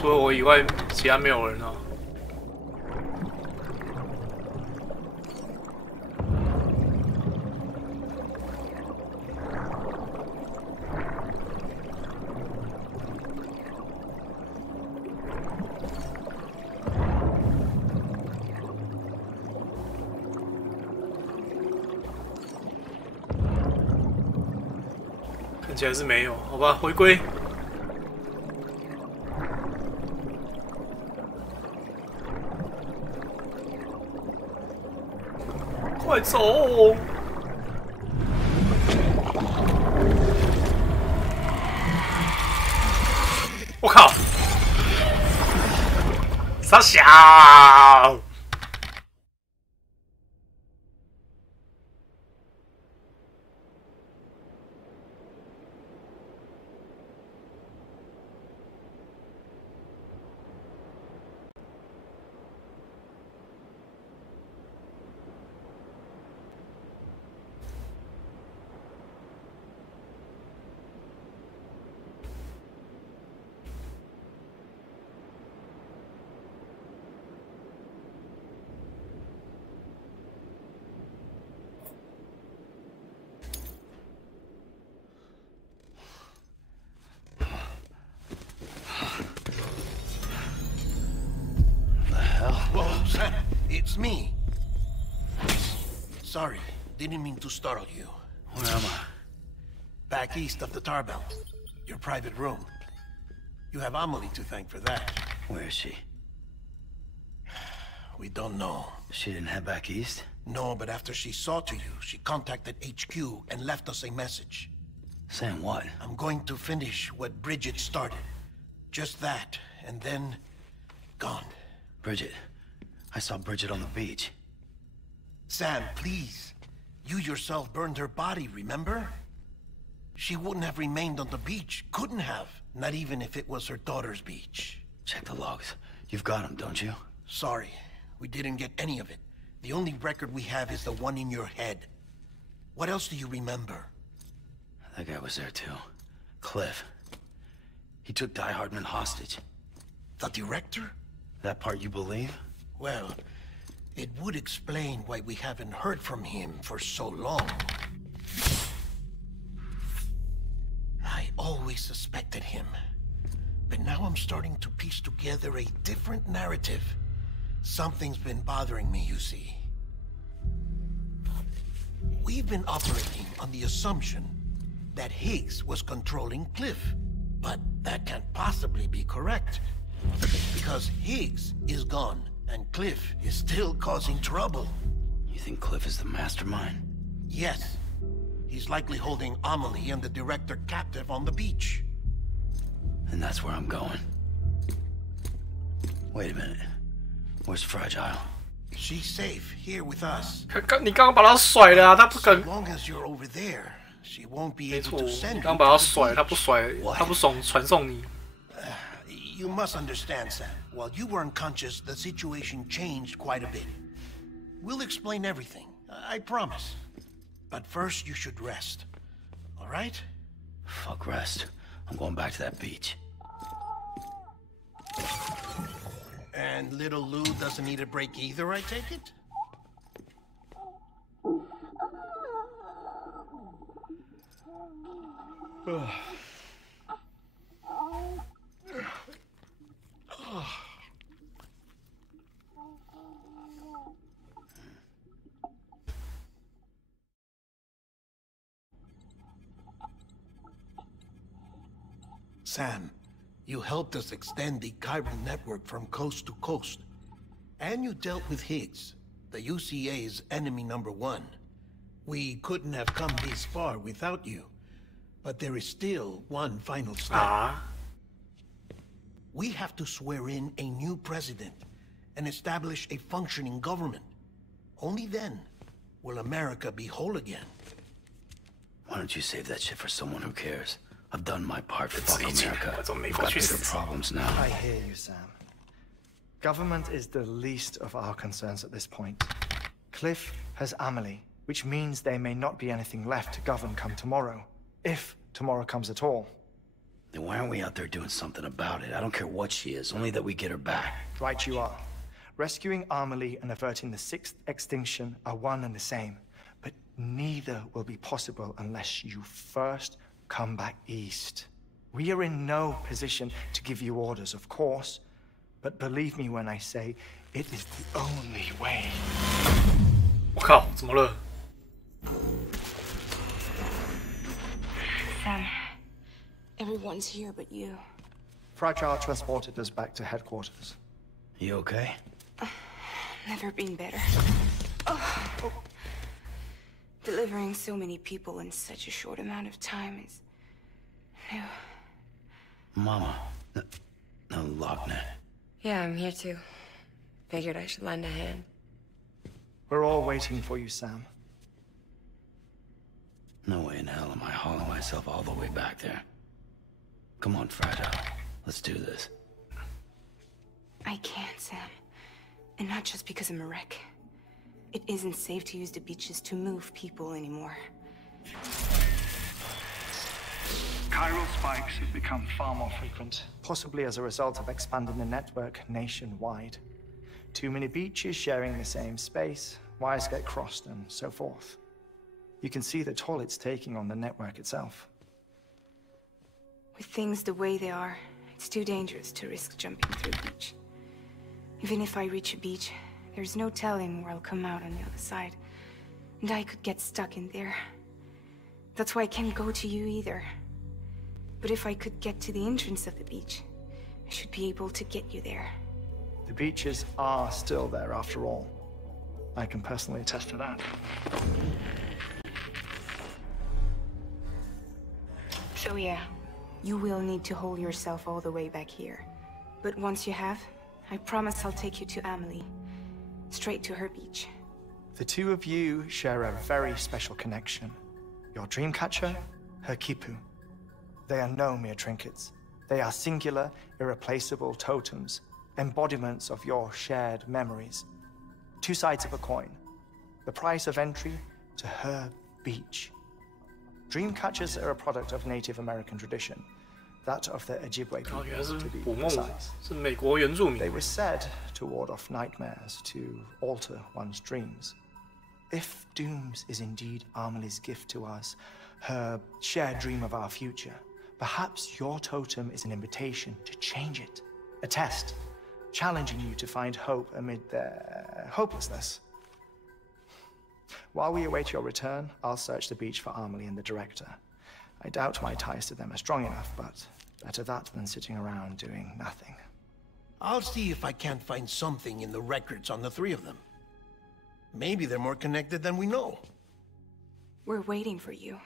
除了我以外，其他没有人啊。看起来是没有，好吧，回归。快走！我靠！傻小！It's me. Sorry, didn't mean to startle you. Where am I? Back east of the Tar Belt. Your private room. You have Amelie to thank for that. Where is she? We don't know. She didn't head back east? No, but after she saw to you, she contacted HQ and left us a message. Saying what? I'm going to finish what Bridget started. Just that, and then... gone. Bridget. I saw Bridget on the beach. Sam, please. You yourself burned her body, remember? She wouldn't have remained on the beach. Couldn't have. Not even if it was her daughter's beach. Check the logs. You've got them, don't you? Sorry. We didn't get any of it. The only record we have is the one in your head. What else do you remember? That guy was there too. Cliff. He took Die Hardman hostage. The director? That part you believe? Well, it would explain why we haven't heard from him for so long. I always suspected him. But now I'm starting to piece together a different narrative. Something's been bothering me, you see. We've been operating on the assumption that Higgs was controlling Cliff. But that can't possibly be correct. Because Higgs is gone. And Cliff is still causing trouble. You think Cliff is the mastermind? Yes. He's likely holding Amelie and the director captive on the beach. And that's where I'm going. Wait a minute. Where's Fragile? She's safe here with us. 你刚刚把他甩了啊，他不 As 肯。 long as you're over there, she won't be 没 able 错， to 你 send 刚 you 把他 to 甩， the 他不 beach. 甩，他不传送你。You must understand, Sam. While you were unconscious, the situation changed quite a bit. We'll explain everything, I promise. But first, you should rest. All right? Fuck rest. I'm going back to that beach. And little Lou doesn't need a break either, I take it? Sam, you helped us extend the chiral network from coast to coast. And you dealt with Higgs, the UCA's enemy #1. We couldn't have come this far without you. But there is still one final step. We have to swear in a new president and establish a functioning government. Only then will America be whole again. Why don't you save that shit for someone who cares? I've done my part for fucking America. 这种美 We've 国 got 去 bigger 死。 problems now. I hear you, Sam. Government is the least of our concerns at this point. Cliff has Amelie, which means there may not be anything left to govern come tomorrow. If tomorrow comes at all. Then why aren't we out there doing something about it? I don't care what she is, only that we get her back. Right you are. Rescuing Amelie and averting the 6th extinction are one and the same. But neither will be possible unless you first come back east. We are in no position to give you orders, of course. But believe me when I say, it is the only way. 我靠，怎么了？ Sam, everyone's here but you. Fragile transported us back to headquarters. You okay? Never been better. Oh. Delivering so many people in such a short amount of time is new. Mama. No, Lochner. Yeah, I'm here too. Figured I should lend a hand. We're all waiting for you, Sam. No way in hell am I hauling myself all the way back there. Come on, Fragile. Let's do this. I can't, Sam. And not just because I'm a wreck. It isn't safe to use the beaches to move people anymore. Chiral spikes have become far more frequent, possibly as a result of expanding the network nationwide. Too many beaches sharing the same space, wires get crossed, and so forth. You can see the toll it's taking on the network itself. With things the way they are, it's too dangerous to risk jumping through a beach. Even if I reach a beach, there's no telling where I'll come out on the other side. And I could get stuck in there. That's why I can't go to you either. But if I could get to the entrance of the beach, I should be able to get you there. The beaches are still there after all. I can personally attest to that. So yeah, you will need to haul yourself all the way back here. But once you have, I promise I'll take you to Amelie. Straight to her beach. The two of you share a very special connection. Your dreamcatcher, her Kipu. They are no mere trinkets. They are singular, irreplaceable totems, embodiments of your shared memories. Two sides of a coin. The price of entry to her beach. Dreamcatchers are a product of Native American tradition, that of the Ojibwe 哦，原来是 people, to be 捕梦网， precise. 是美国原住民 They。were said to ward off nightmares, to alter one's dreams. If Dooms is indeed Amelie's gift to us, her shared dream of our future, perhaps your totem is an invitation to change it. A test, challenging you to find hope amid their hopelessness. While we await your return, I'll search the beach for Amelie and the director. I doubt my ties to them are strong enough, but better that than sitting around doing nothing. I'll see if I can't find something in the records on the three of them. Maybe they're more connected than we know. We're waiting for you.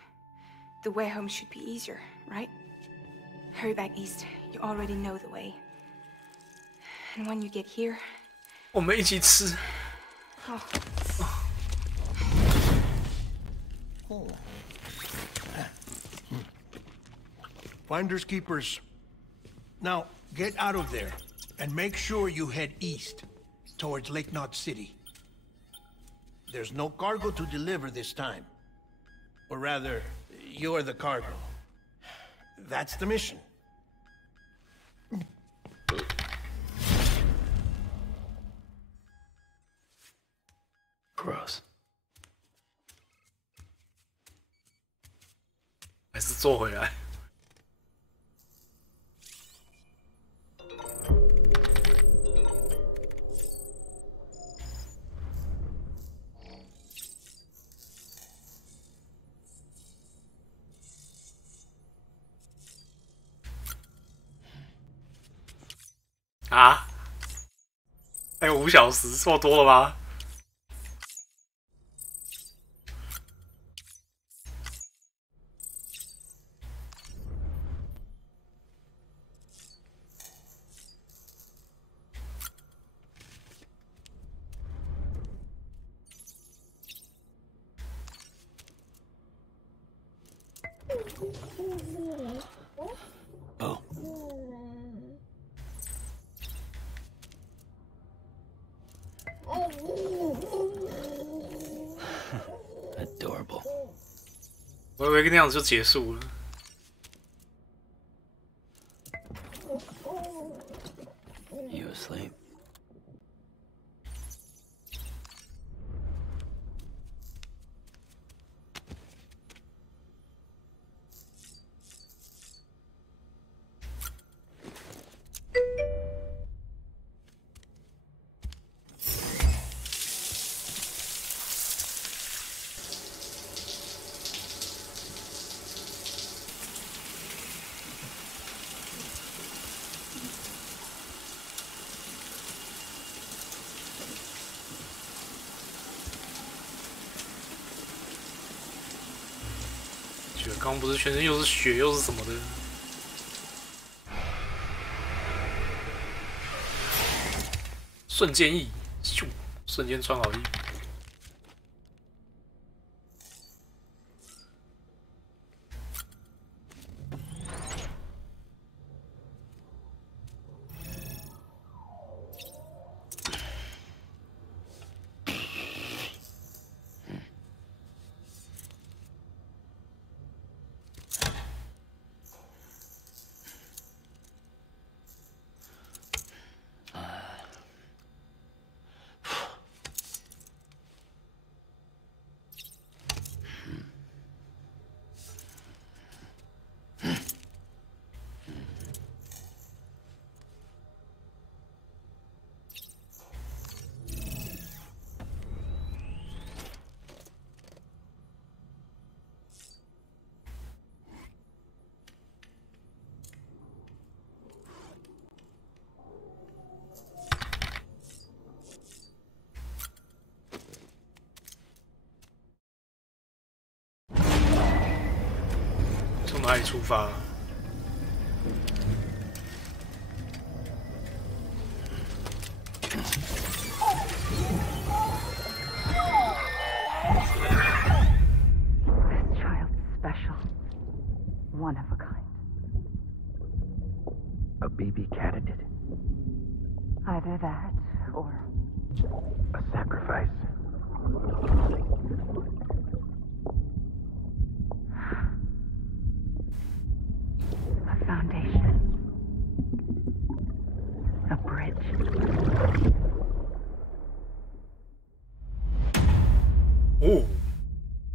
The way home should be easier, right? Hurry back east. You already know the way. And when you get here... 我们一起吃。 Oh, Oh. Finders keepers. Now, get out of there, and make sure you head east, towards Lake Knot City. There's no cargo to deliver this time. Or rather, you're the cargo. That's the mission. Gross. 还是坐回来。啊？还有5小时，错多了吗？Oh. Adorable. 我以为那样子就结束了。觉？刚刚不是全身又是血又是什么的？瞬间翼，咻，瞬间穿好衣。从哪里出发？This child's special. One of a kind. A baby candidate. Either that, or A sacrifice. a foundation. A bridge. 哦，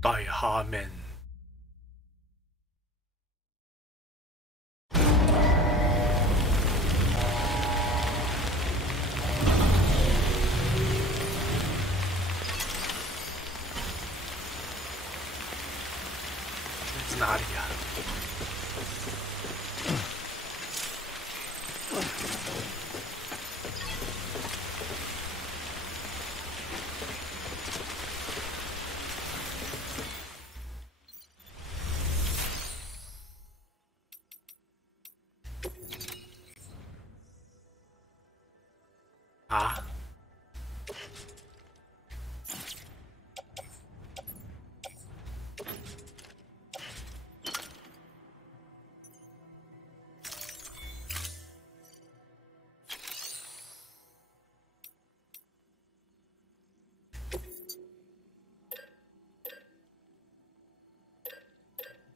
大哈们。这是哪里啊？啊？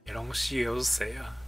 野龙系又是谁啊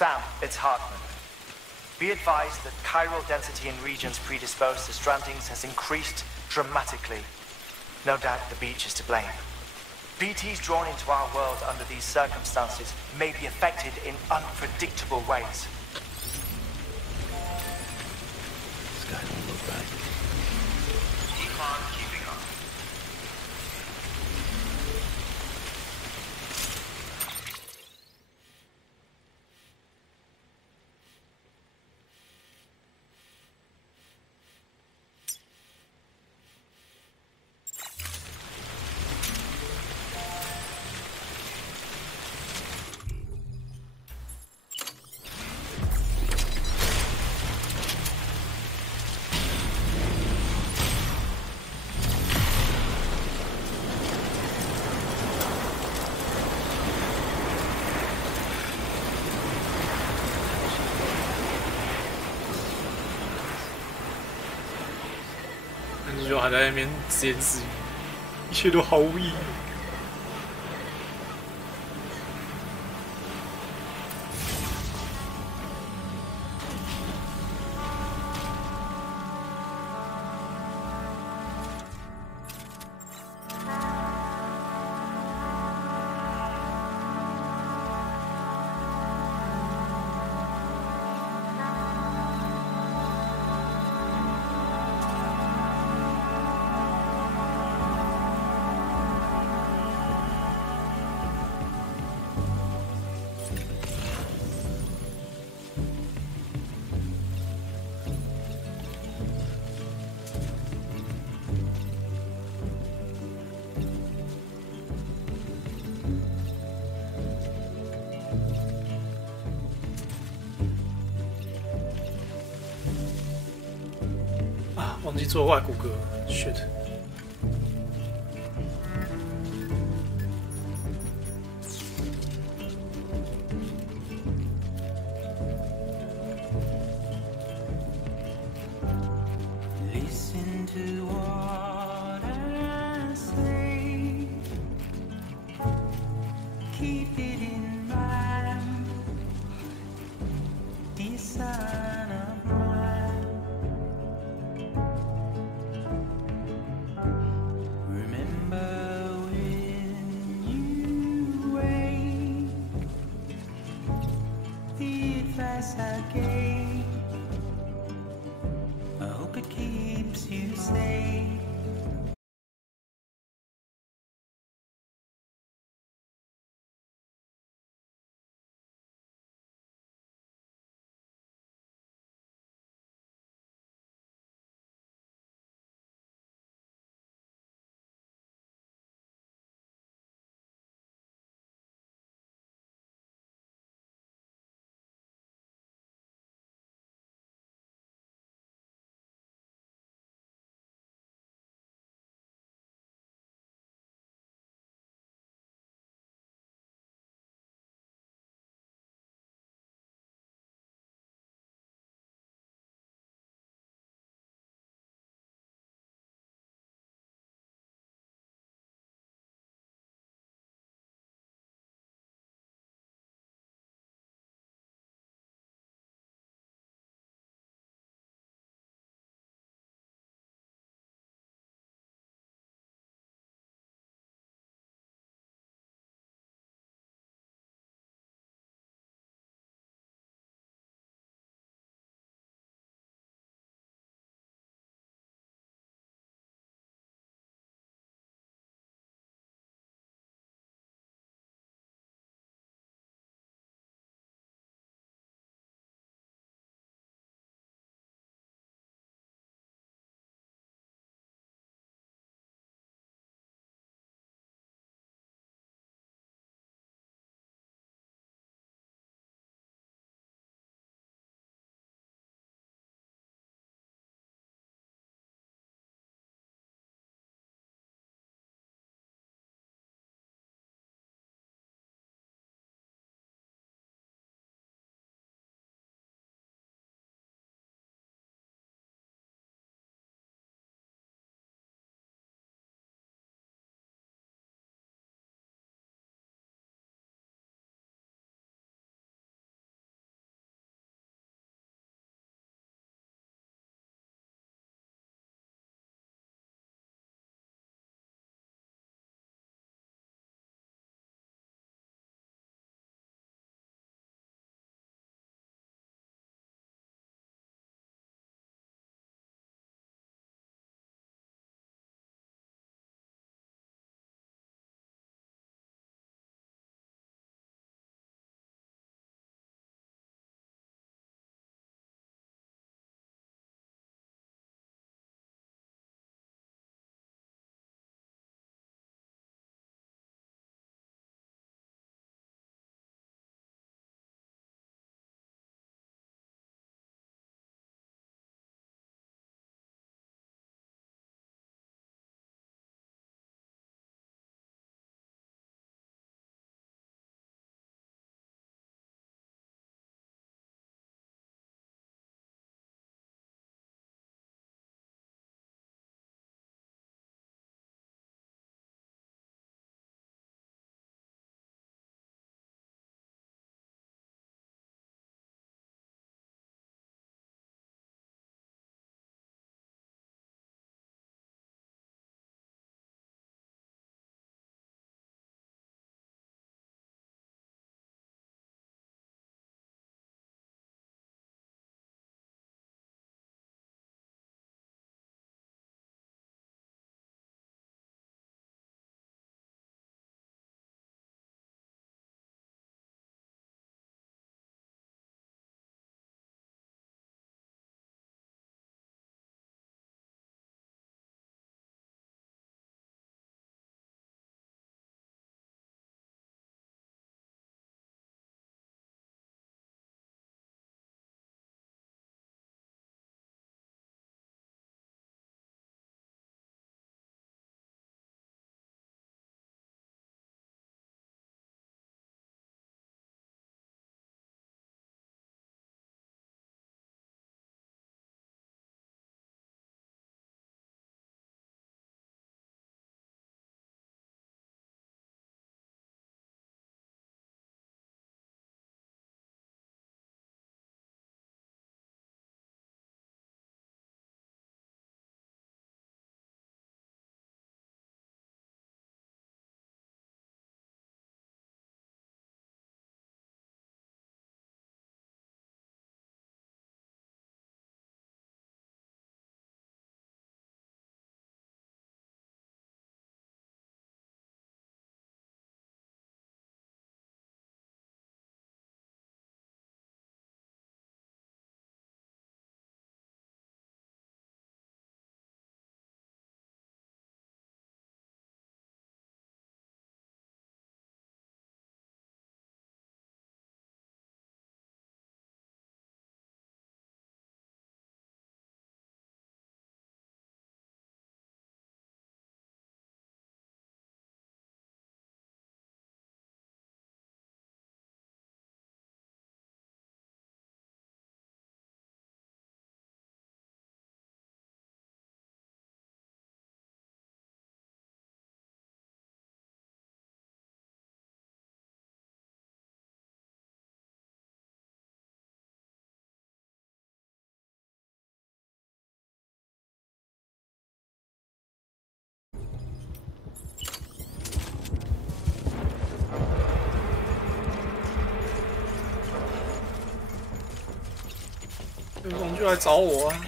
？Sam, it's Hartman. Be advised that chiral density in regions predisposed to strandings has increased dramatically. No doubt the beach is to blame. BTs drawn into our world under these circumstances may be affected in unpredictable ways. This guy won't look back. Decon keeping up. 角还在那边自言自语，一切都毫无意义。忘记做外骨骼 ，shit。Listen to what I say. Keep it in mind. This son of mine. Remember when you wake, the advice I gave. I hope it keeps you safe. 有种就来找我啊！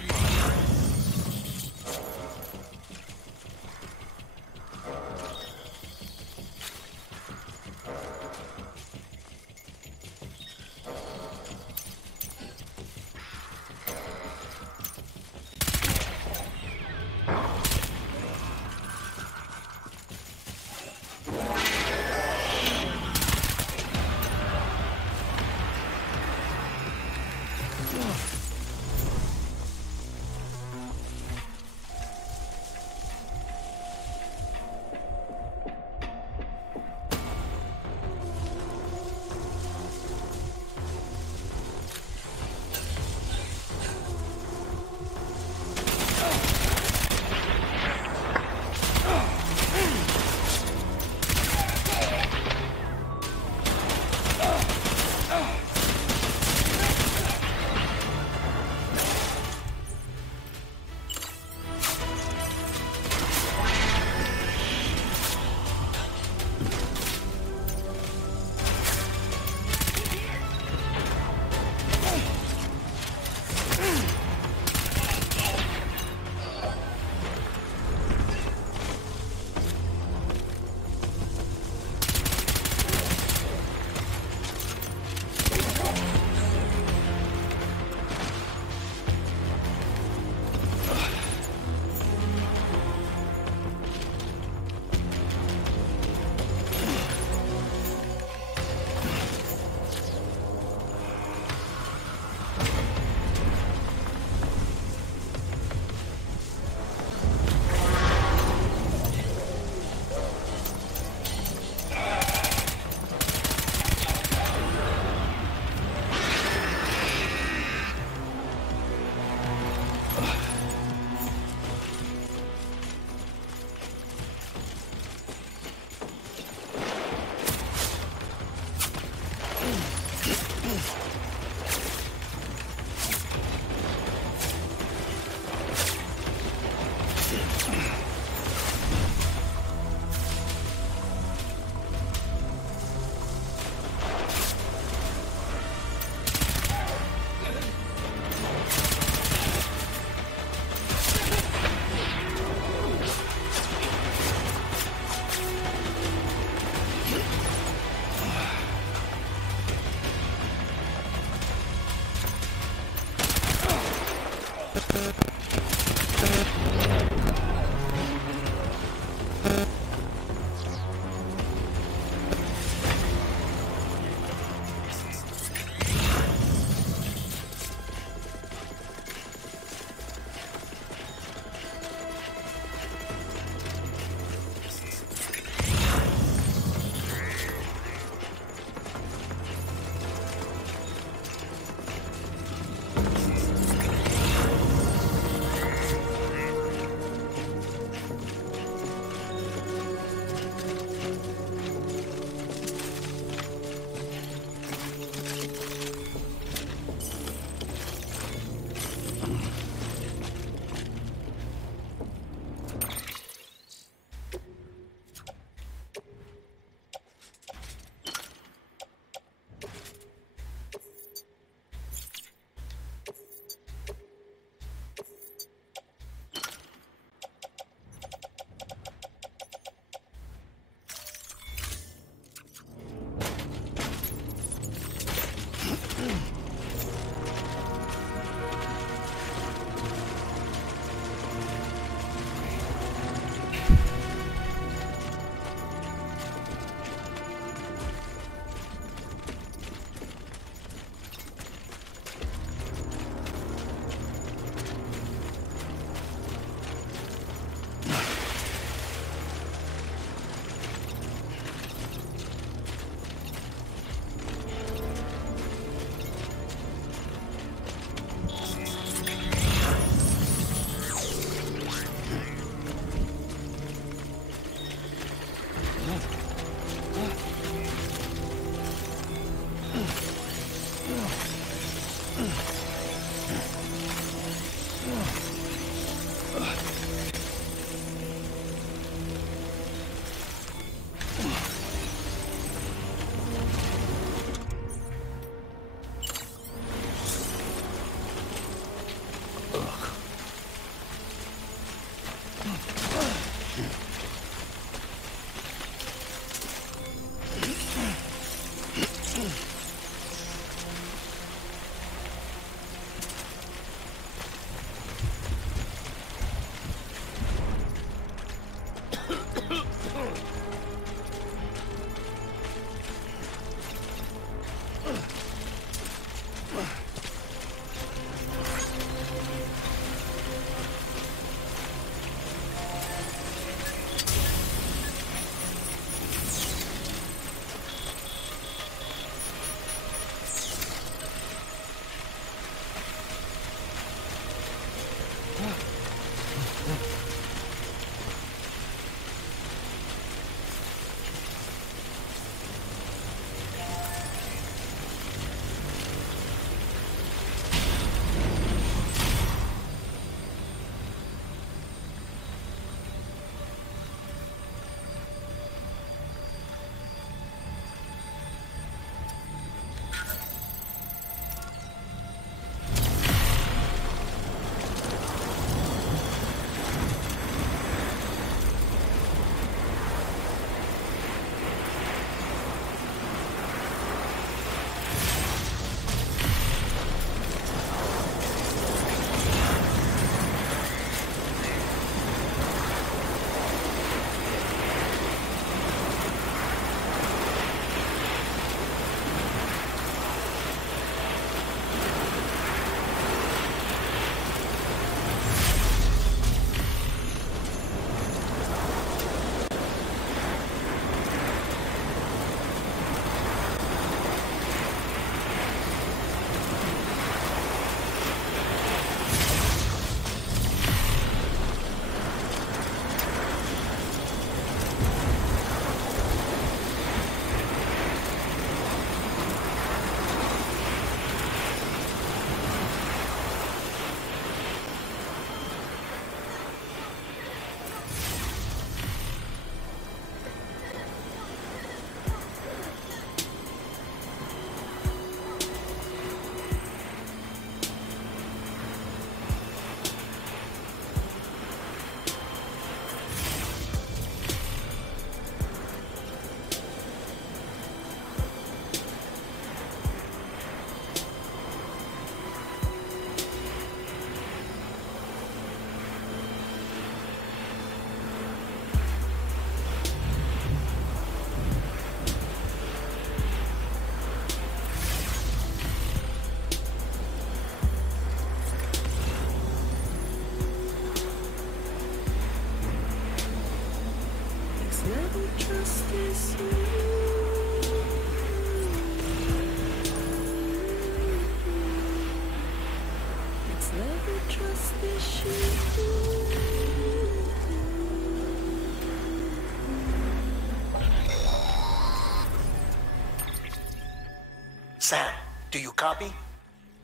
Sam, do you copy?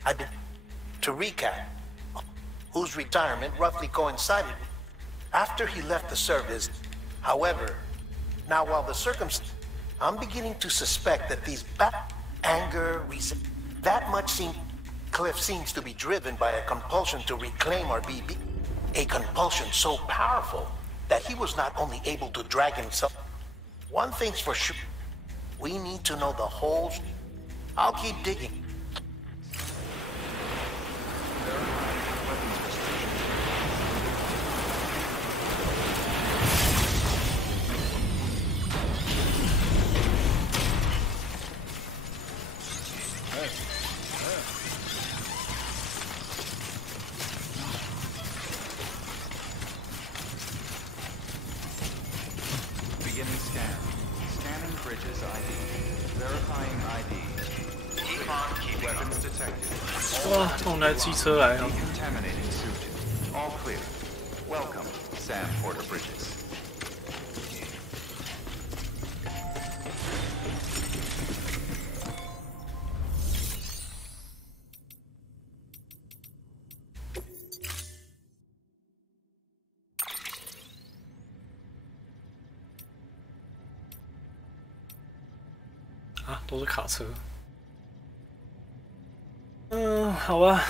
I've been... To recap, whose retirement roughly coincided after he left the service. However, now while the I'm beginning to suspect that these anger, that much Cliff seems to be driven by a compulsion to reclaim our BB. A compulsion so powerful that he was not only able to drag himself. One thing's for sure, we need to know the whole... I'll keep digging. Beginning scan. Scanning bridges ID. Verifying ID. Keep on keeping weapons detected. 哇，弄台机车来了。 Decontaminating suit. All clear. Welcome, Sam Porter Bridges. 啊，都是卡车。嗯，好吧。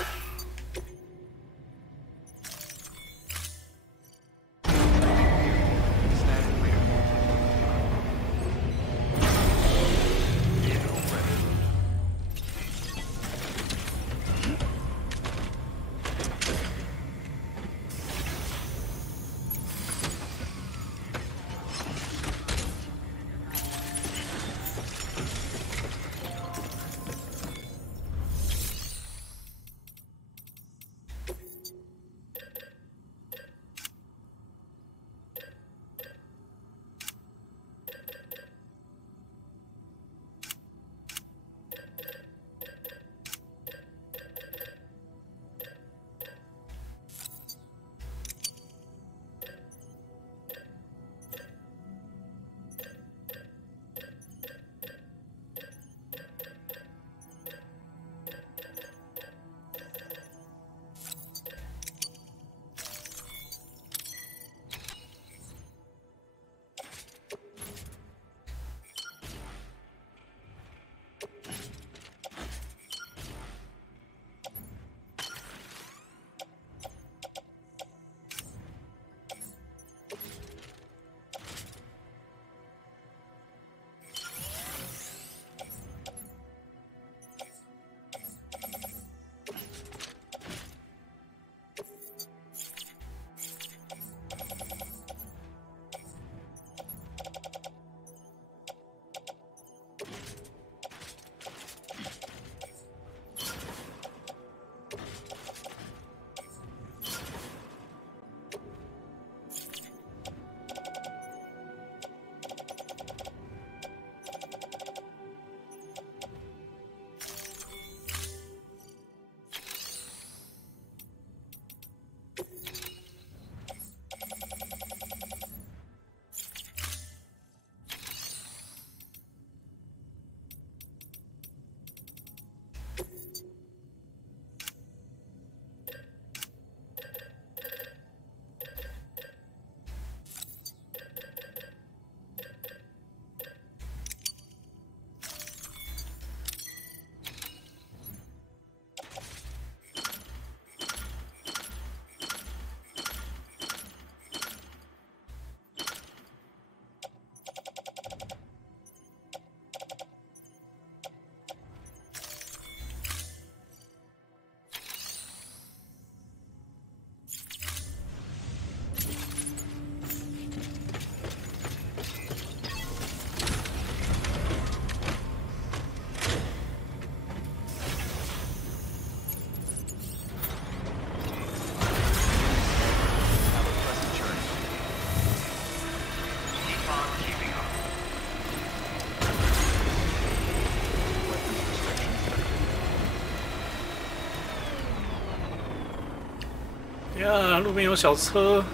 呀，路边有小车，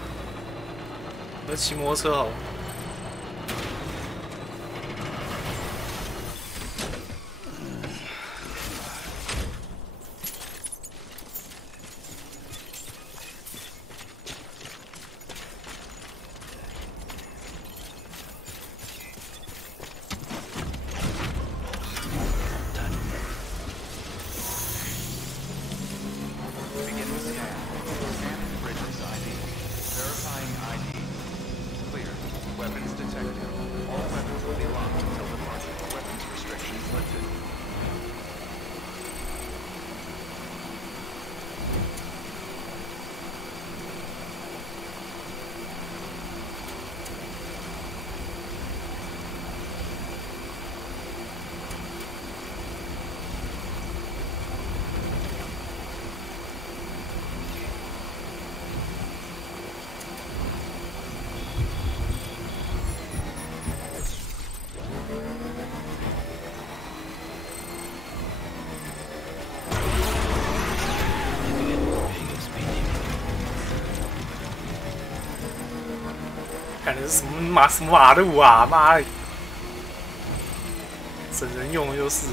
我骑摩托车好了。看的是什么马路啊！妈的，整人用的就是。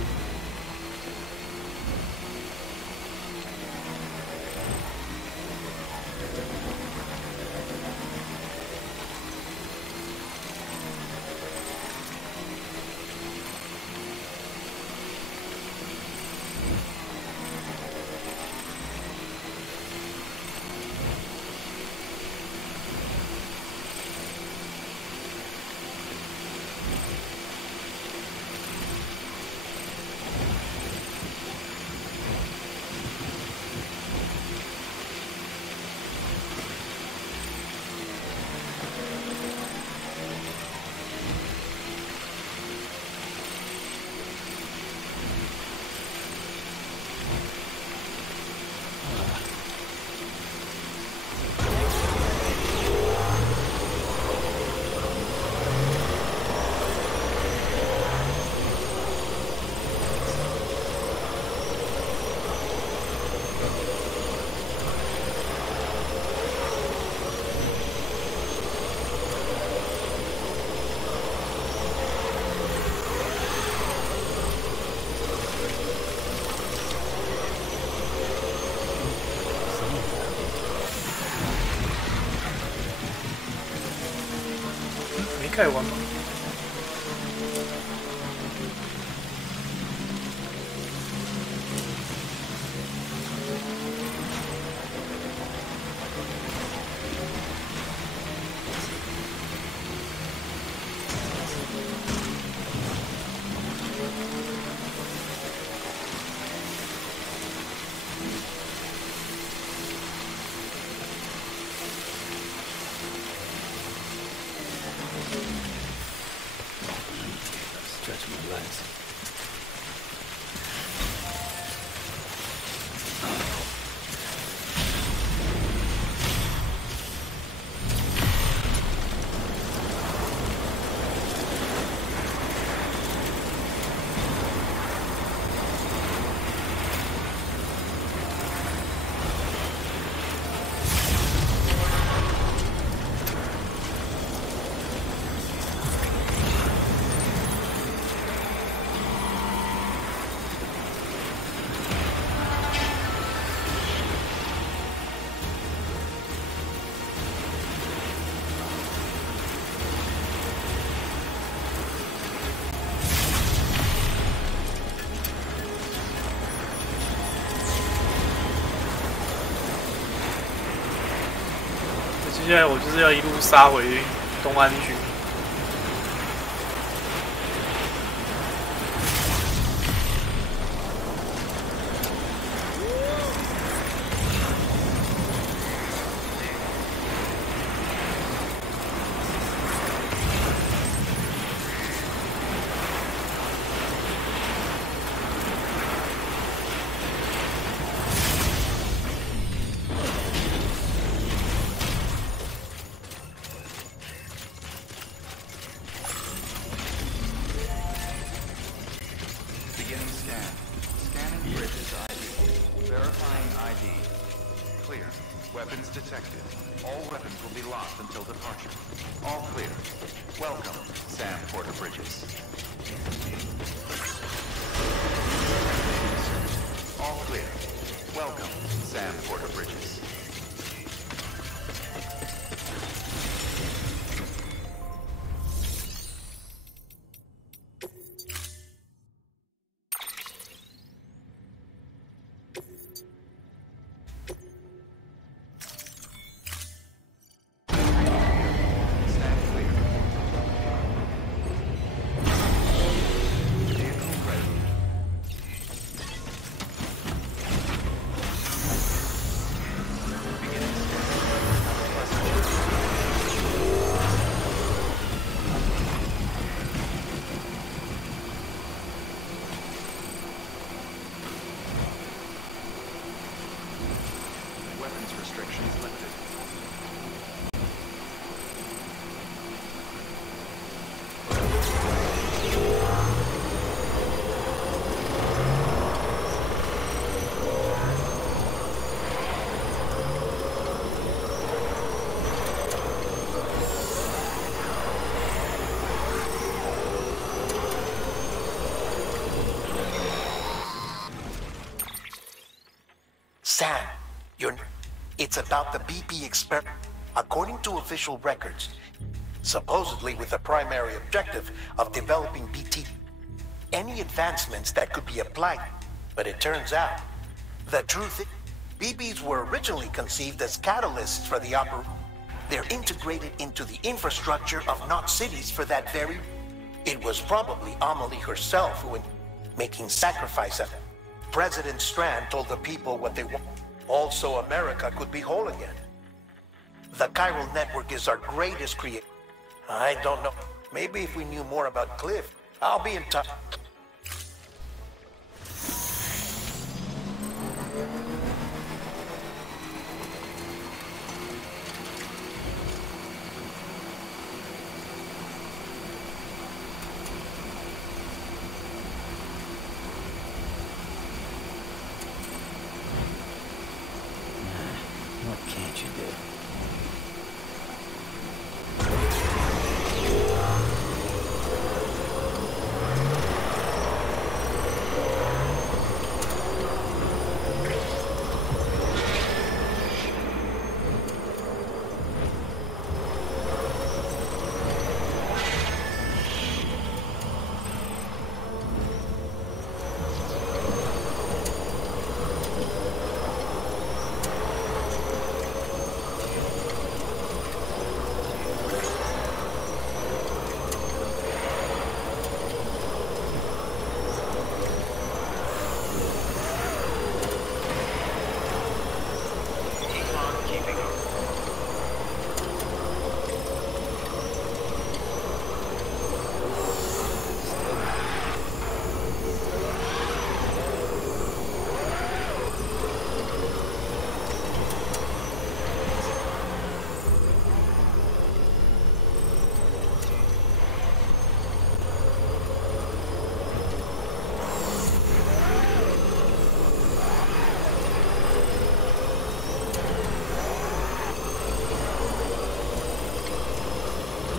盖完吗？Stretch my legs.接下来我就是要一路杀回东安去。clear. Weapons detected. All weapons will be lost until departure. All clear. Welcome, Sam Porter Bridges. All clear. Welcome, Sam Porter Bridges. Restrictions lifted. Sam, it's about the BP experiment. According to official records, supposedly with the primary objective of developing BT, any advancements that could be applied. But it turns out, the truth is, BBs were originally conceived as catalysts for the operation. They're integrated into the infrastructure of not cities for that very. It was probably Amelie herself who, in making sacrifices, President Strand told the people what they want. Also, America could be whole again. The chiral network is our greatest creation. I don't know. Maybe if we knew more about Cliff, I'll be in touch. What can't you do?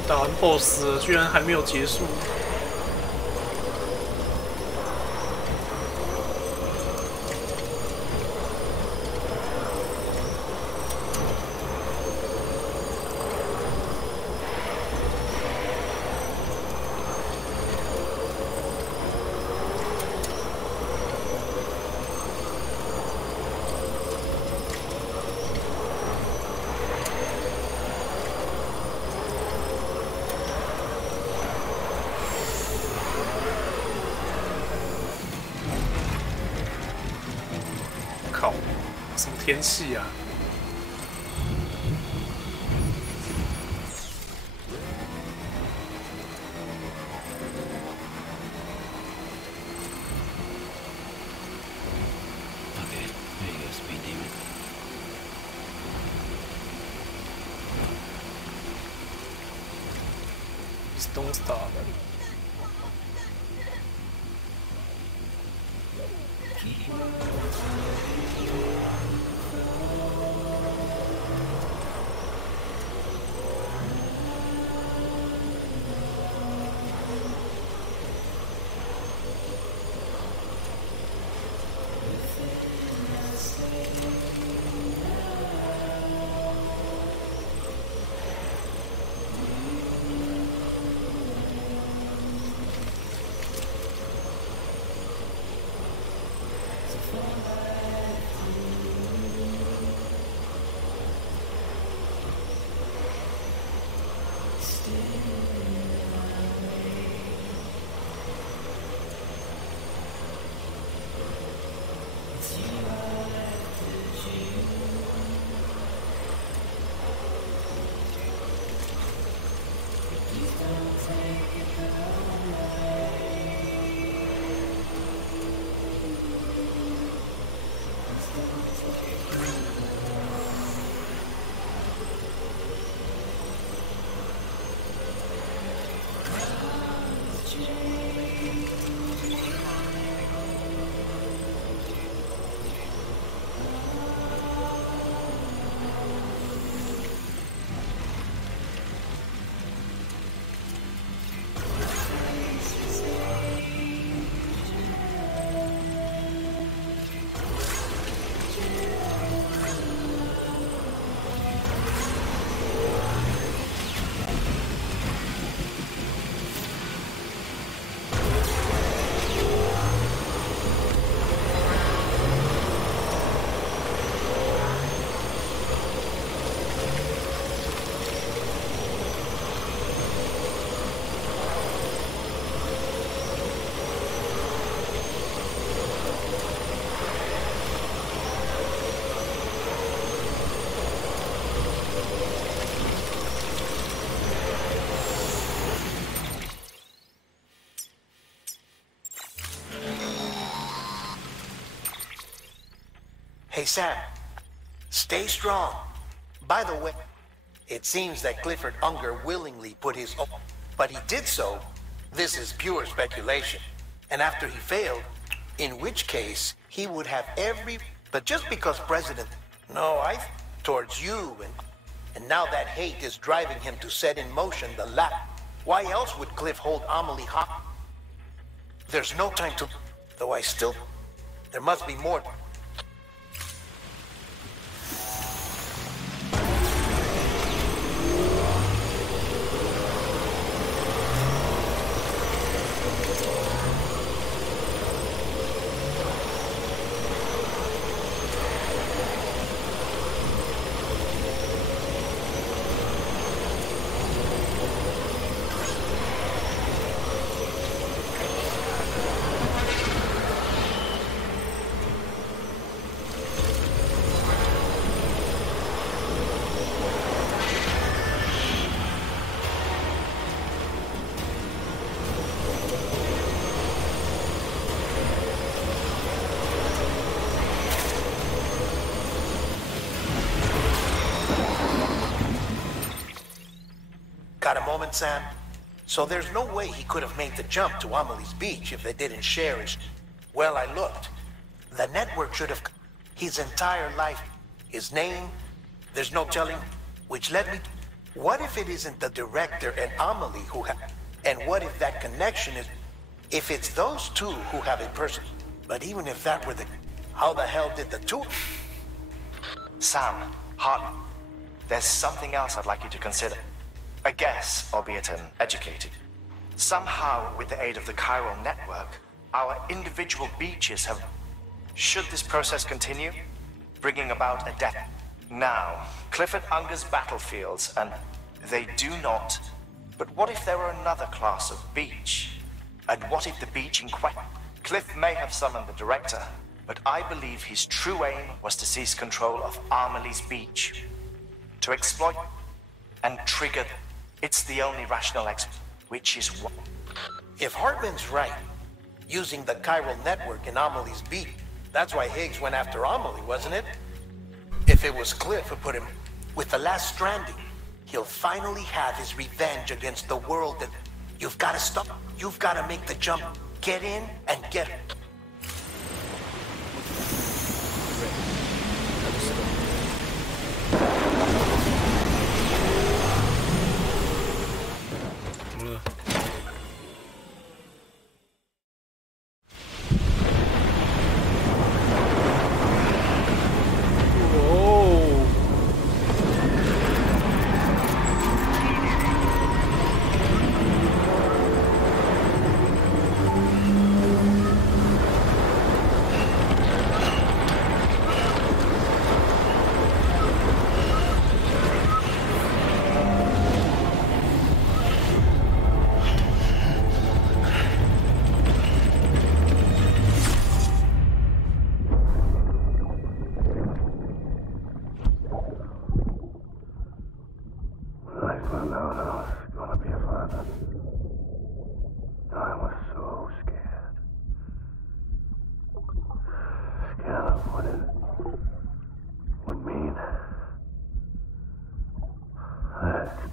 打完 BOSS 了，居然还没有结束。靠，什么天气啊？ Okay, there you go, Speed Demon. Just don't stop. Hey, Sam. Stay strong. By the way, it seems that Clifford Unger willingly put his own, but he did so. This is pure speculation. And after he failed, in which case he would have every, but just because President, no, towards you, and now that hate is driving him to set in motion the why else would Cliff hold Amelie hot? There's no time to, though there must be more. Got a moment, Sam? So there's no way he could have made the jump to Amelie's beach if they didn't share his... Well, I looked. The network should have... His entire life, his name, there's no telling, which led me... What if it isn't the director and Amelie who have... And what if that connection is... If it's those two who have a person... But even if that were the... How the hell did the two... Sam, Hartman, there's something else I'd like you to consider. A guess, albeit an educated. Somehow, with the aid of the chiral network, our individual beaches have... Should this process continue, bringing about a death... Now, Clifford Unger's battlefields, and they do not... But what if there were another class of beach? And what if the beach in question... Cliff may have summoned the director, but I believe his true aim was to seize control of Amelie's beach. To exploit and trigger... It's the only rational which is what... If Hartman's right, using the chiral network in Amelie's beat, that's why Higgs went after Amelie, wasn't it? If it was Cliff who put him with the last stranding, he'll finally have his revenge against the world that... You've got to stop. You've got to make the jump. Get in and get it.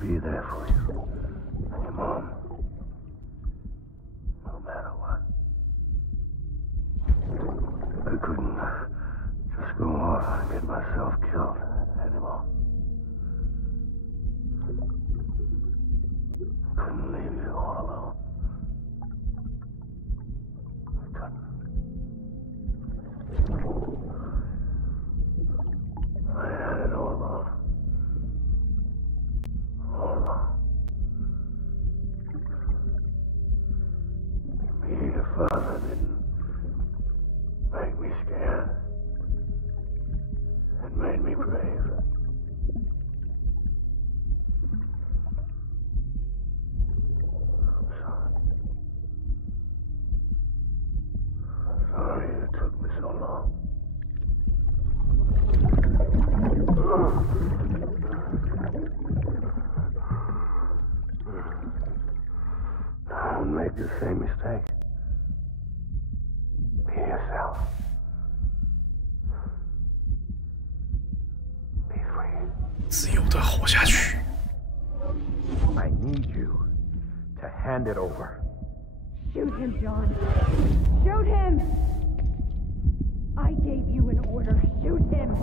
Be there for you, your mom, no matter what. I couldn't just go off and get myself killed anymore. Couldn't leave you all alone. I couldn't. I had it all wrong. Being a father didn't make me scared. It made me brave. I'm sorry. Sorry it took me so long. Don't make the same mistake. Be yourself. 自由的活下去。I need you to hand it over. Shoot him, John. Shoot him! I gave you an order. Shoot him!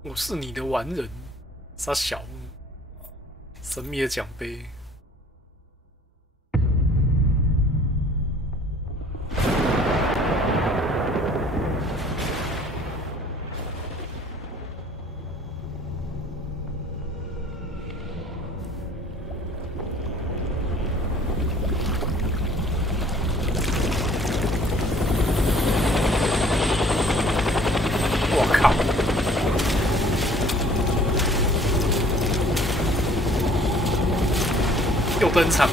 "我是你的完人，傻小，神秘的奖杯。我靠！又登场。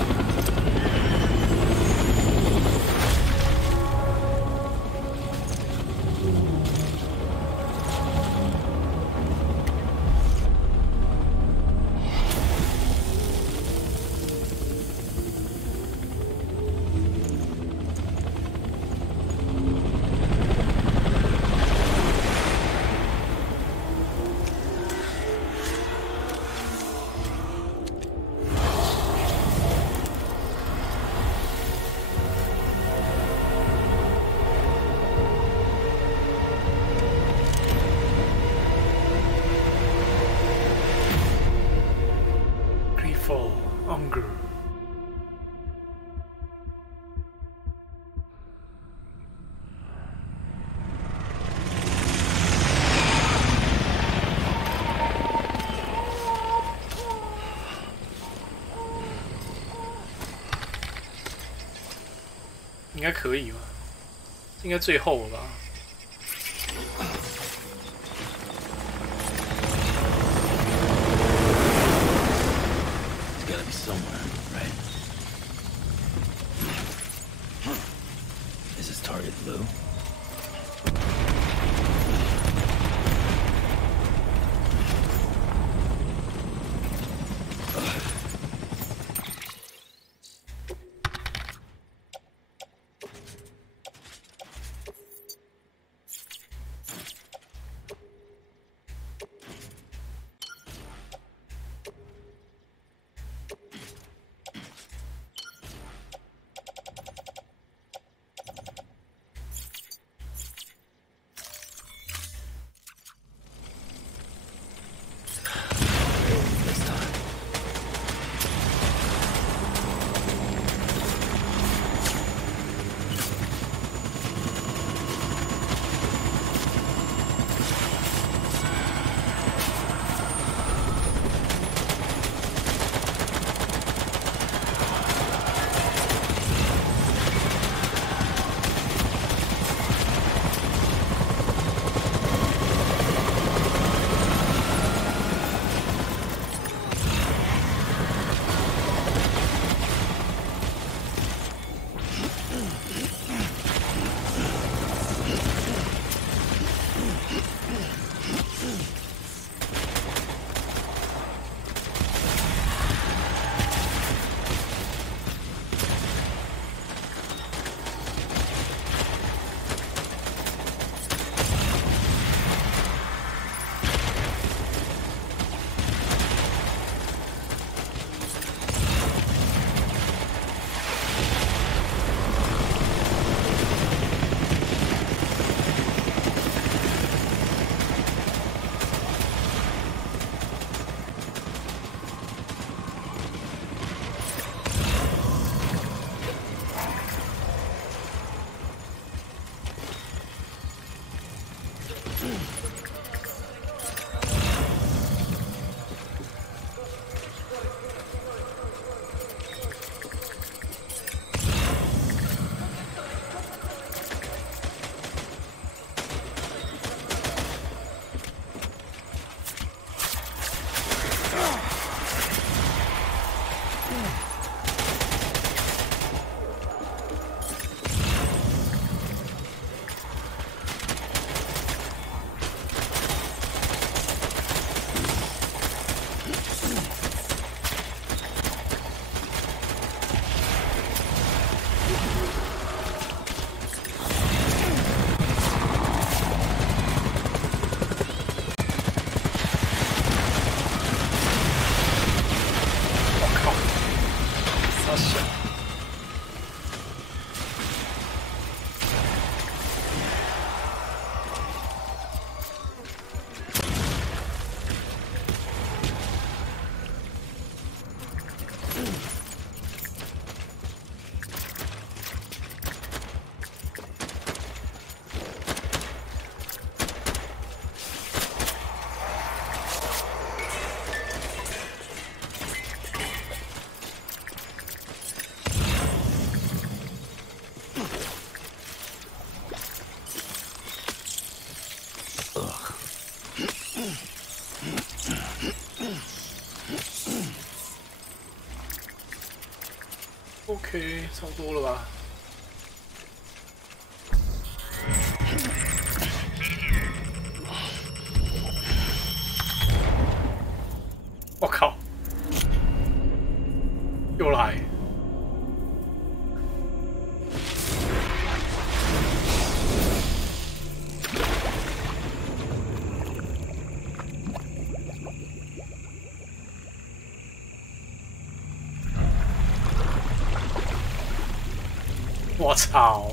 For hunger. 应该可以吧？应该最后了吧？ Somewhere, right? Is this target blue? 傻小。OK， 差不多了吧？我靠！又来！我操！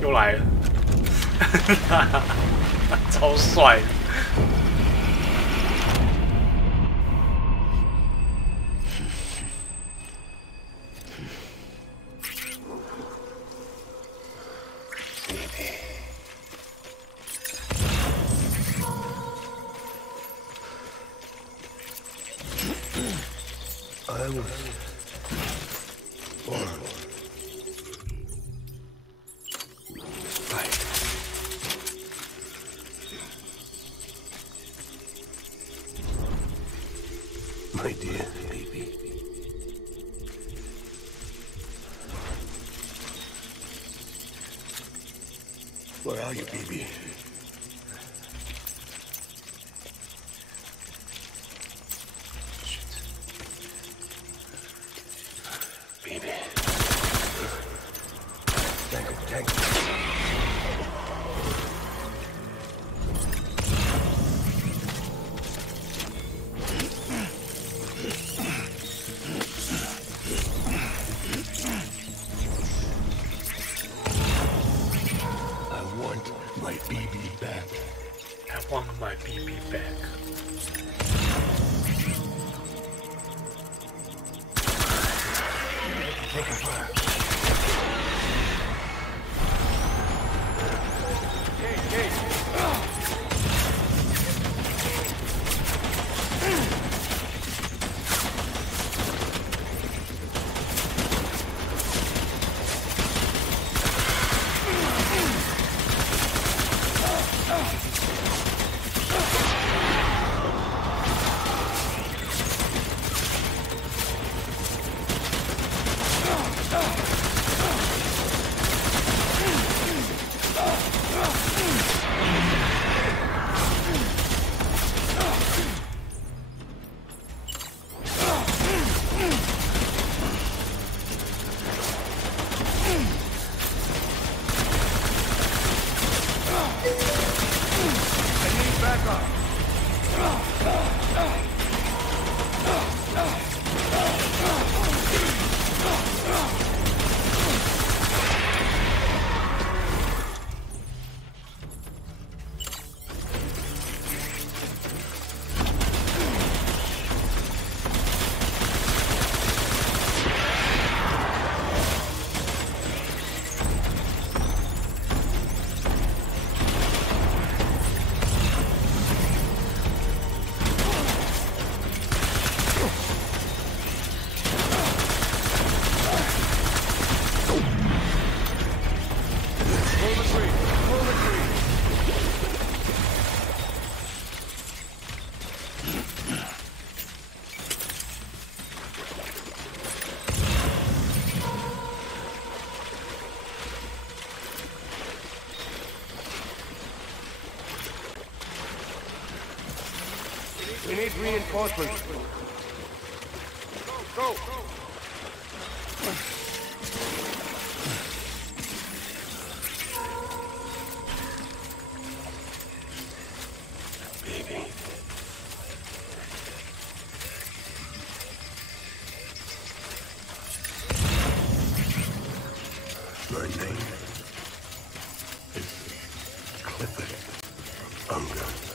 又来了，超帅！My dear baby. Where are you, baby? Shit. Baby. Tango. My baby back. I want my baby back. Take a fire. reinforcements. Go! Baby. My name is Clifford Unger.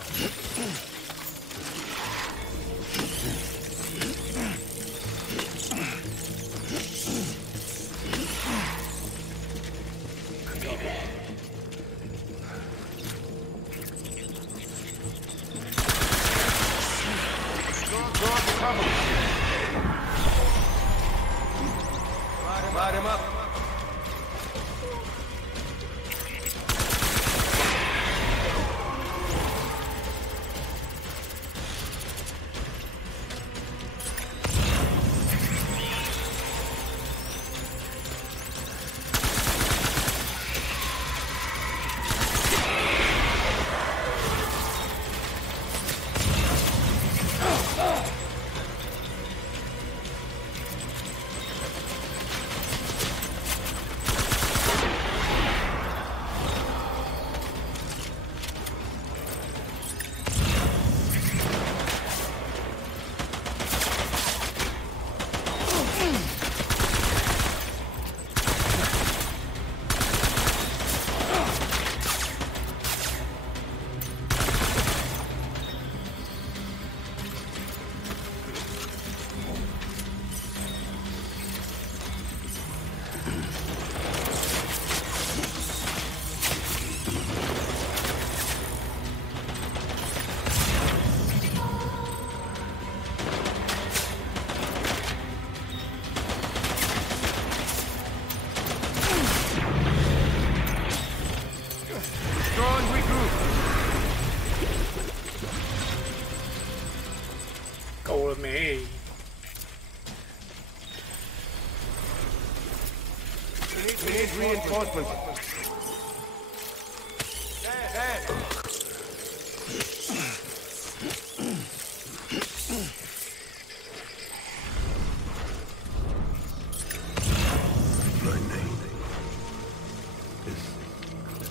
Light him up. me. We need reinforcements. My name is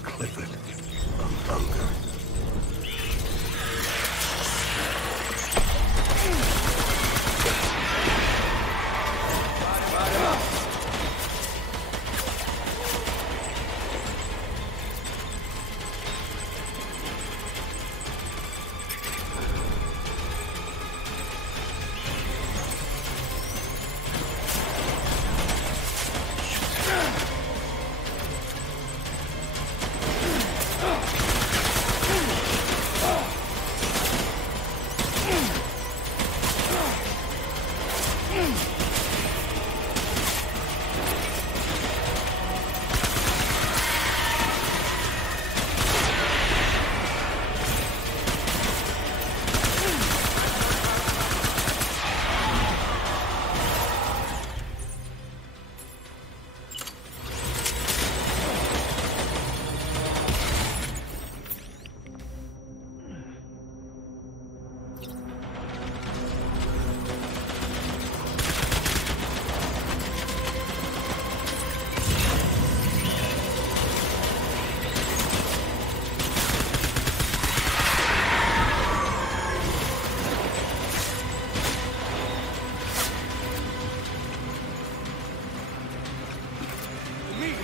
Clifford Unger.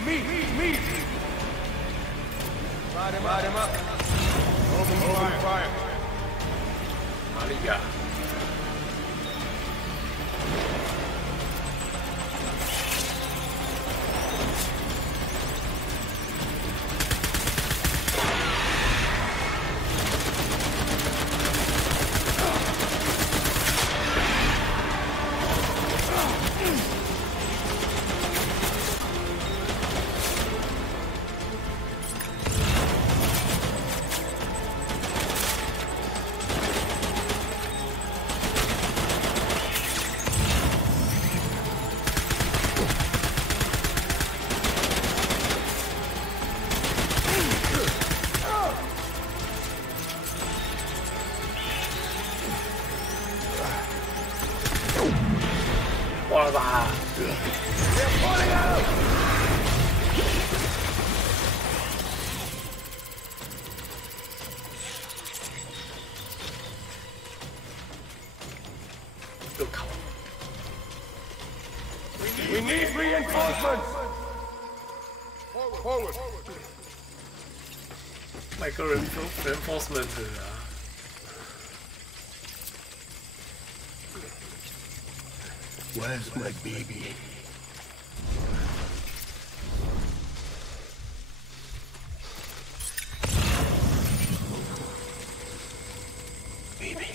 Me! Light him up. Open fire. Maria. 又靠！ We need reinforcements! Forward! 卖个人 reinforcement 啊！ Where's my baby? Baby.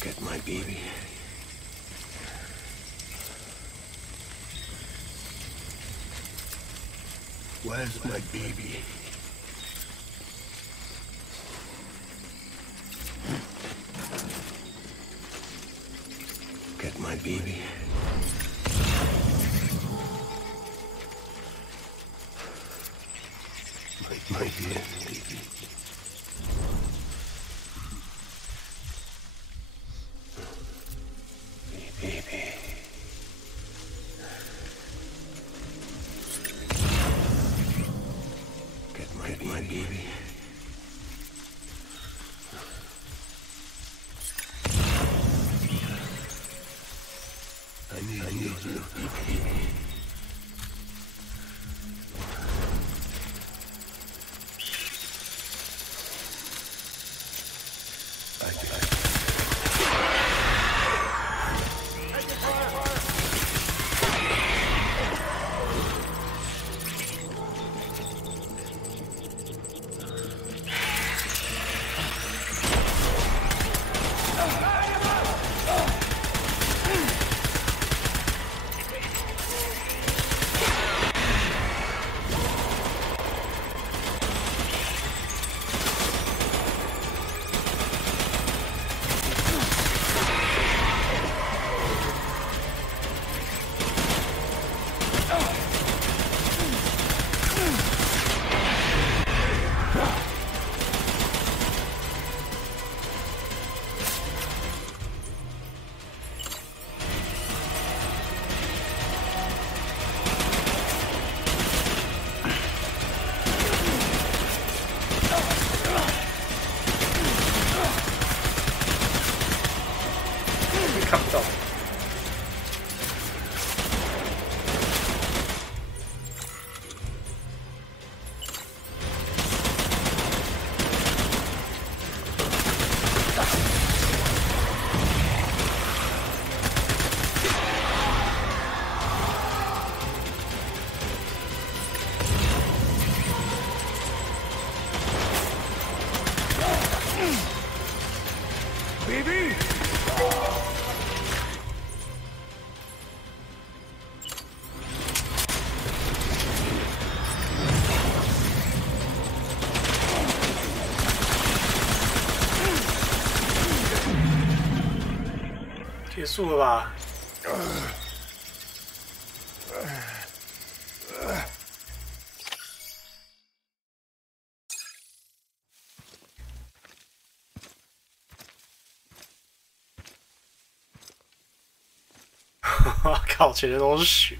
Get my baby. Where's my baby? Get my baby. My dear baby. Baby. Get my baby. I need you. Baby! 结束了吧？靠，前面都是血。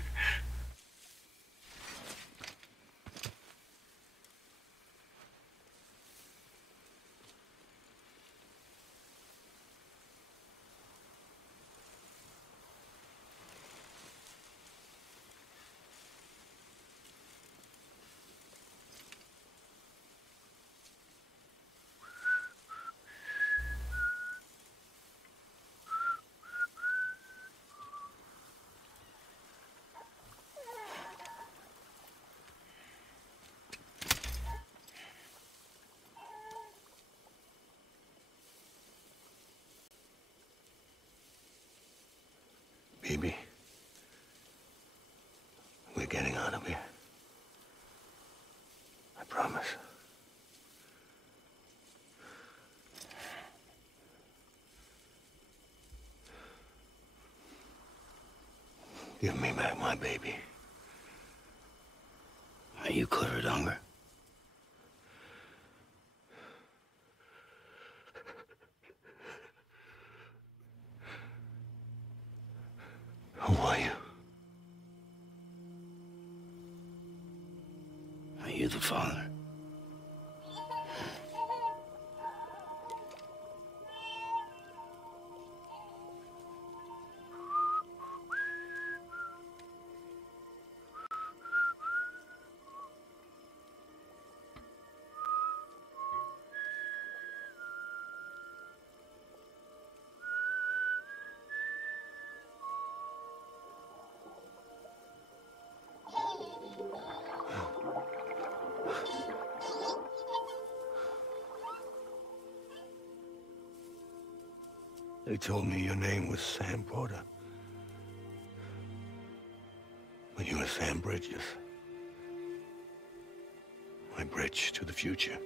Baby, we're getting out of here. I promise. Give me back my baby. Are you clear of hunger? Who are you? Are you the father? They told me your name was Sam Porter. But you were Sam Bridges. My bridge to the future.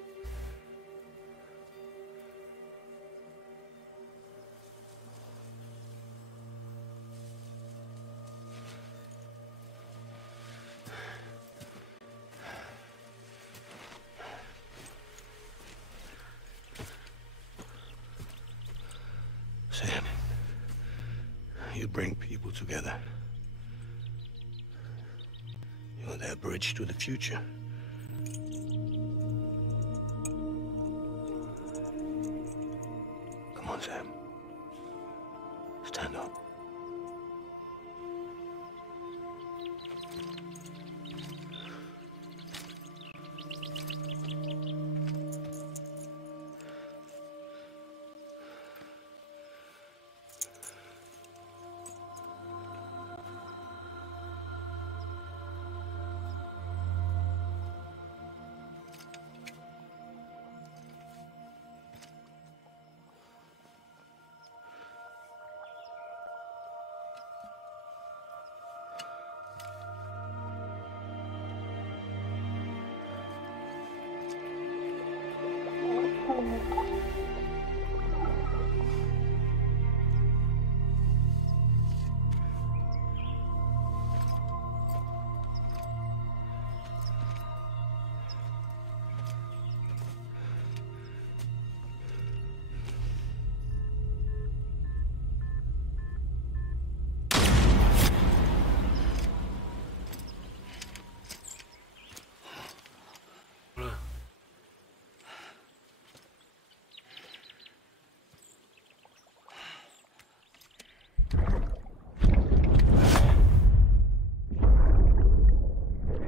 Sam, you bring people together. You're their bridge to the future. Come on, Sam. Stand up.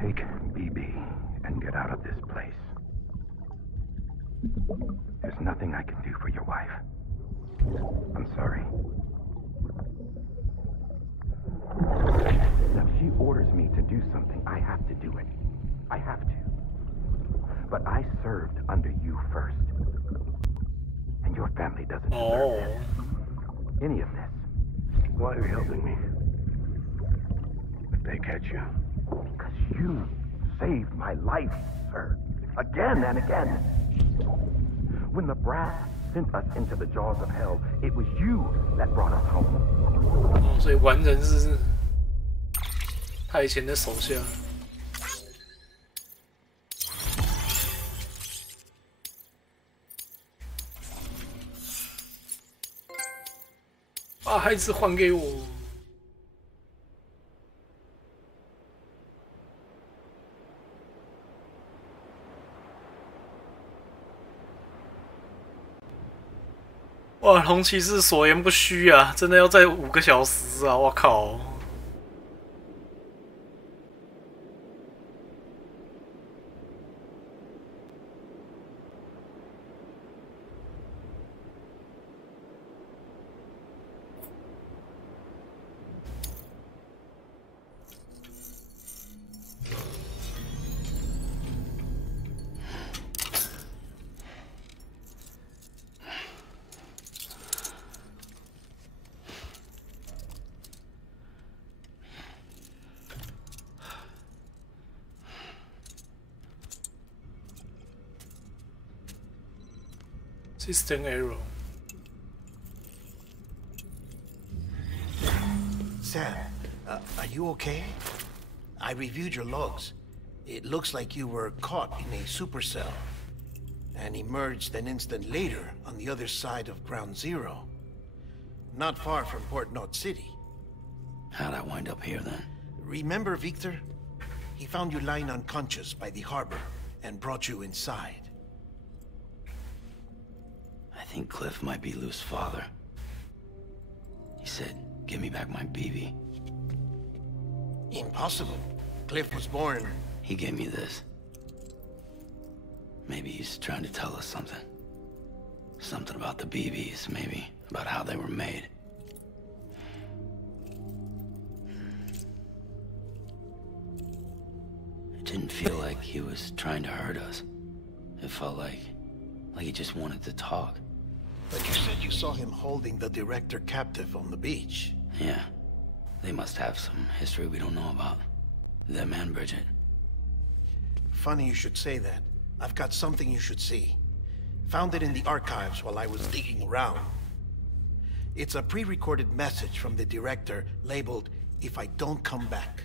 Take BB and get out of this place. There's nothing I can do for your wife. I'm sorry. Now, if she orders me to do something, I have to do it. I have to. But I served under you first. And your family doesn't deserve this. Any of this. Why are you helping me? If they catch you. Because you saved my life, sir. Again and again. When the brass sent us into the jaws of hell, it was you that brought us home. 所以完人是他以前的手下。把孩子还给我。哇，龙骑士所言不虚啊，真的要再5个小时啊！我靠。System error. Sam, are you okay? I reviewed your logs. It looks like you were caught in a supercell and emerged an instant later on the other side of Ground Zero. Not far from Port Knot City. How'd I wind up here then? Remember Victor? He found you lying unconscious by the harbor and brought you inside. I think Cliff might be Lou's father. He said, give me back my BB. Impossible. Cliff was born... He gave me this. Maybe he's trying to tell us something. Something about the BBs, maybe. About how they were made. It didn't feel like he was trying to hurt us. It felt like he just wanted to talk. But you said you saw him holding the director captive on the beach. Yeah. They must have some history we don't know about. Them and Bridget. Funny you should say that. I've got something you should see. Found it in the archives while I was digging around. It's a pre-recorded message from the director labeled, "If I don't come back."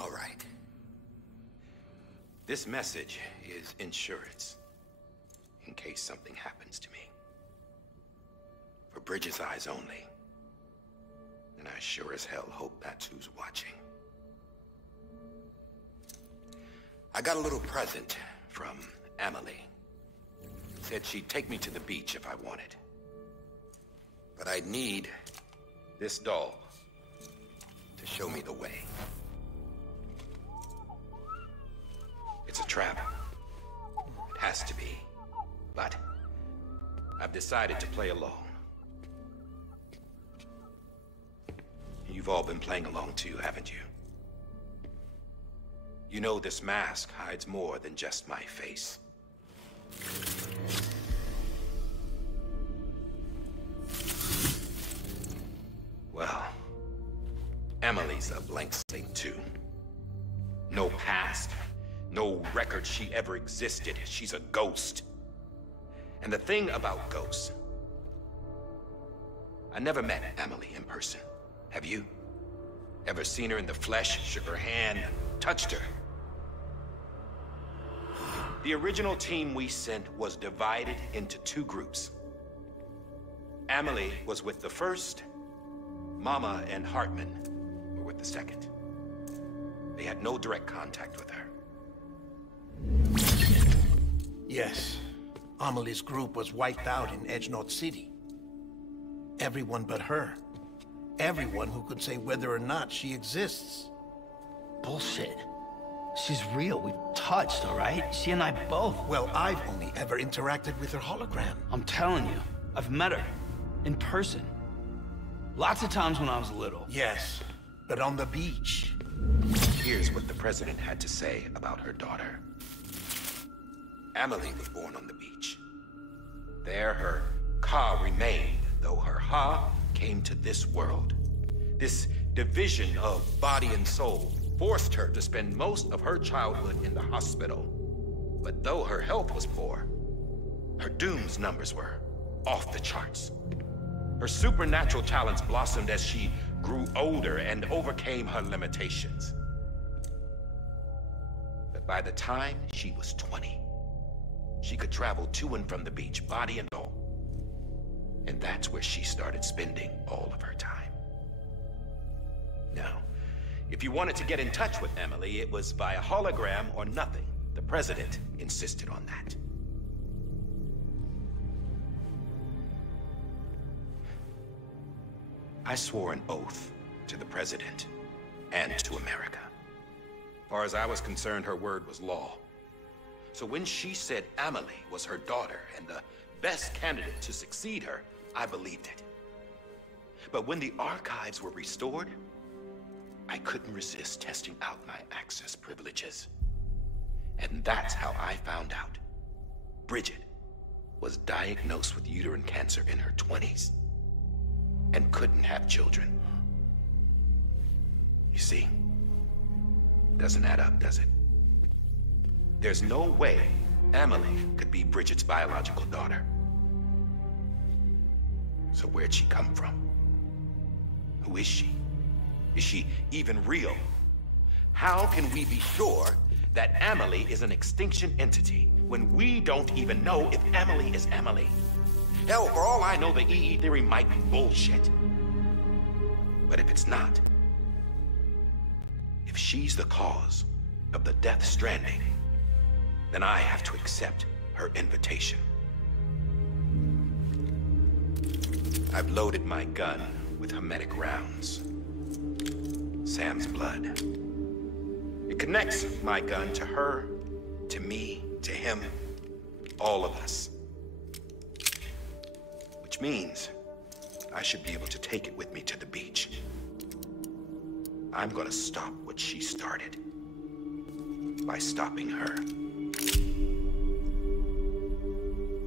All right. This message is insurance, in case something happens to me. For Bridget's eyes only. And I sure as hell hope that's who's watching. I got a little present from Emily. Said she'd take me to the beach if I wanted. But I'd need this doll to show me the way. It's a trap. It has to be. But I've decided to play along. You've all been playing along too, haven't you? You know this mask hides more than just my face. Well, Emily's a blank slate too. No past, no record she ever existed. She's a ghost. And the thing about ghosts, I never met Emily in person. Have you? Ever seen her in the flesh, shook her hand, touched her? The original team we sent was divided into two groups. Emily was with the first, Mama and Hartman were with the second. They had no direct contact with her. Yes. Amelie's group was wiped out in Edgenot City. Everyone but her. Everyone who could say whether or not she exists. Bullshit. She's real. We've touched, all right? She and I both. Well, I've only ever interacted with her hologram. I'm telling you, I've met her. In person. Lots of times when I was little. Yes, but on the beach. Here's what the president had to say about her daughter. Emily was born on the beach. There her Ka remained, though her Ha came to this world. This division of body and soul forced her to spend most of her childhood in the hospital. But though her health was poor, her Doom's numbers were off the charts. Her supernatural talents blossomed as she grew older and overcame her limitations. But by the time she was 20, she could travel to and from the beach, body and all. And that's where she started spending all of her time. Now, if you wanted to get in touch with Emily, it was via hologram or nothing. The president insisted on that. I swore an oath to the president and to America. As far as I was concerned, her word was law. So when she said Emily was her daughter and the best candidate to succeed her, I believed it. But when the archives were restored, I couldn't resist testing out my access privileges. And that's how I found out Bridget was diagnosed with uterine cancer in her 20s and couldn't have children. You see, doesn't add up, does it? There's no way Emily could be Bridget's biological daughter. So where'd she come from? Who is she? Is she even real? How can we be sure that Amelie is an extinction entity when we don't even know if Amelie is Amelie? Hell, for all I know, the EE theory might be bullshit. But if it's not, if she's the cause of the Death Stranding, then I have to accept her invitation. I've loaded my gun with hermetic rounds. Sam's blood. It connects my gun to her, to me, to him, all of us. Which means I should be able to take it with me to the beach. I'm gonna stop what she started by stopping her.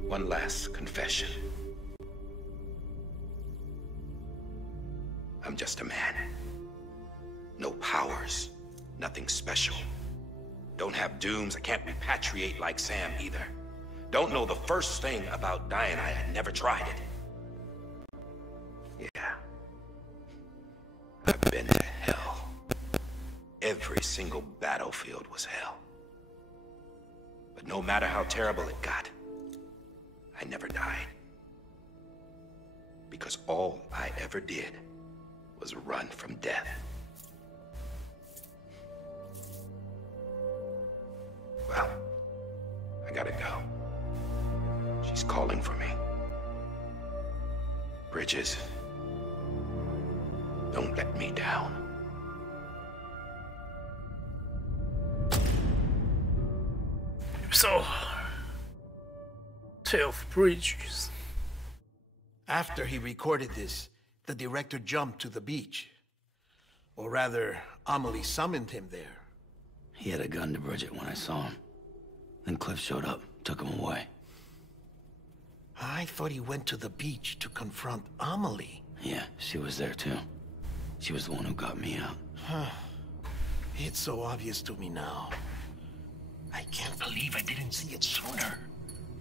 One last confession. I'm just a man. No powers, nothing special. Don't have dooms, I can't repatriate like Sam either. Don't know the first thing about dying, I had never tried it. Yeah. I've been to hell. Every single battlefield was hell. But no matter how terrible it got, I never died. Because all I ever did was run from death. Well, I gotta go. She's calling for me. Bridges, don't let me down. So, Tale of Bridges. After he recorded this, the director jumped to the beach. Or rather, Amelie summoned him there. He had a gun to Bridget when I saw him. Then Cliff showed up, took him away. I thought he went to the beach to confront Amelie. Yeah, she was there too. She was the one who got me out. It's so obvious to me now. I can't believe I didn't see it sooner.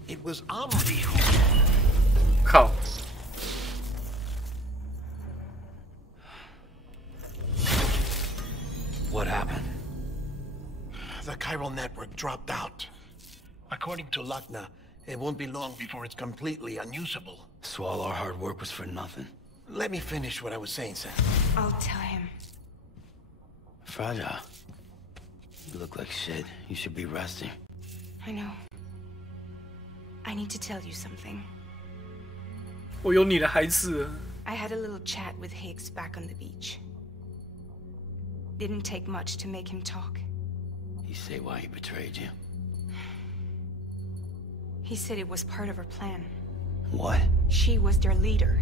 It was Amelie who...靠！ What happened? The chiral network dropped out. According to Lakna, it won't be long before it's completely unusable. So all our hard work was for nothing. Let me finish what I was saying, Sam. I'll tell him. Fragile. You look like shit. You should be resting. I know. I need to tell you something. 我有你的孩子。 I had a little chat with Higgs back on the beach. Didn't take much to make him talk. You say why he betrayed you? He said it was part of her plan. What? She was their leader.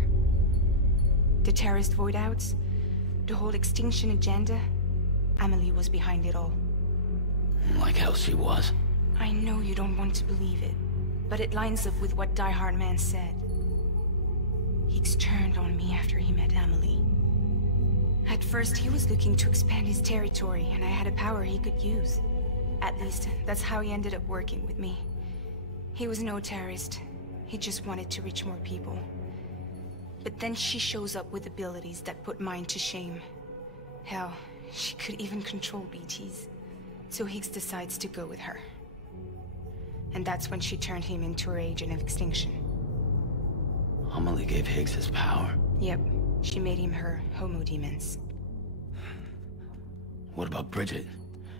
The terrorist void outs, the whole extinction agenda, Amelie was behind it all. Like hell she was. I know you don't want to believe it, but it lines up with what Die Hard Man said. Higgs turned on me after he met Amelie. At first, he was looking to expand his territory, and I had a power he could use. At least, that's how he ended up working with me. He was no terrorist. He just wanted to reach more people. But then she shows up with abilities that put mine to shame. Hell, she could even control BTs. So Higgs decides to go with her. And that's when she turned him into her agent of extinction. Amelie gave Higgs his power. Yep, she made him her homo demons. What about Bridget?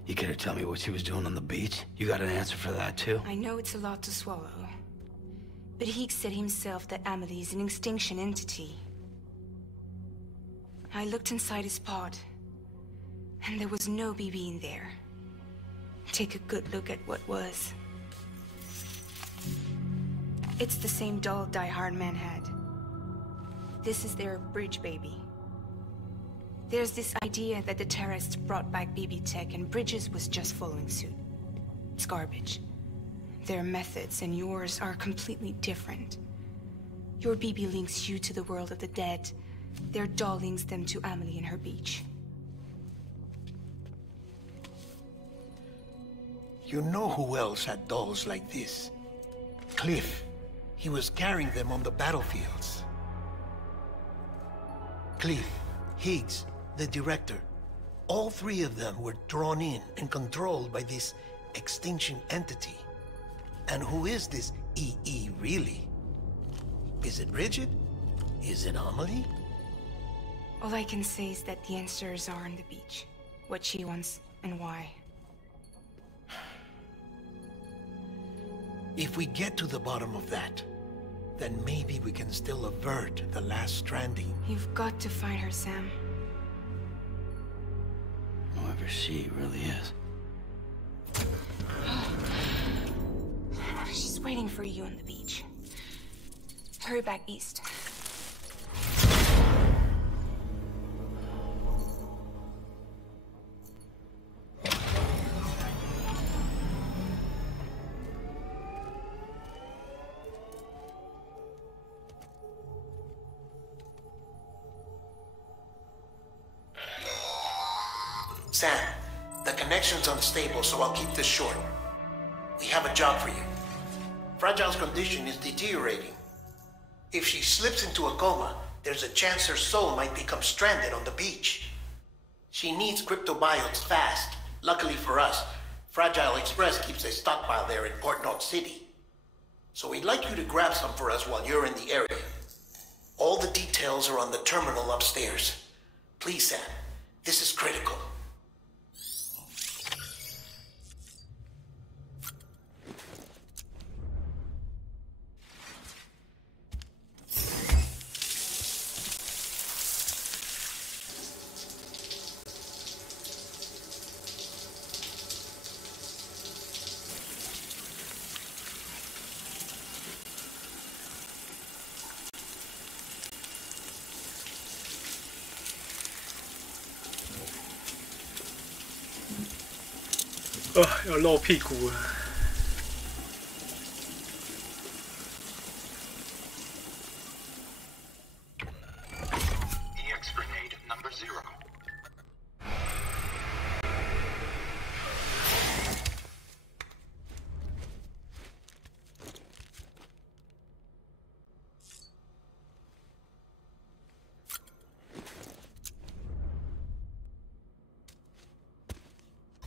You care to tell me what she was doing on the beach? You got an answer for that too? I know it's a lot to swallow. But Higgs said himself that Amelie is an extinction entity. I looked inside his pod, and there was no BB in there. Take a good look at what was. It's the same doll Die Hard Man had. This is their bridge baby. There's this idea that the terrorists brought back BB tech and Bridges was just following suit. It's garbage. Their methods and yours are completely different. Your BB links you to the world of the dead. Their doll links them to Amelie and her beach. You know who else had dolls like this? Cliff. He was carrying them on the battlefields. Cliff, Higgs, the director. All three of them were drawn in and controlled by this extinction entity. And who is this EE really? Is it Bridget? Is it Amelie? All I can say is that the answers are on the beach. What she wants and why. If we get to the bottom of that, then maybe we can still avert the last stranding. You've got to find her, Sam. Whoever she really is. She's waiting for you on the beach. Hurry back east. Sam, the connection's unstable, so I'll keep this short. We have a job for you. Fragile's condition is deteriorating. If she slips into a coma, there's a chance her soul might become stranded on the beach. She needs cryptobiotes fast. Luckily for us, Fragile Express keeps a stockpile there in Port North City. So we'd like you to grab some for us while you're in the area. All the details are on the terminal upstairs. Please, Sam, this is critical. 要露屁股了。EX grenade number 0.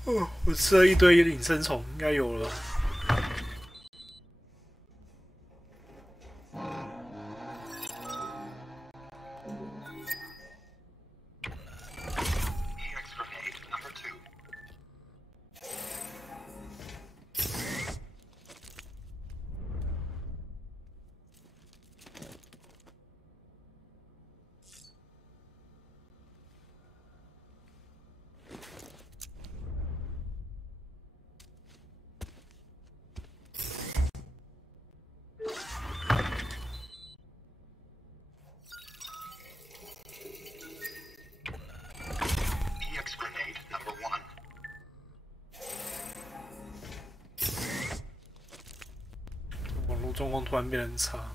哦，我吃了一堆隐身虫，应该有了吧。 网络状况突然变得很差。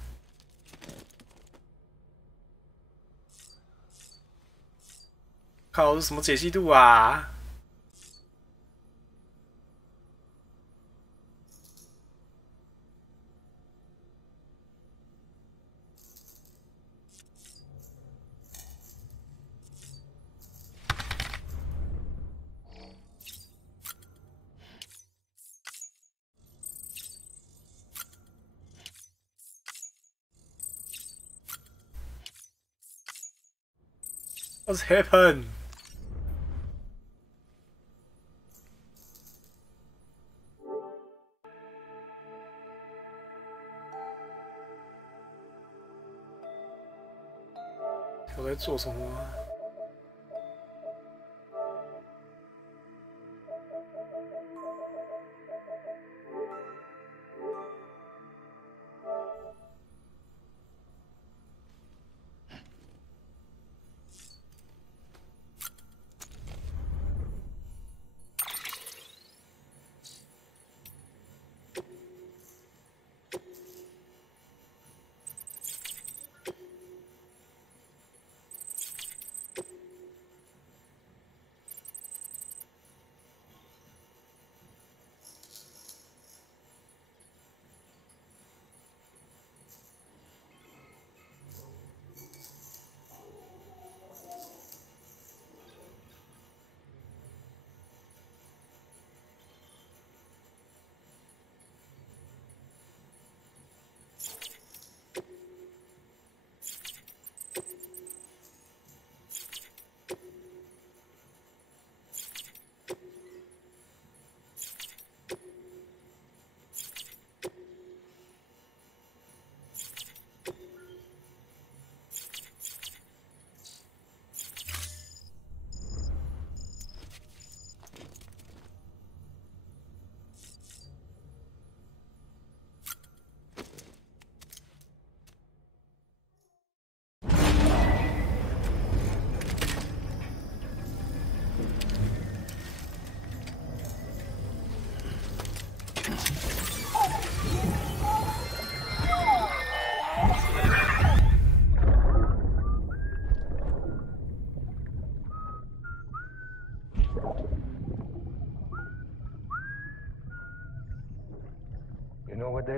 靠，这是什么解析度啊？What's happened? 我在做什么啊？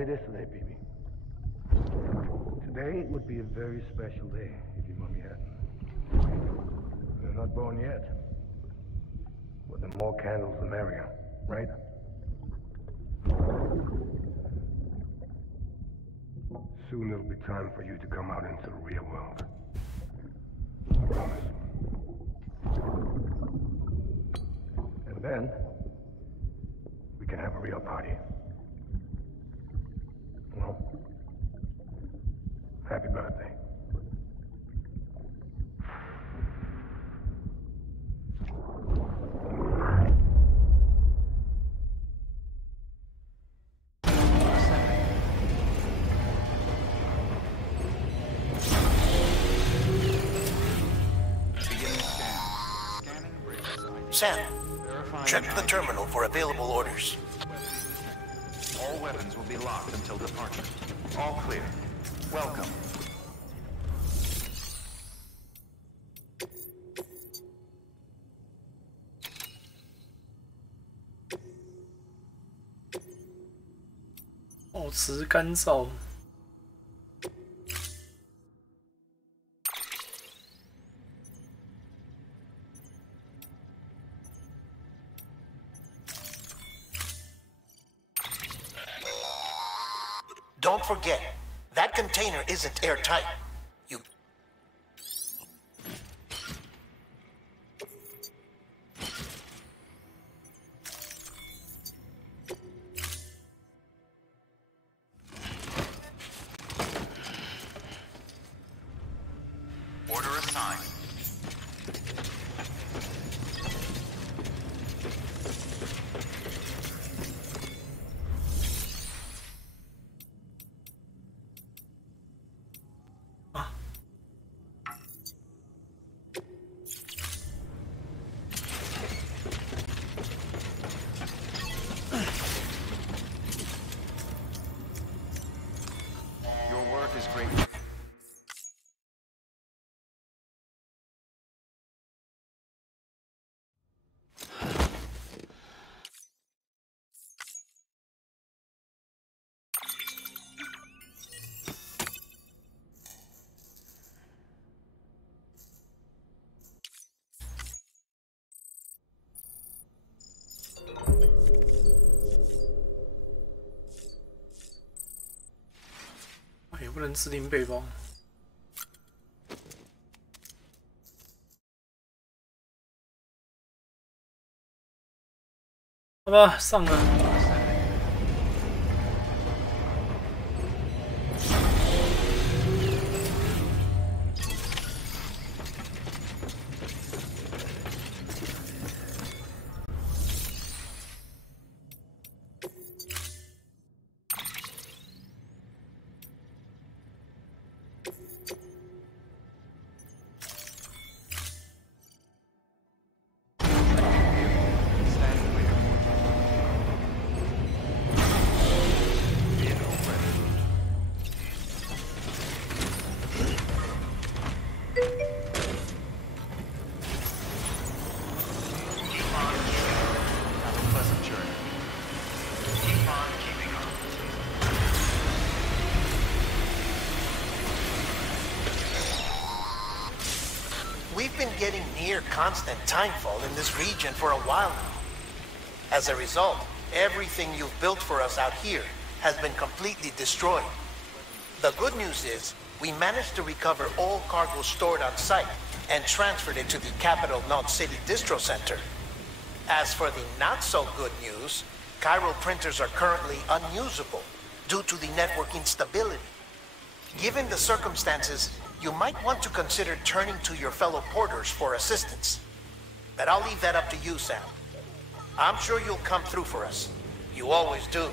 say this today, baby. Today would be a very special day if your mommy hadn't. You're not born yet. But the more candles, the merrier, right? Soon it'll be time for you to come out into the real world. I promise. And then, we can have a real party. Well, happy birthday. Sam, check the terminal for available orders. All weapons will be locked until departure. All clear. Welcome.保持干燥。Don't forget, that container isn't airtight. You... Order assigned. Your work is great.也不能制定背包。好吧，上了。We've been getting near constant timefall in this region for a while now. As a result, everything you've built for us out here has been completely destroyed. The good news is, we managed to recover all cargo stored on site and transferred it to the capital Knot City Distro Center. As for the not-so-good news, chiral printers are currently unusable due to the network instability. Given the circumstances, you might want to consider turning to your fellow porters for assistance. But I'll leave that up to you, Sam. I'm sure you'll come through for us. You always do.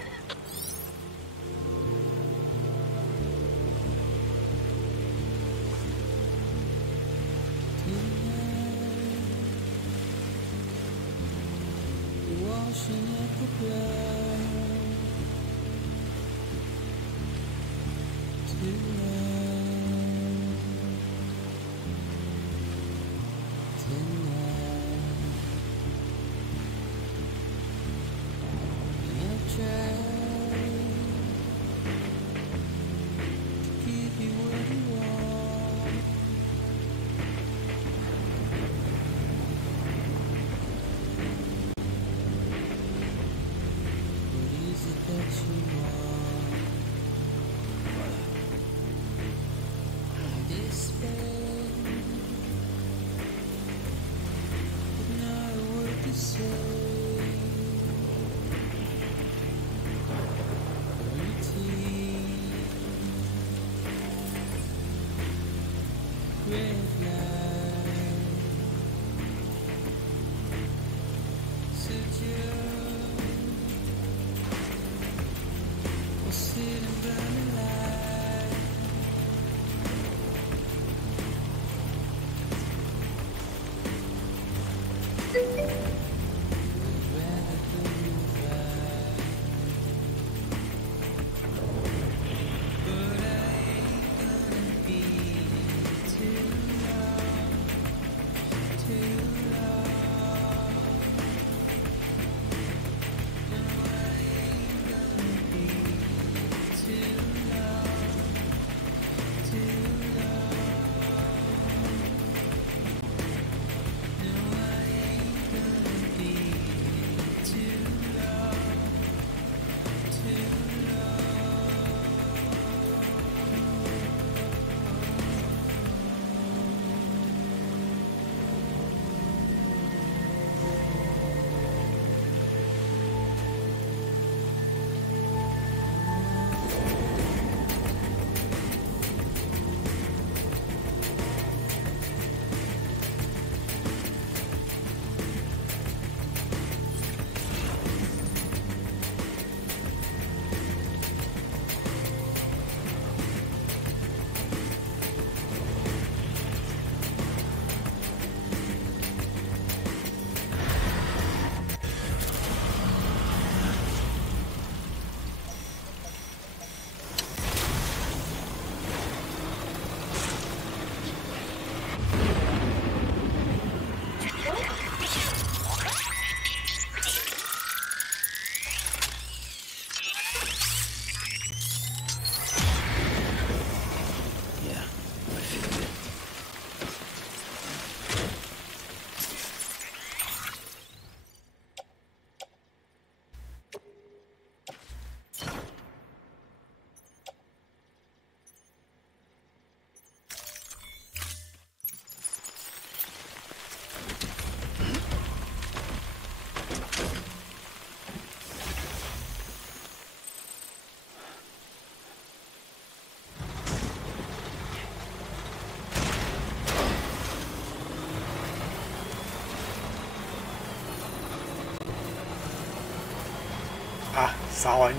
啊，啥玩意？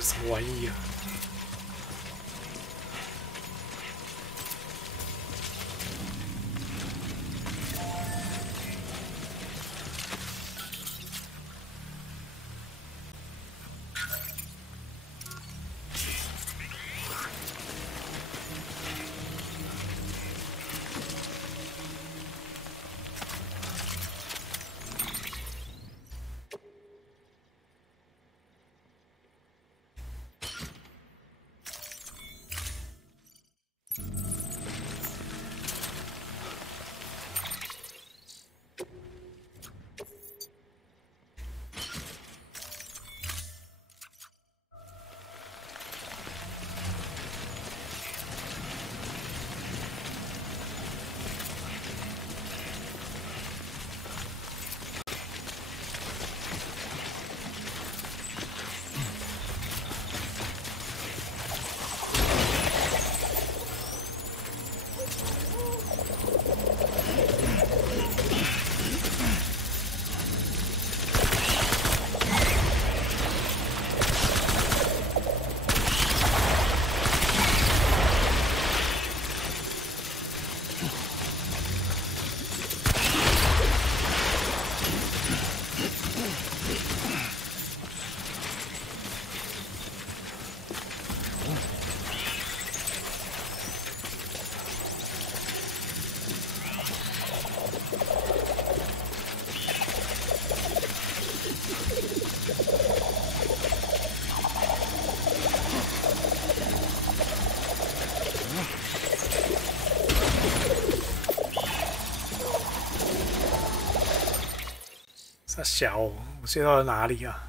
什么玩意啊？这小哦，我现在到了哪里啊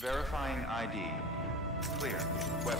？Verifying ID. Clear. Web.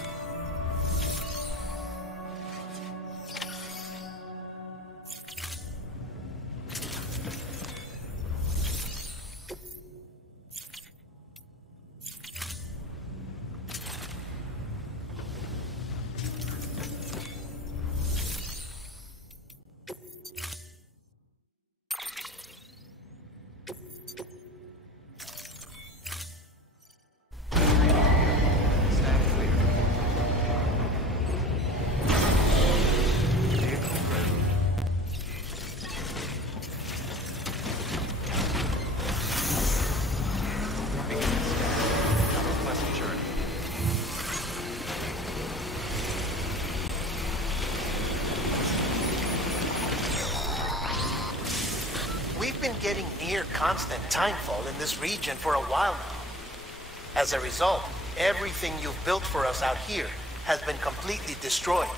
We've been getting near constant timefall in this region for a while now. As a result, everything you've built for us out here has been completely destroyed.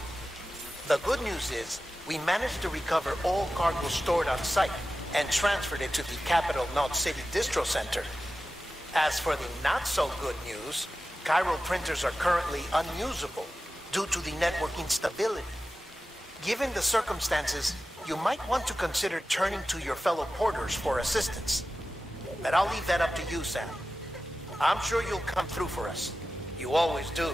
The good news is, we managed to recover all cargo stored on site and transferred it to the capital Knot City Distro Center. As for the not-so-good news, chiral printers are currently unusable due to the network instability. Given the circumstances, you might want to consider turning to your fellow porters for assistance. But I'll leave that up to you, Sam. I'm sure you'll come through for us. You always do.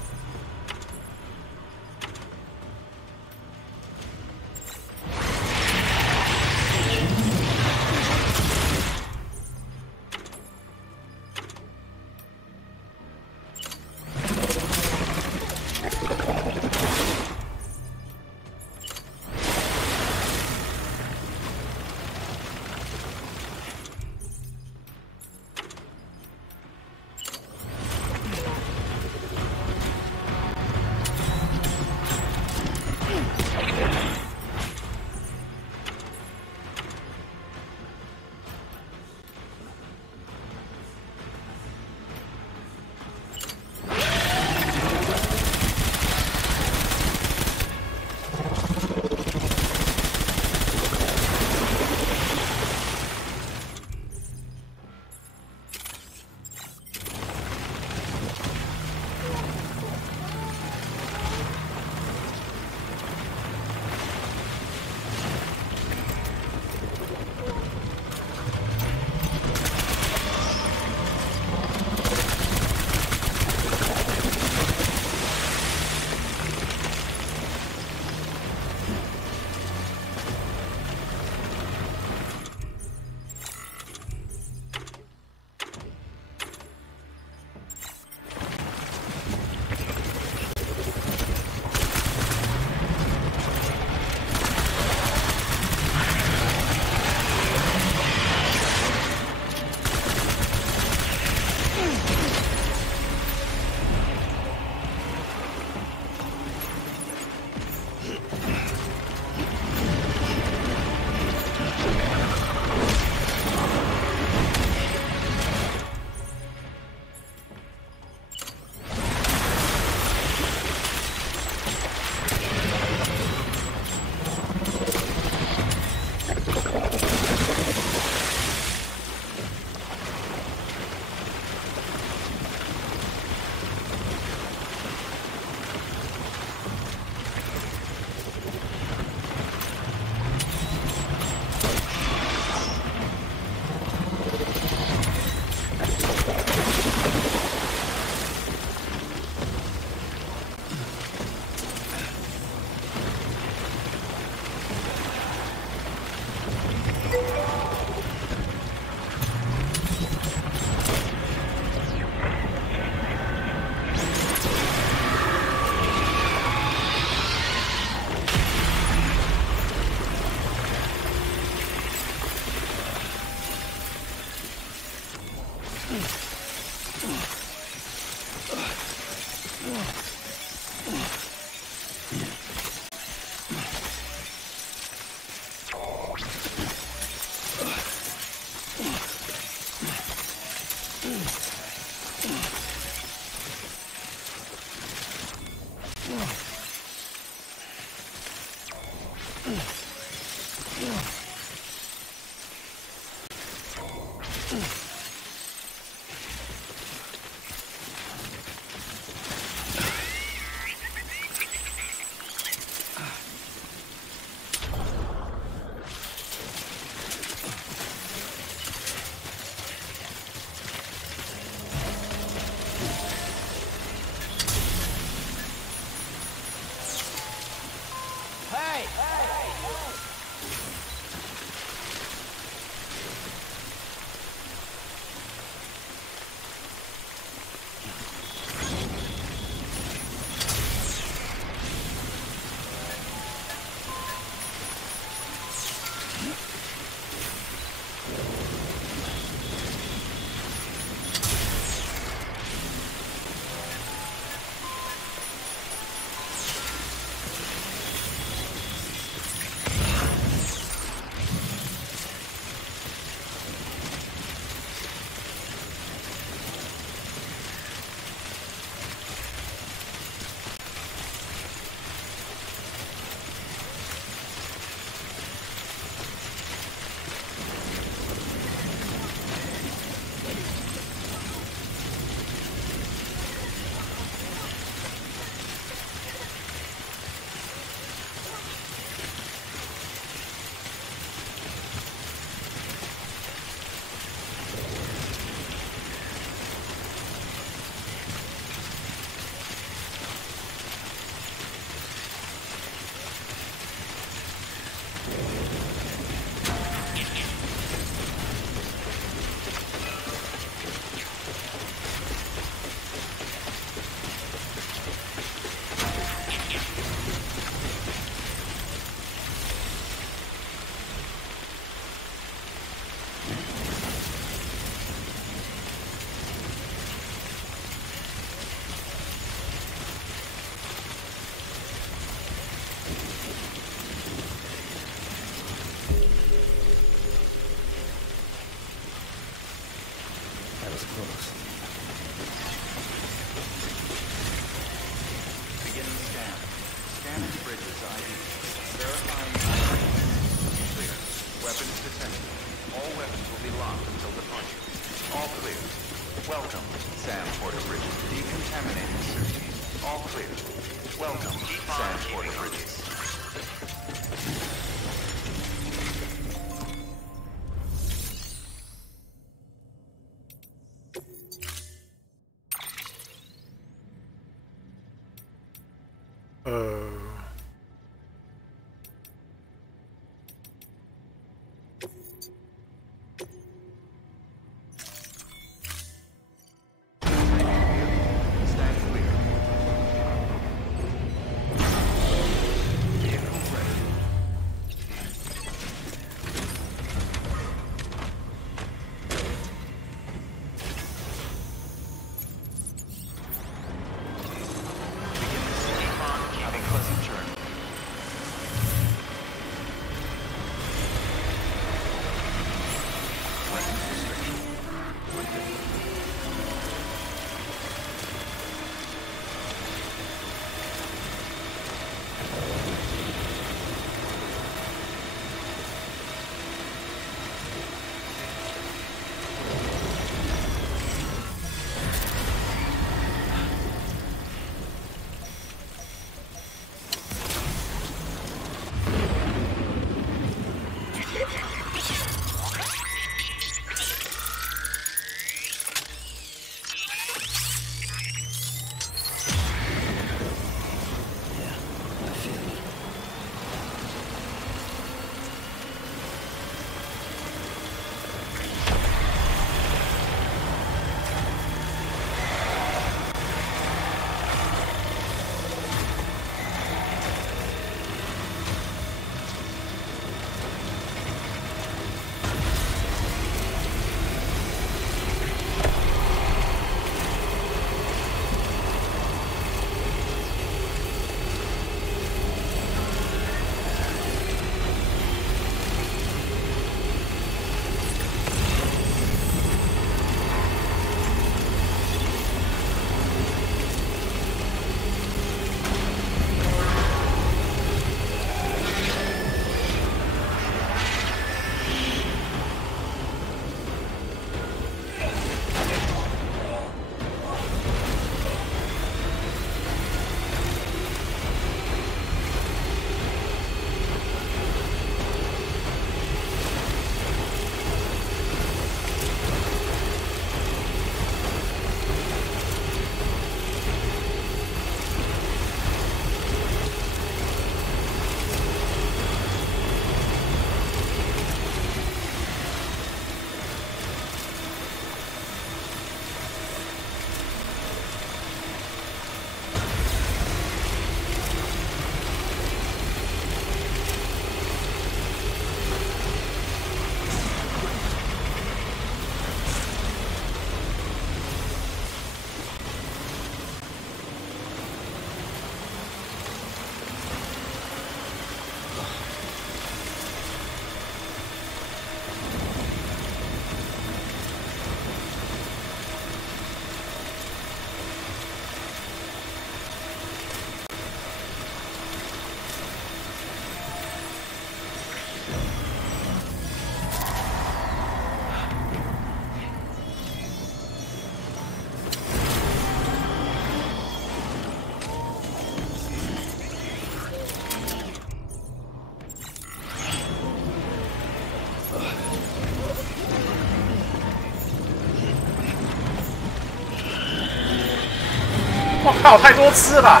我靠，太多只了吧！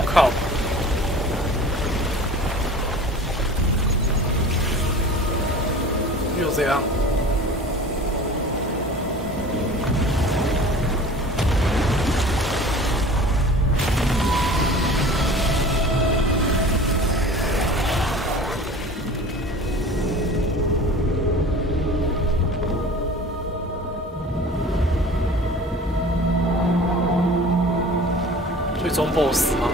我靠！又这样。最终 BOSS 吗？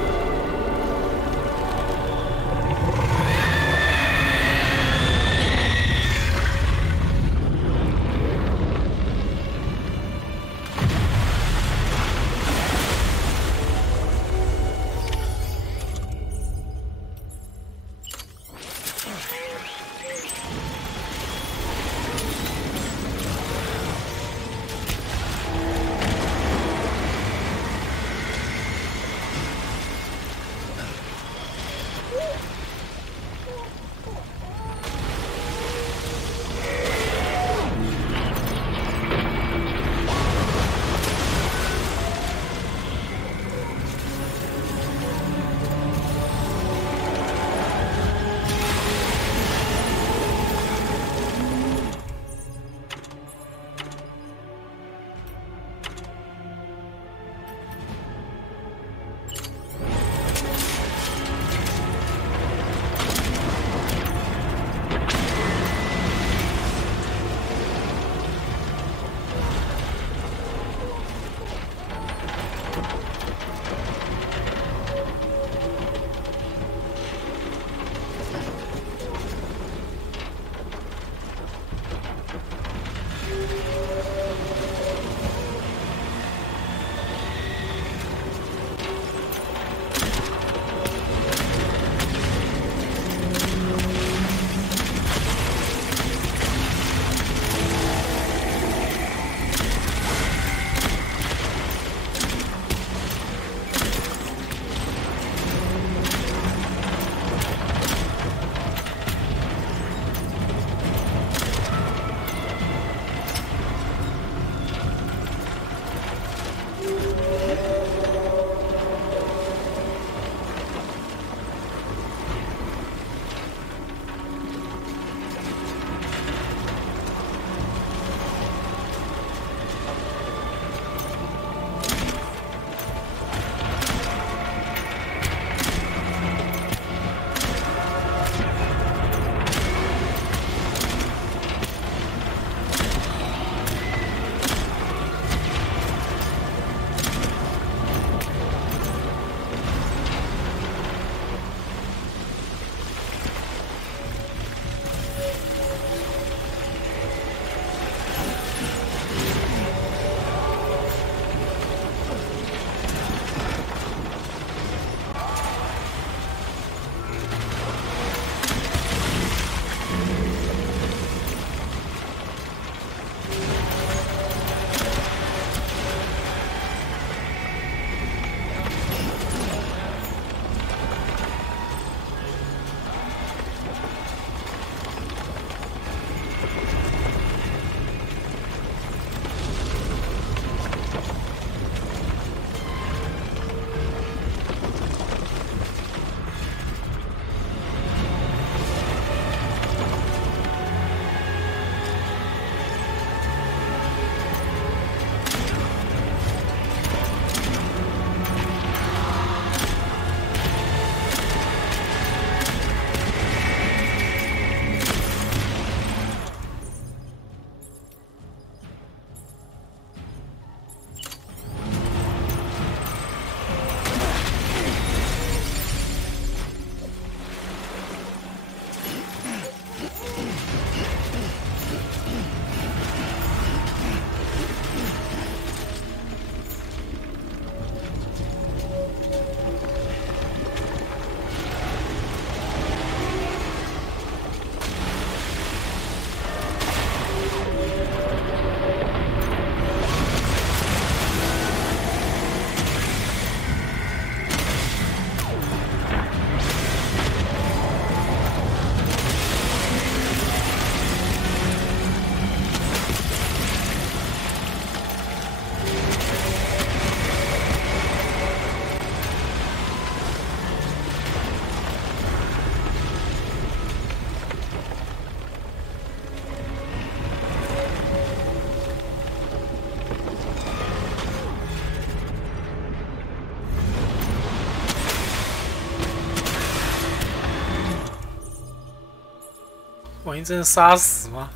万一真的杀死吗？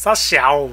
傻小。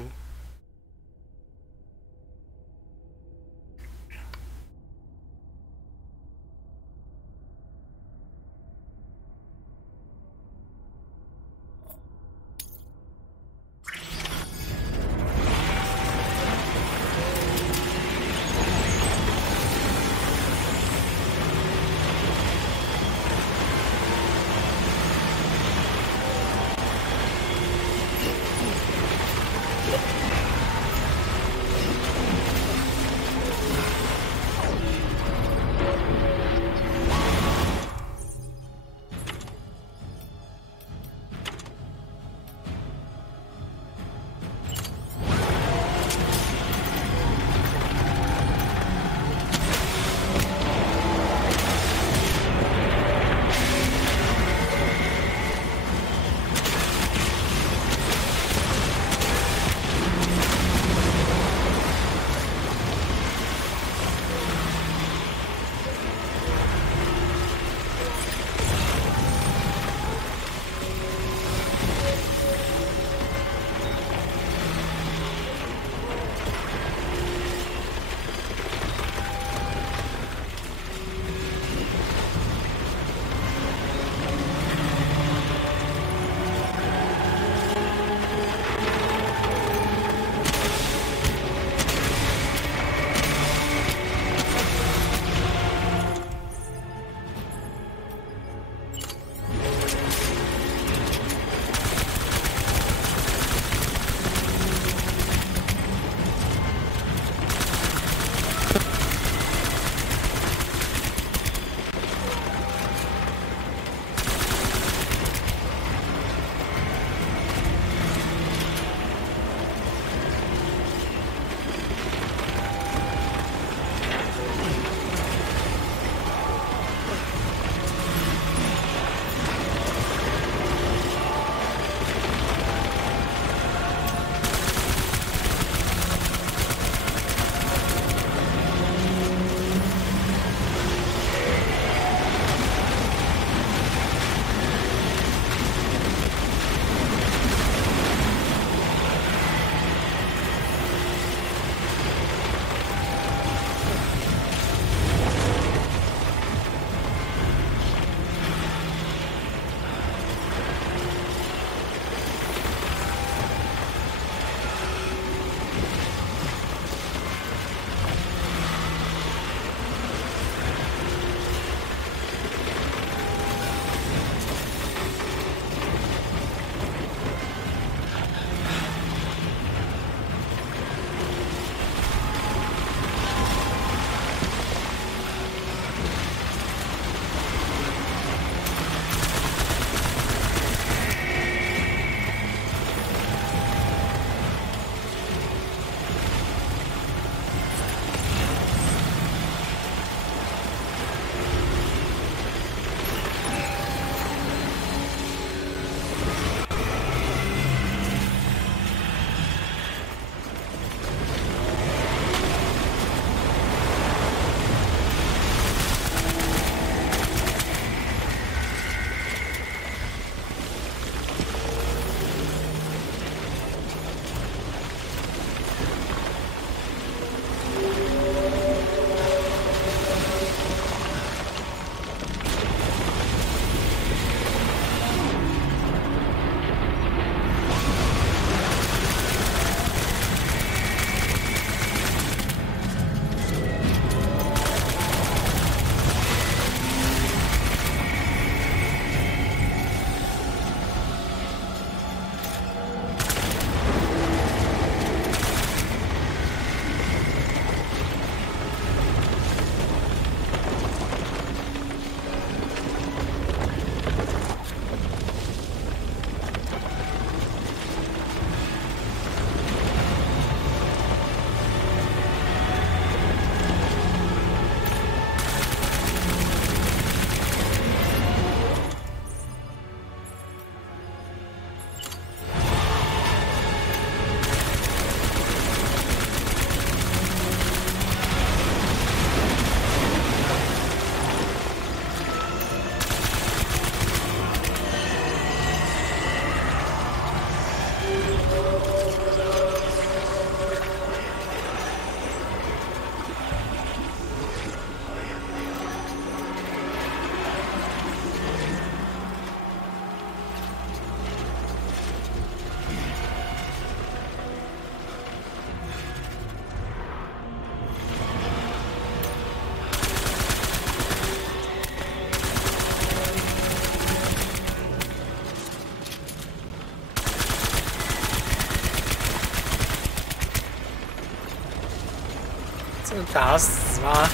打死吗？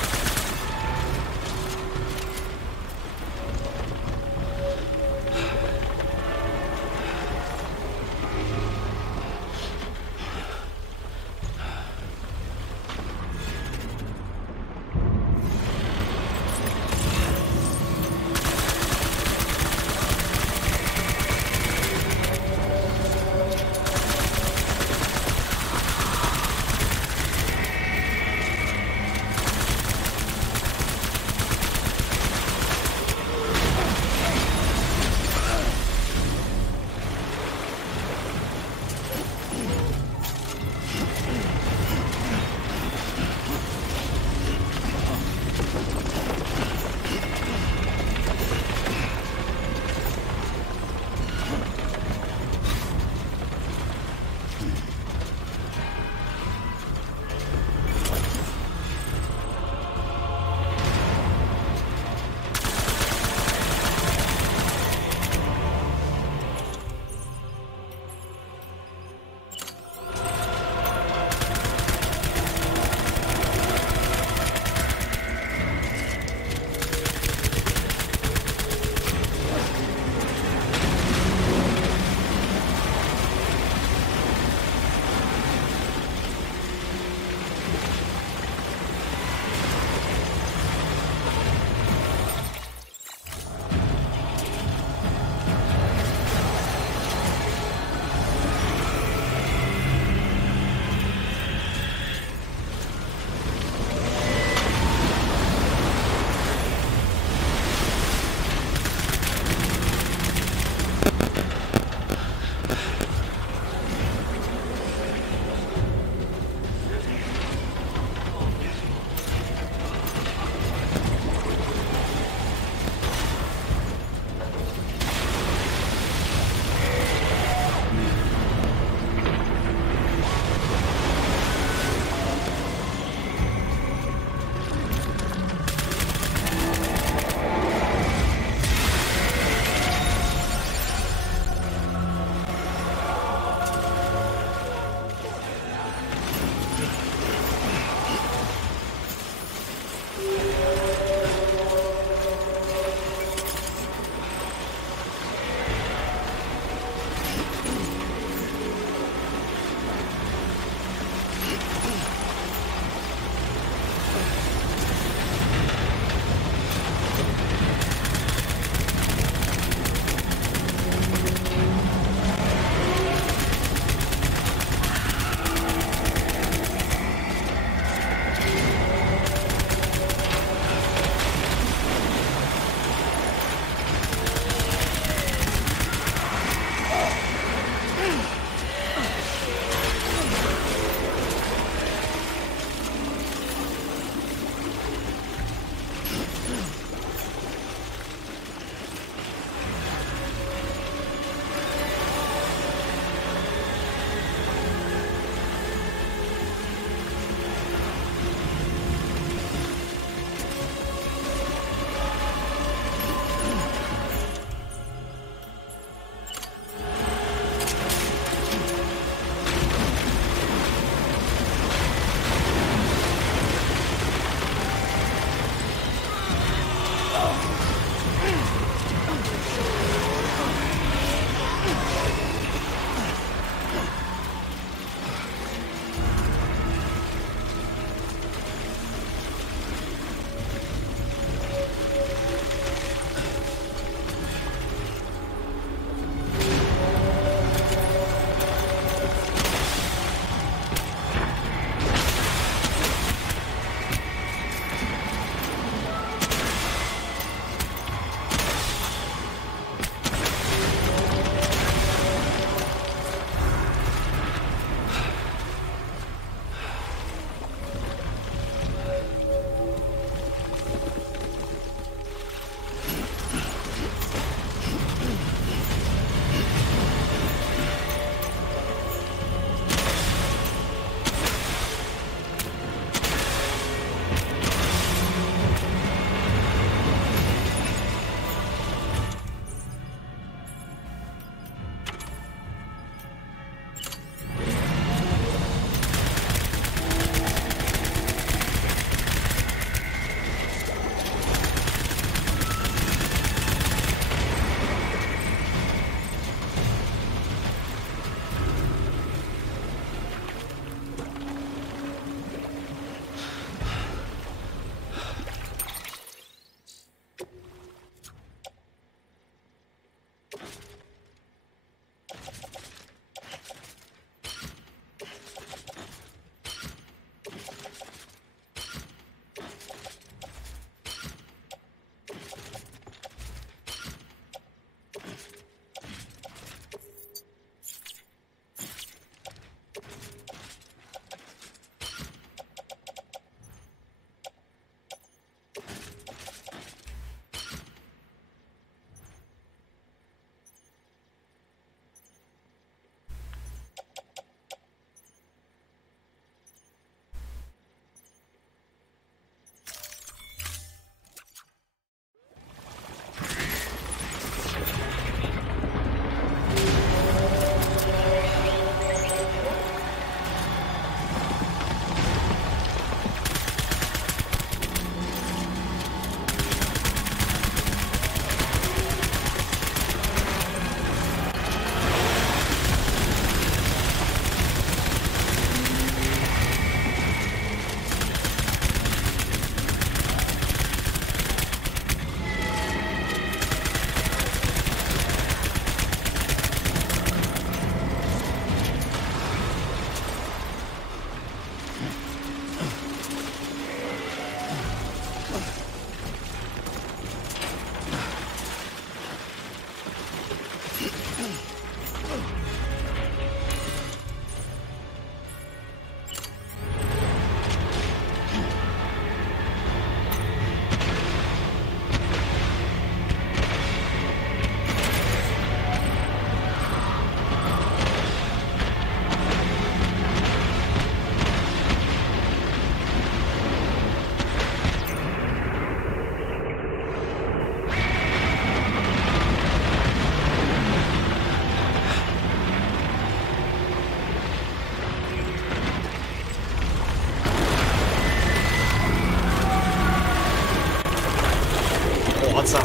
张。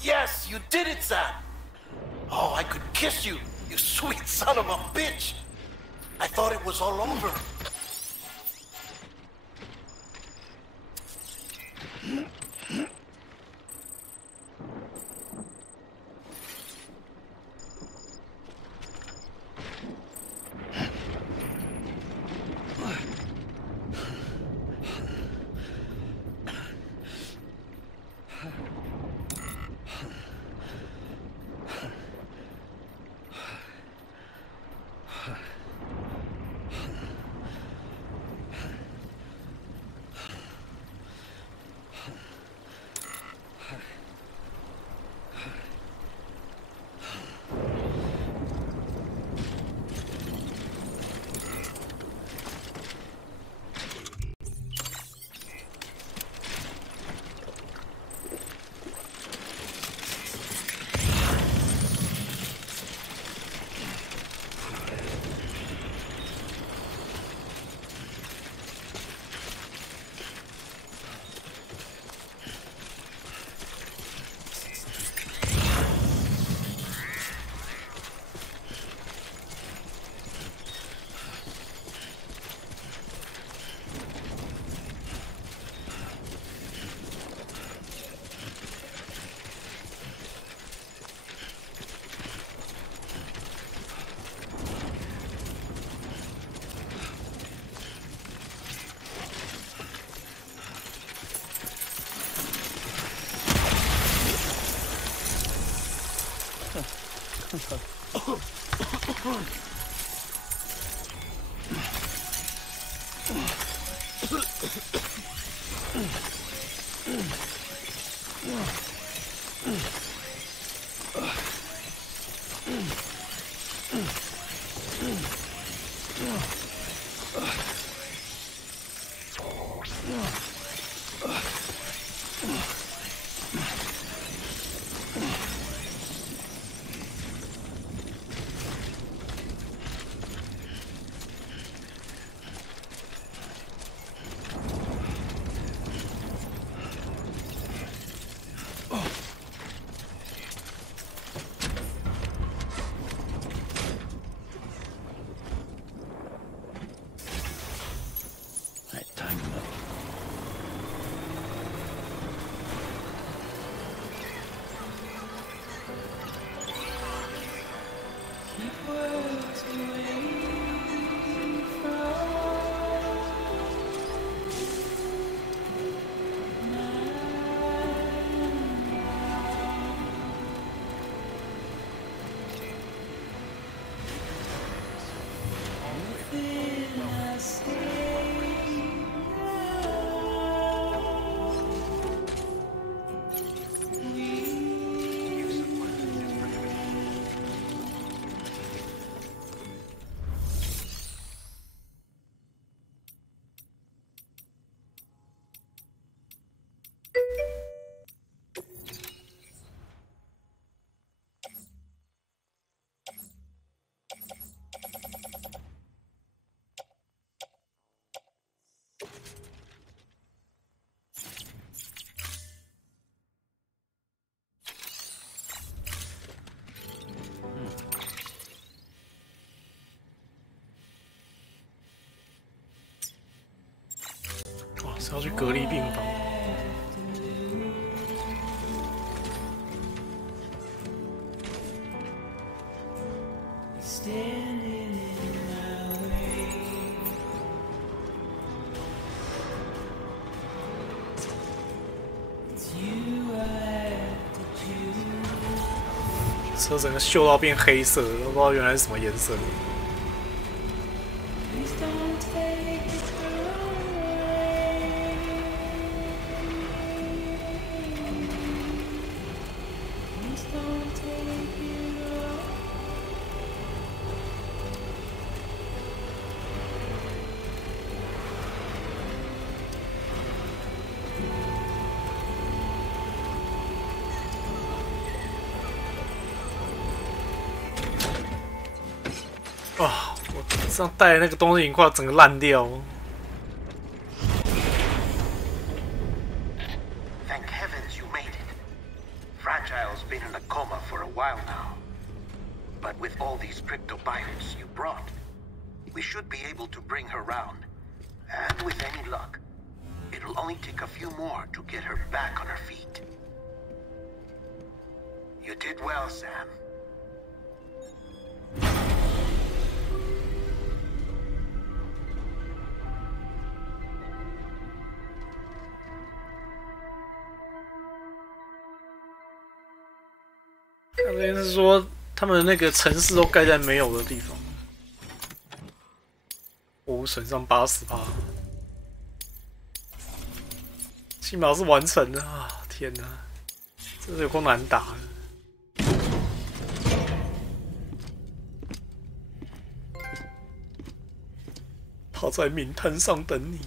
Yes, you did it, Sam! Oh, I could kiss you, you sweet son of a bitch! I thought it was all over.是要去隔离病房。车整个锈到变黑色，都不知道原来是什么颜色。哇！我这样带的那个东西已经快要整个烂掉了。Thank heavens you made it. Fragile's been in a coma for a while now. But with all these cryptobiotes you brought, we should be able to bring her round. And with any luck, it'll only take a few more to get her back on her feet. You did well, Sam. 那边是说他们那个城市都盖在没有的地方，我损伤80%，起码是完成的啊！天哪，这是有够难打的。他在冥滩上等你。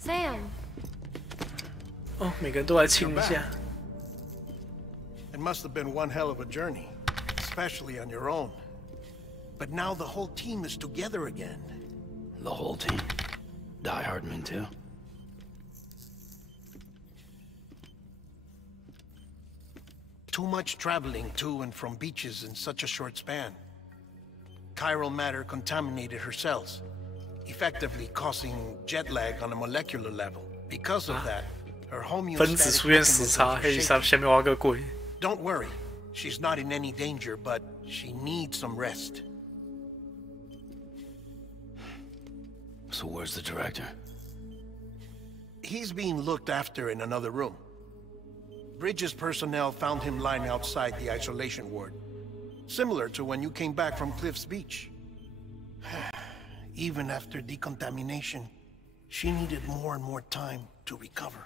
Sam. 哦，每个人都来亲一下。It must have been one hell of a journey, especially on your own. But now the whole team is together again. The whole team? Die Hardman too? Too much traveling to and from beaches in such a short span. Chiral matter contaminated her cells, effectively causing jet lag on a molecular level. Because of that, her homeostatic mechanisms. Don't worry, she's not in any danger, but she needs some rest. So where's the director? He's being looked after in another room. Bridges personnel found him lying outside the isolation ward, similar to when you came back from Cliff's Beach. Even after decontamination, she needed more and more time to recover.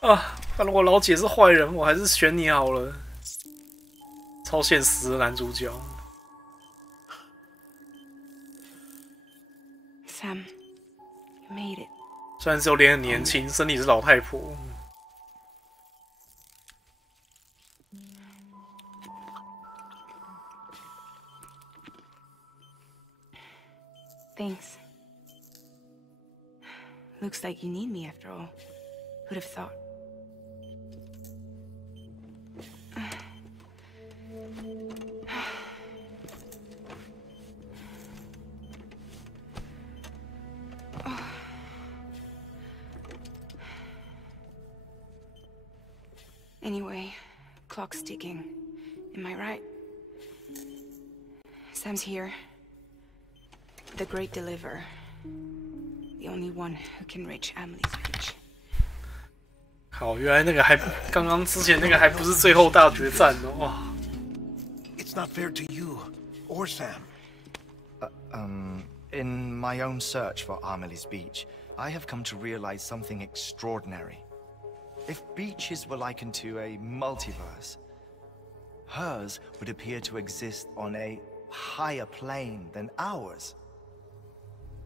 啊，反正我老姐是坏人，我还是选你好了。超现实的男主角。Sam, you made it. 虽然只有脸很年轻，身体是老太婆。Thanks. Looks like you need me after all. Who'd have thought? Anyway, clock's ticking. Am I right? Sam's here. The Great Deliverer. The only one who can reach Amelie's reach. 好，原来那个还刚刚之前那个还不是最后大决战哦！哇 It's not fair to you or Sam. In my own search for Amelie's Beach, I have come to realize something extraordinary. If beaches were likened to a multiverse, hers would appear to exist on a higher plane than ours.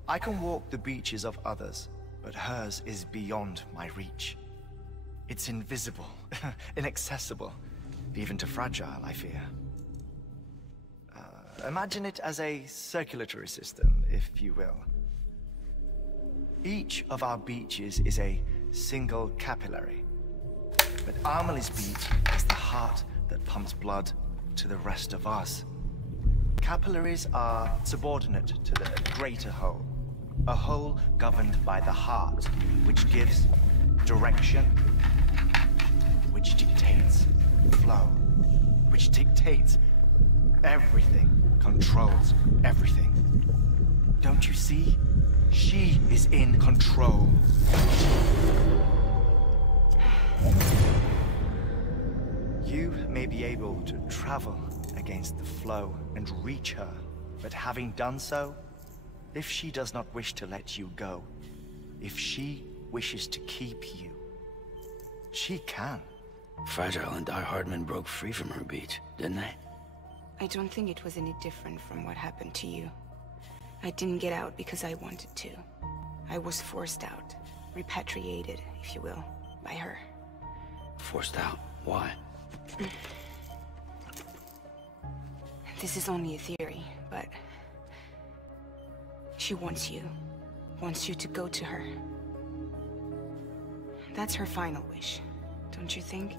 I can walk the beaches of others, but hers is beyond my reach. It's invisible, inaccessible, even to Fragile, I fear. Imagine it as a circulatory system, if you will. Each of our beaches is a single capillary. But Amelie's beach is the heart that pumps blood to the rest of us. Capillaries are subordinate to the greater whole. A whole governed by the heart, which gives direction, which dictates flow, which dictates everything, controls everything. Don't you see? She is in control. You may be able to travel against the flow and reach her, but having done so, if she does not wish to let you go, if she wishes to keep you, she can. Fragile and Die Hardman broke free from her beach, didn't they? I don't think it was any different from what happened to you. I didn't get out because I wanted to. I was forced out, repatriated, if you will, by her. Forced out? Why? This is only a theory, but she wants you to go to her. That's her final wish, don't you think?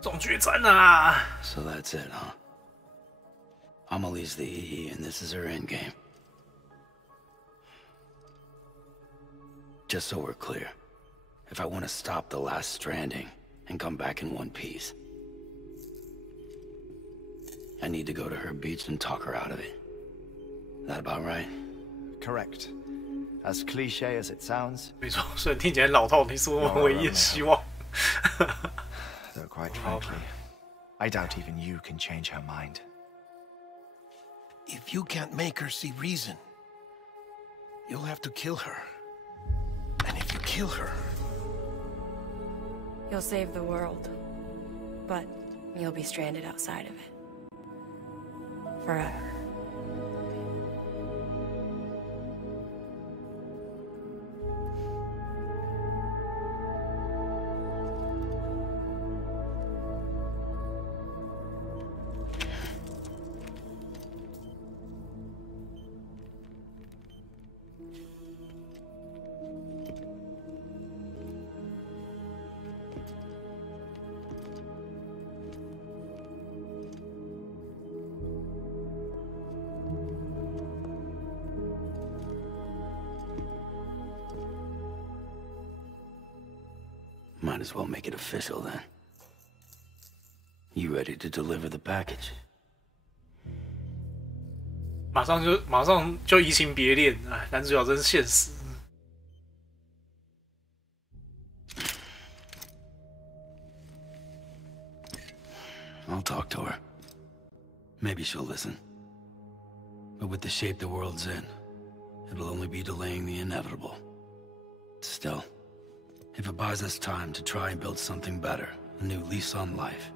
总决战啊！ So that's it, huh? Amelie's the EE, and this is her endgame. Just so we're clear, if I want to stop the last stranding and come back in one piece, I need to go to her beach and talk her out of it. That about right? Correct. As cliche as it sounds. 没错，虽然听起来老套，你是我们唯一的希望。 Though quite frankly, I doubt even you can change her mind. If you can't make her see reason, you'll have to kill her. And if you kill her... You'll save the world, but you'll be stranded outside of it. Forever. Might as well make it official then. You ready to deliver the package? 马上就移情别恋，哎，男主角真是现实。 I'll talk to her. Maybe she'll listen. But with the shape the world's in, it'll only be delaying the inevitable. Still, if it buys us time to try and build something better, a new lease on life,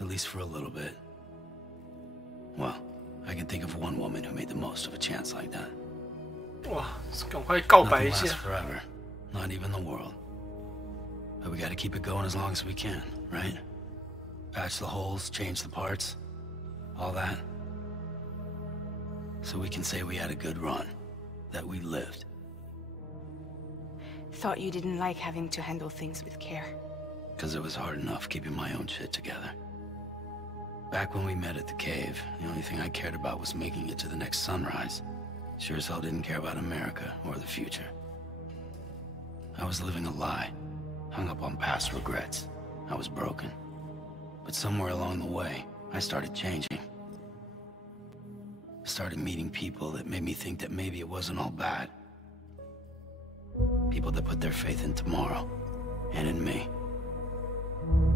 at least for a little bit, well, I can think of one woman who made the most of a chance like that. 哇，赶快告白一 Nothing 下 lasts。forever, not even the world. But we gotta keep it going as long as we can, right? Patch the holes, change the parts, all that. So we can say we had a good run, that we lived. Thought you didn't like having to handle things with care. 'Cause it was hard enough keeping my own shit together. Back when we met at the cave, the only thing I cared about was making it to the next sunrise. Sure as hell didn't care about America or the future. I was living a lie, hung up on past regrets. I was broken. But somewhere along the way, I started changing. Started meeting people that made me think that maybe it wasn't all bad. People that put their faith in tomorrow, and in me.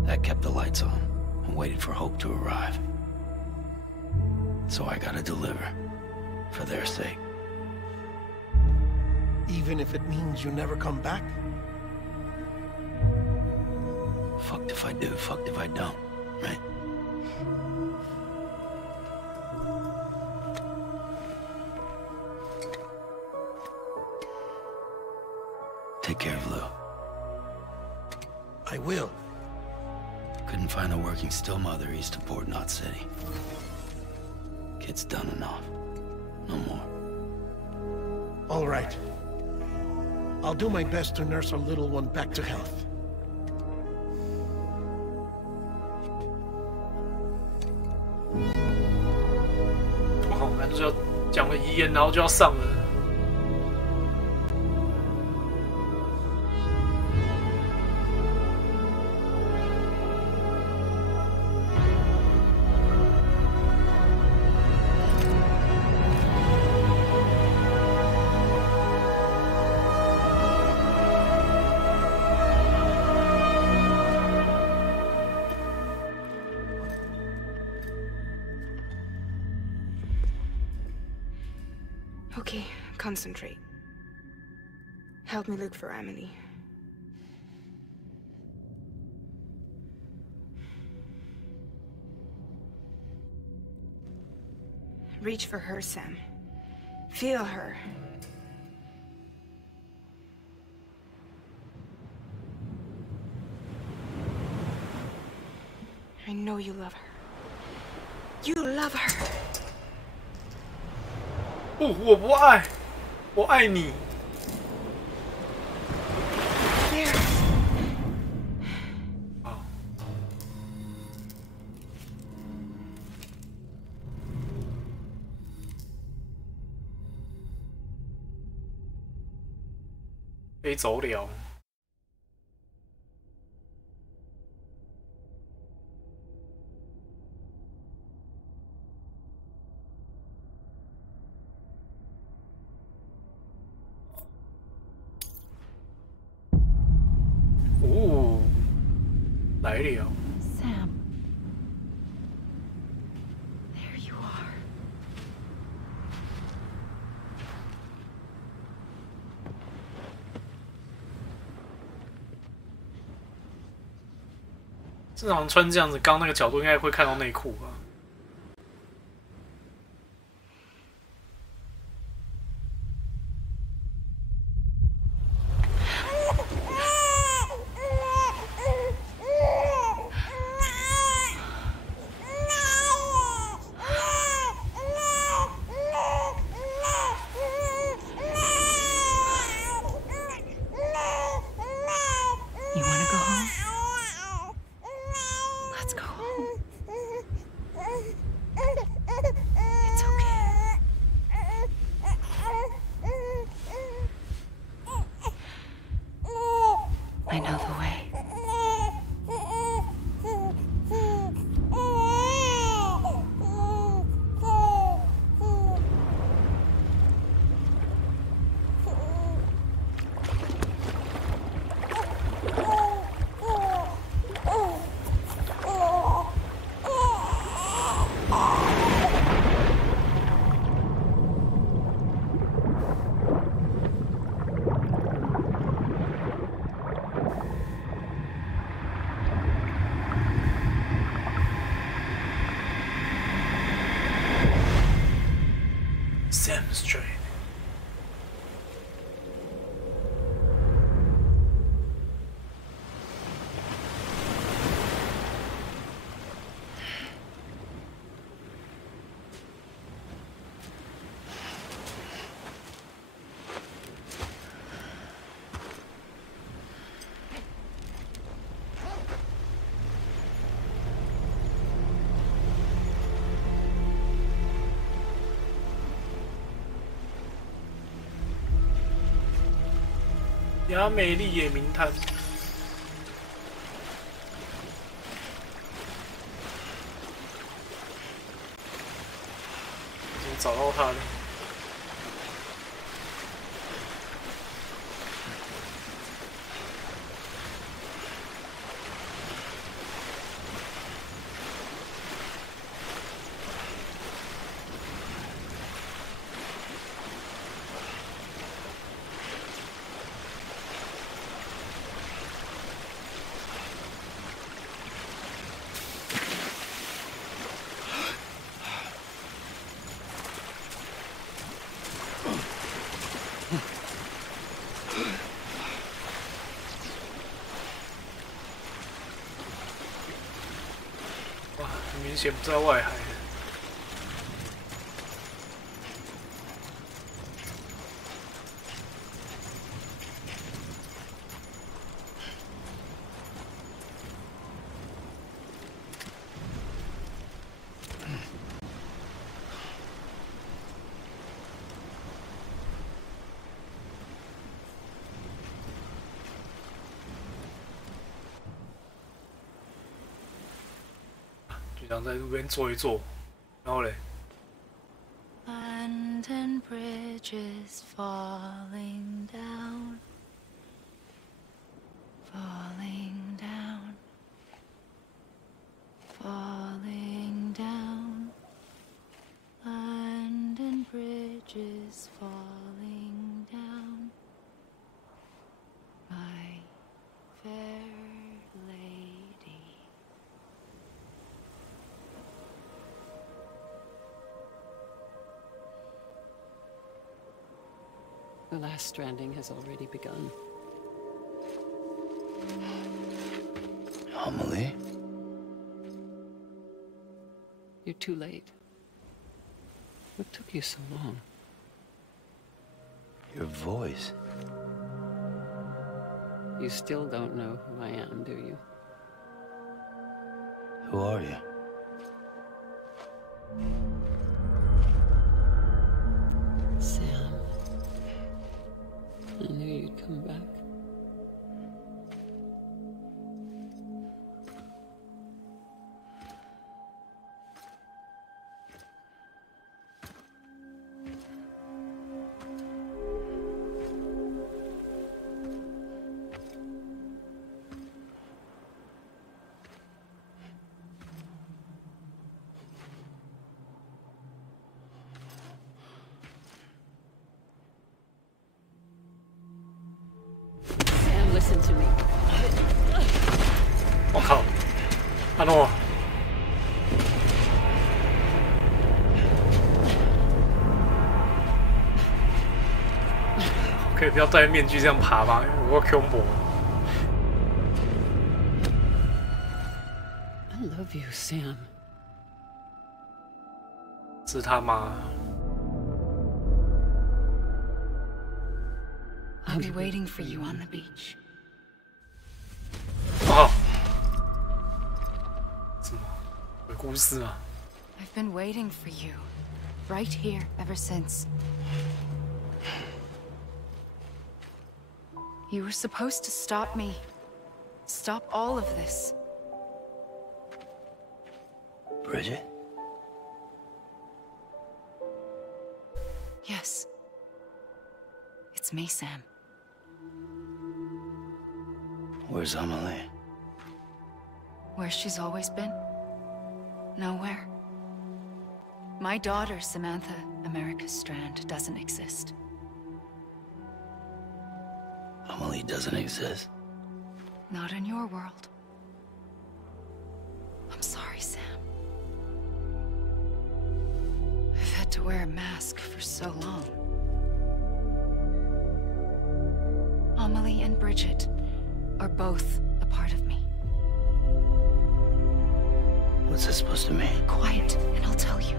That kept the lights on, and waited for hope to arrive. So I gotta deliver, for their sake. Even if it means you never come back? Fucked if I do, fucked if I don't, right? Take care of Lou. I will. Couldn't find a working still mother east of Port Knot City. Kid's done enough. No more. All right. I'll do my best to nurse our little one back to health. 哇，男主角讲了遗言，然后就要上了。 Okay, concentrate. Help me look for Emily. Reach for her, Sam. Feel her. I know you love her. You love her. 不，我不爱，我爱你。There. 好。可以走了。哦，来了。Sam. There you are. 正常穿这样子，刚那个角度应该会看到内裤吧？You want to go home? Let's go home. It's okay. I know the way. Sam's train。雅美丽野名滩，怎么找到他了？哇，很明显不在外海。就这样在路边坐一坐，然后嘞， London Bridge is falling down, falling down, falling down. London Bridge is falling down, my fair lady. The last stranding has already begun. Amelie? You're too late. What took you so long? Your voice. You still don't know who I am, do you? Who are you? Sam. I knew you'd come back. Listen to me. 我靠，阿诺，可以不要戴面具这样爬吗？我恐怖。I love you, Sam. 是他妈。 I'll be waiting for you on the beach. 哦，什么鬼故事啊 I've been waiting for you, right here, ever since. You were supposed to stop me. Stop all of this. Bridget? Yes. It's me, Sam. Where's Amelie? Where she's always been? Nowhere. My daughter, Samantha America Strand, doesn't exist. Amelie doesn't exist? Not in your world. I'm sorry, Sam. I've had to wear a mask for so long. Amelie and Bridget are both a part of me. What's this supposed to mean? Quiet, and I'll tell you.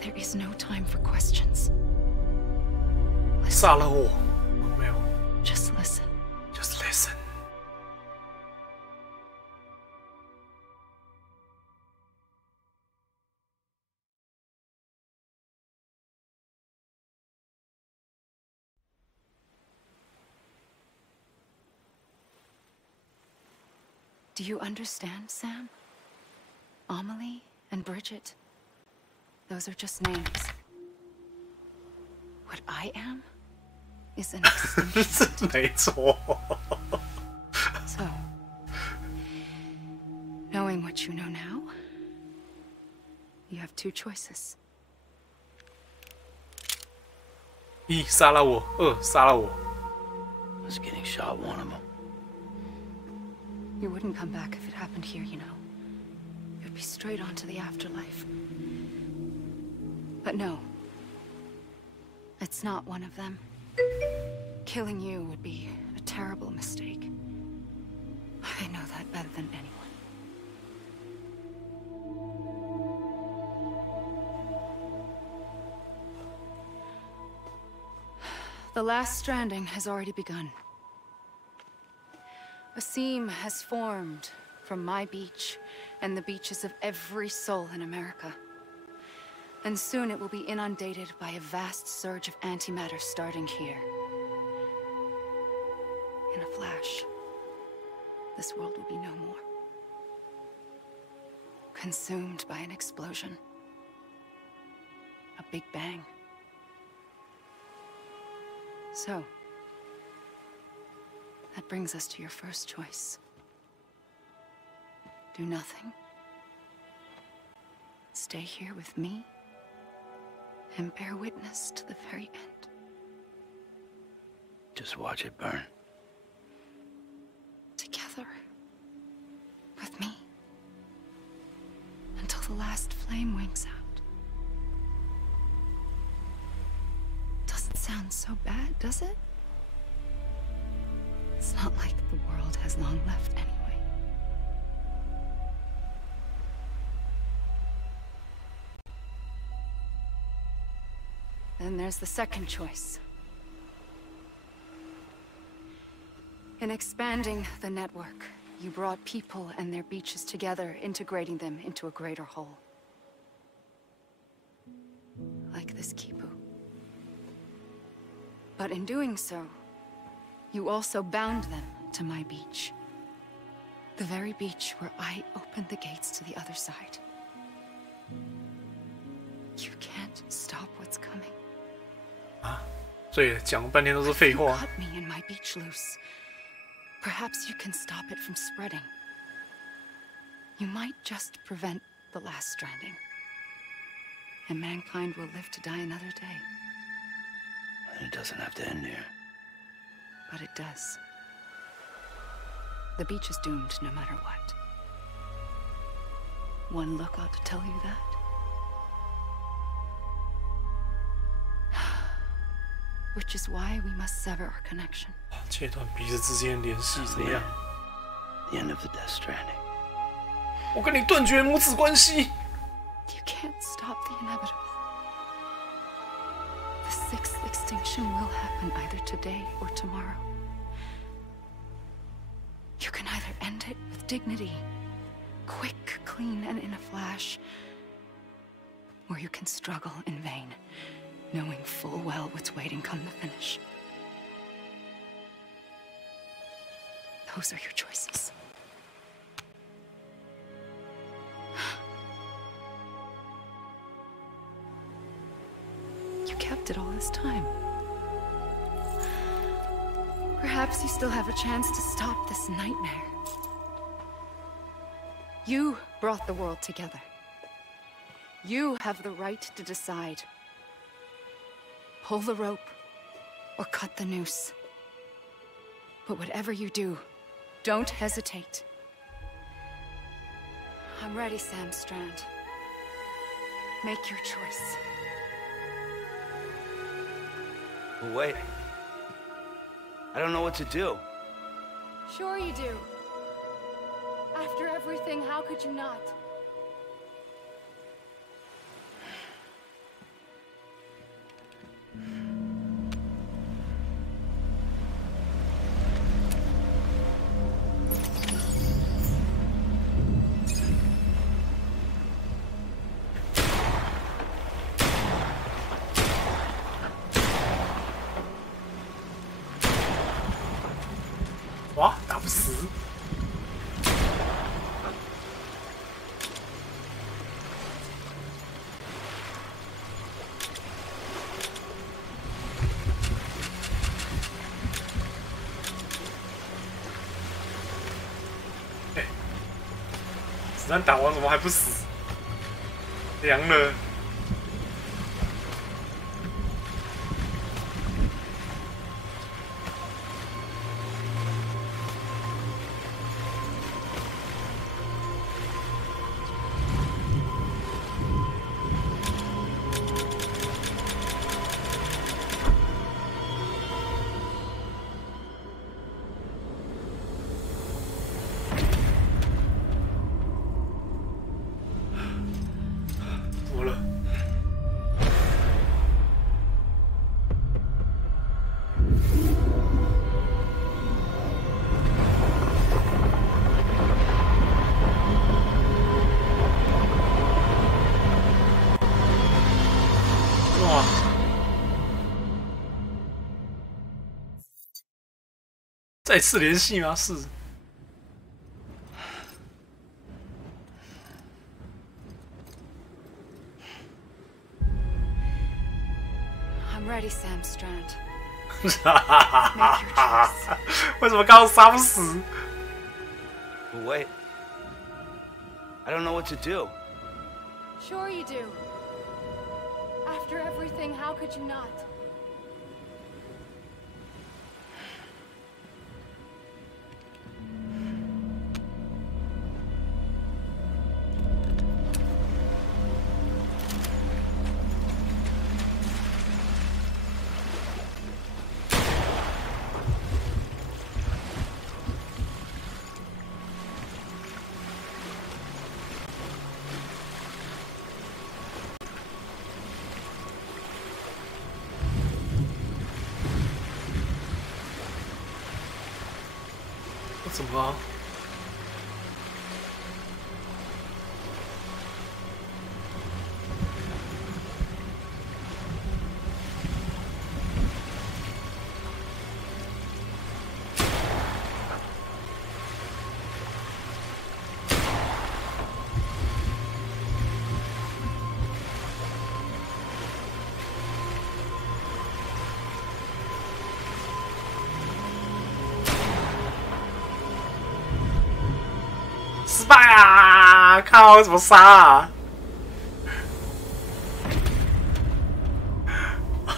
There is no time for questions. 杀了我，没有。 Just listen. Just listen. Do you understand, Sam? Amelie and Bridget, those are just names. What I am is an extension. 没错。 So, knowing what you know now, you have two choices. 一杀了我，二杀了我。 Was getting shot one of them. You wouldn't come back if it happened here, you know. You'd be straight on to the afterlife. But no. It's not one of them. Killing you would be a terrible mistake. I know that better than anyone. The last stranding has already begun. A seam has formed from my beach and the beaches of every soul in America. And soon it will be inundated by a vast surge of antimatter starting here. In a flash, this world will be no more. Consumed by an explosion. A big bang. So, that brings us to your first choice. Do nothing. Stay here with me and bear witness to the very end. Just watch it burn. Together. With me. Until the last flame winks out. Doesn't sound so bad, does it? It's not like the world has long left anyway. Then there's the second choice. In expanding the network, you brought people and their beaches together, integrating them into a greater whole. Like this Kipu. But in doing so, you also bound them to my beach. The very beach where I opened the gates to the other side. You can't stop what's coming. 啊，所以讲了半天都是废话。Cut me and my beach loose. Perhaps you can stop it from spreading. You might just prevent the last stranding. And mankind will live to die another day. And it doesn't have to end here. But it does. The beach is doomed no matter what. One look ought to tell you that. Which is why we must sever our connection. 切断彼此之间的联系，怎样 The end of the Death Stranding. 我跟你断绝母子关系。You can't stop the inevitable. The sixth extinction will happen either today or tomorrow. You can either end it with dignity, quick, clean, and in a flash, or you can struggle in vain, knowing full well what's waiting come the finish. Those are your choices. You kept it all this time. Perhaps you still have a chance to stop this nightmare. You brought the world together. You have the right to decide. Pull the rope or cut the noose. But whatever you do, don't hesitate. I'm ready, Sam Strand. Make your choice. But wait. I don't know what to do. Sure you do. After everything, how could you not?哇，打不死！哎，子弹打完怎么还不死？凉了。怎么了？哇！再次联系吗？是。I'm ready, Sam Strand. 为什么刚刚杀不死 But wait. I don't know what to do. Sure you do. After everything, how could you not? 怎么了？失败啊！靠，怎么杀啊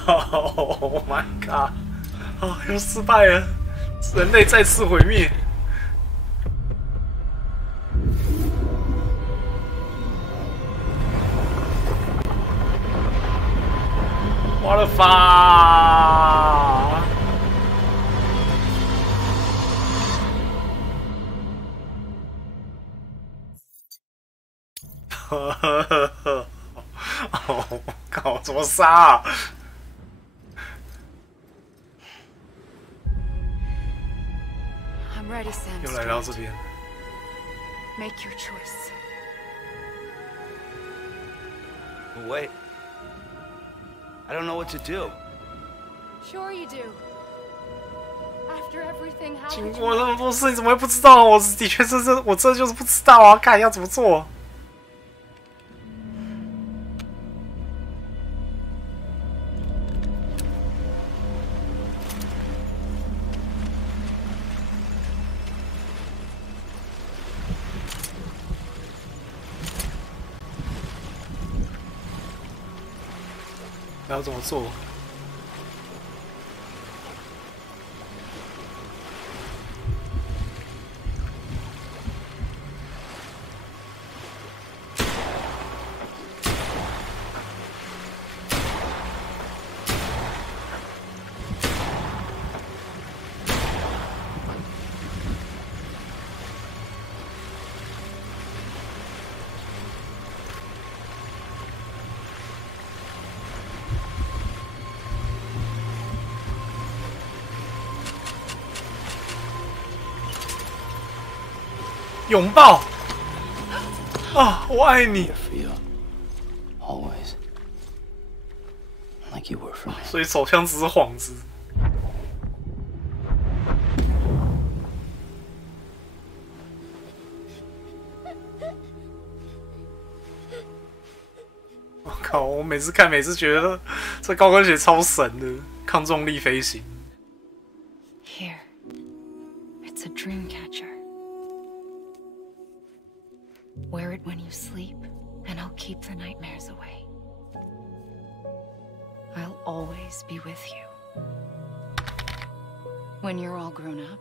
？Oh my god！ 啊，又失败了，人类再次毁灭。我的发！哦，靠，怎么杀啊？ I'm ready, Sam. 又来到这边。 Make your choice. Wait. I don't know what to do. Sure you do. After everything, how 经过那么多事，你怎么会不知道？我的确我这就是不知道啊！看要怎么做。 要怎么做？拥抱啊，我爱你。所以手枪只是幌子。我靠！我每次看，每次觉得这高跟鞋超神的，抗重力飞行。Here, it's a dream catcher. Wear it when you sleep, and I'll keep the nightmares away. I'll always be with you. When you're all grown up,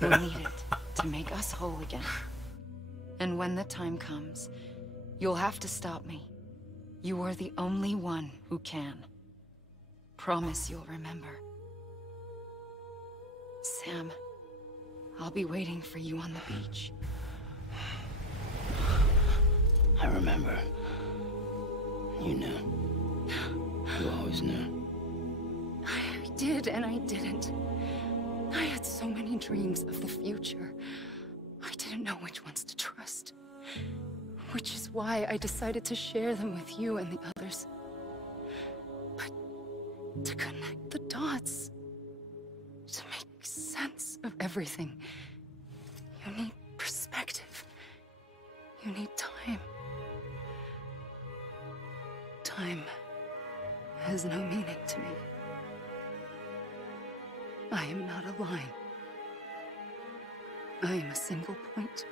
you'll need it to make us whole again. And when the time comes, you'll have to stop me. You are the only one who can. Promise you'll remember. Sam, I'll be waiting for you on the beach. I remember. You knew. You always knew. I did and I didn't. I had so many dreams of the future. I didn't know which ones to trust. Which is why I decided to share them with you and the others. But to connect the dots, to make sense of everything, you need perspective. You need time. Time has no meaning to me. I am not a line. I am a single point.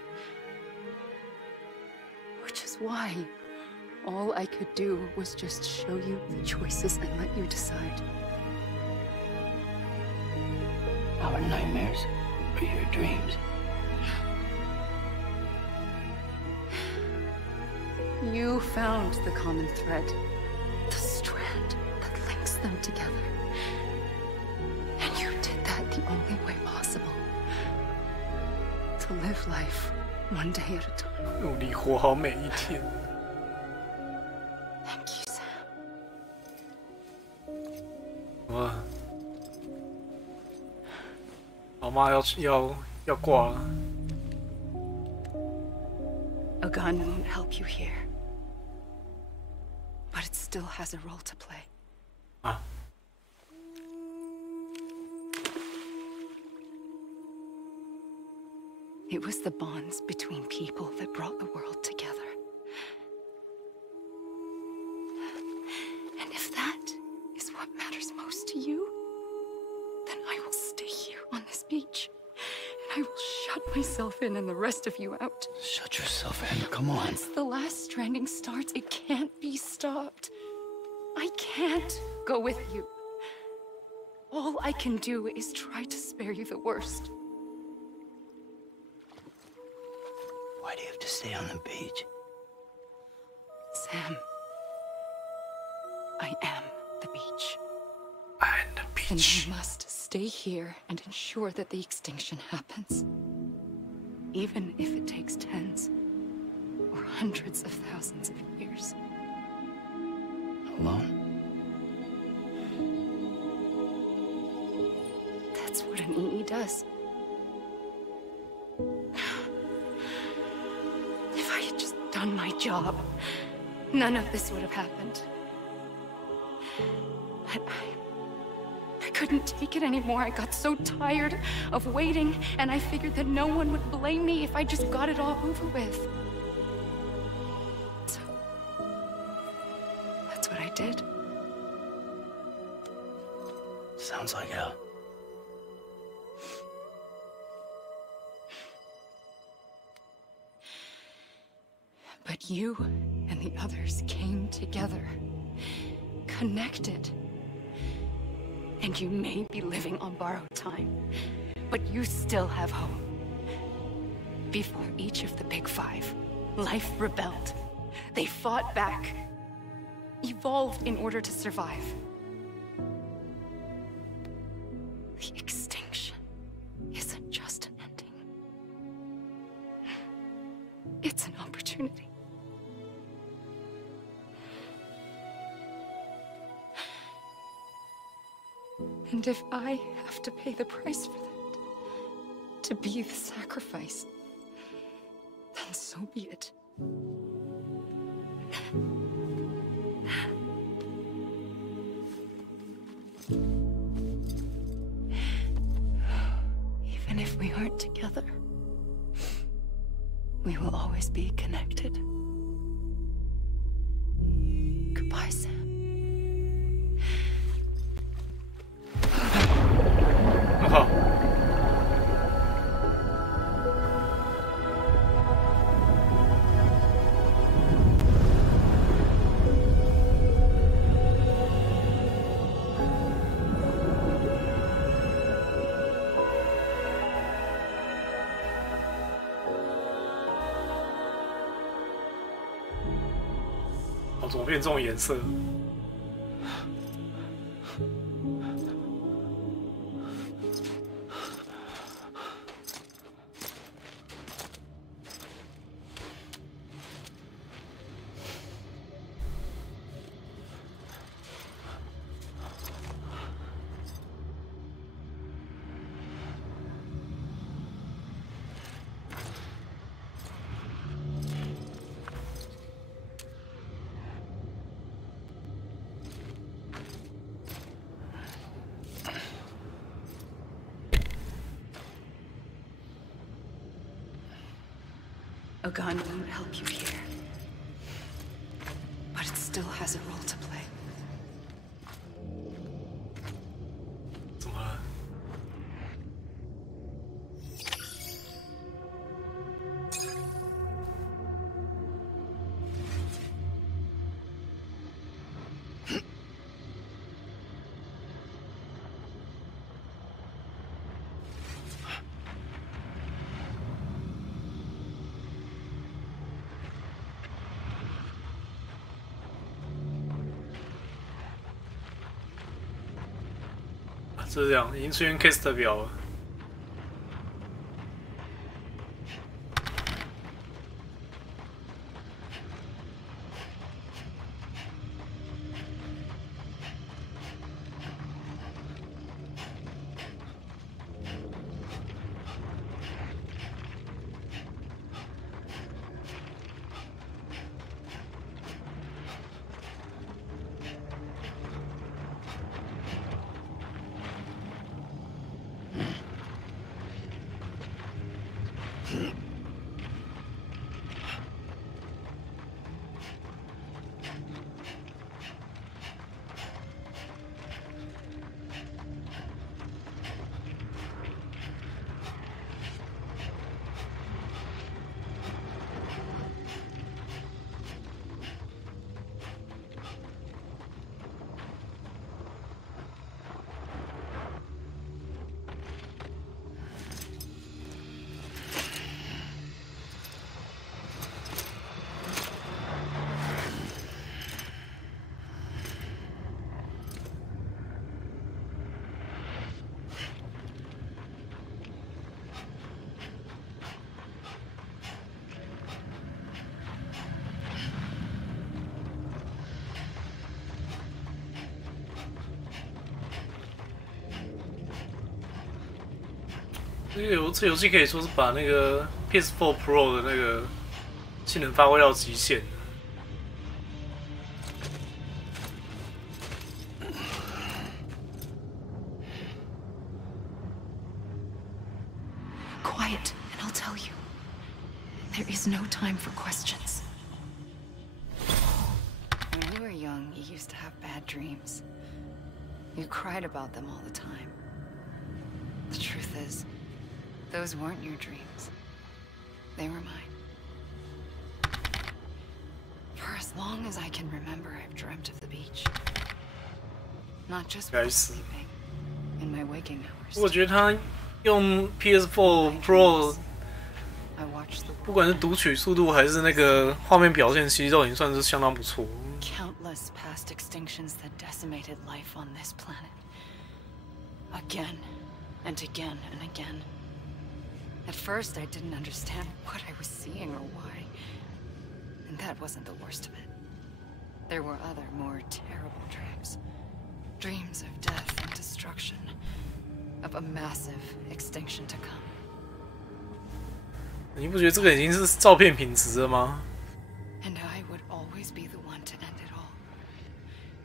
Which is why all I could do was just show you the choices and let you decide. Our nightmares are your dreams. You found the common thread, the strand that links them together. And you did that the only way possible. To live life one day at a time. 努力活好每一天。 Thank you, Sam. 哇，老妈要要挂了。 A gun won't help you here. But it still has a role to play. 啊。 It was the bonds between people that brought the world together. And if that is what matters most to you, then I will stay here on this beach. And I will shut myself in and the rest of you out. Shut yourself in, come on. Once the last stranding starts, it can't be stopped. I can't go with you. All I can do is try to spare you the worst. Why do you have to stay on the beach? Sam, I am the beach. I'm the beach. And you must stay here and ensure that the extinction happens. Even if it takes tens or hundreds of thousands of years. Alone? That's what an EE does. If I had just done my job, none of this would have happened. But I couldn't take it anymore. I got so tired of waiting, and I figured that no one would blame me if I just got it all over with. So, that's what I did. Sounds like hell. But you and the others came together, connected. And you may be living on borrowed time, but you still have hope. Before each of the Big Five, life rebelled. They fought back, evolved in order to survive. The extinction isn't just an ending. It's an opportunity. And if I have to pay the price for that, to be the sacrifice, then so be it. Even if we aren't together, we will always be connected. Goodbye, Sam.怎么变这种颜色？A gun won't help you here. But it still has a role to play. 怎么了？是这样，已经出现 cast 表了。这游戏可以说是把那个 PS4 Pro 的那个性能发挥到极限。Quiet, and I'll tell you. There is no time for questions. When you were young, you used to have bad dreams. You cried about them all the time. The truth is, those weren't your dreams. They were mine. For as long as I can remember, I've dreamt of the beach. Not just while sleeping, in my waking hours. 我觉得他用 PS4 Pro， 不管是读取速度还是那个画面表现，其实都已经算是相当不错。Countless past extinctions that decimated life on this planet. Again and again and again. At first, I didn't understand what I was seeing or why. And that wasn't the worst of it. There were other, more terrible dreams. Dreams of death and destruction. Of a massive extinction to come. 你不觉得这个已经是照片品质了吗？ And I would always be the one to end it all.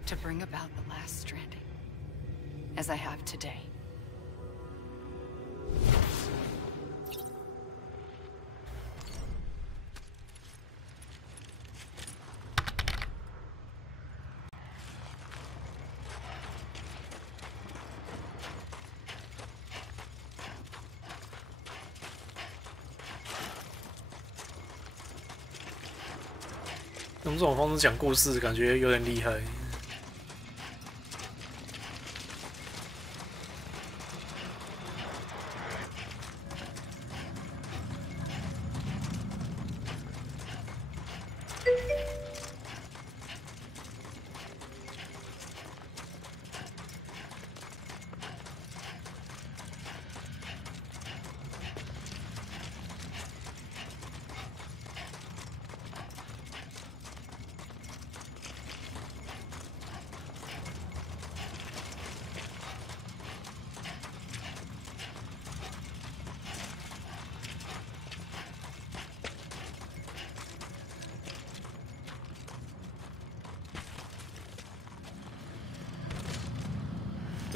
To bring about the last stranding. As I have today. 用这种方式讲故事，感觉有点厉害。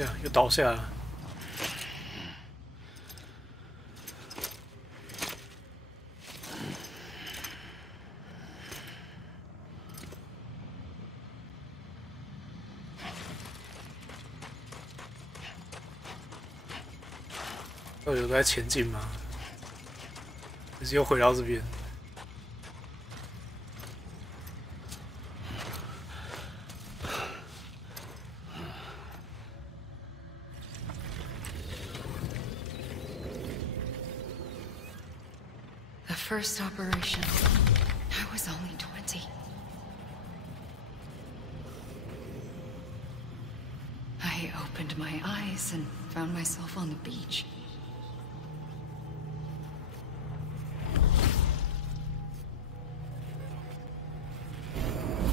对啊，又倒下了。都有在前进吗？还是又回到这边？ First operation, I was only 20. I opened my eyes and found myself on the beach.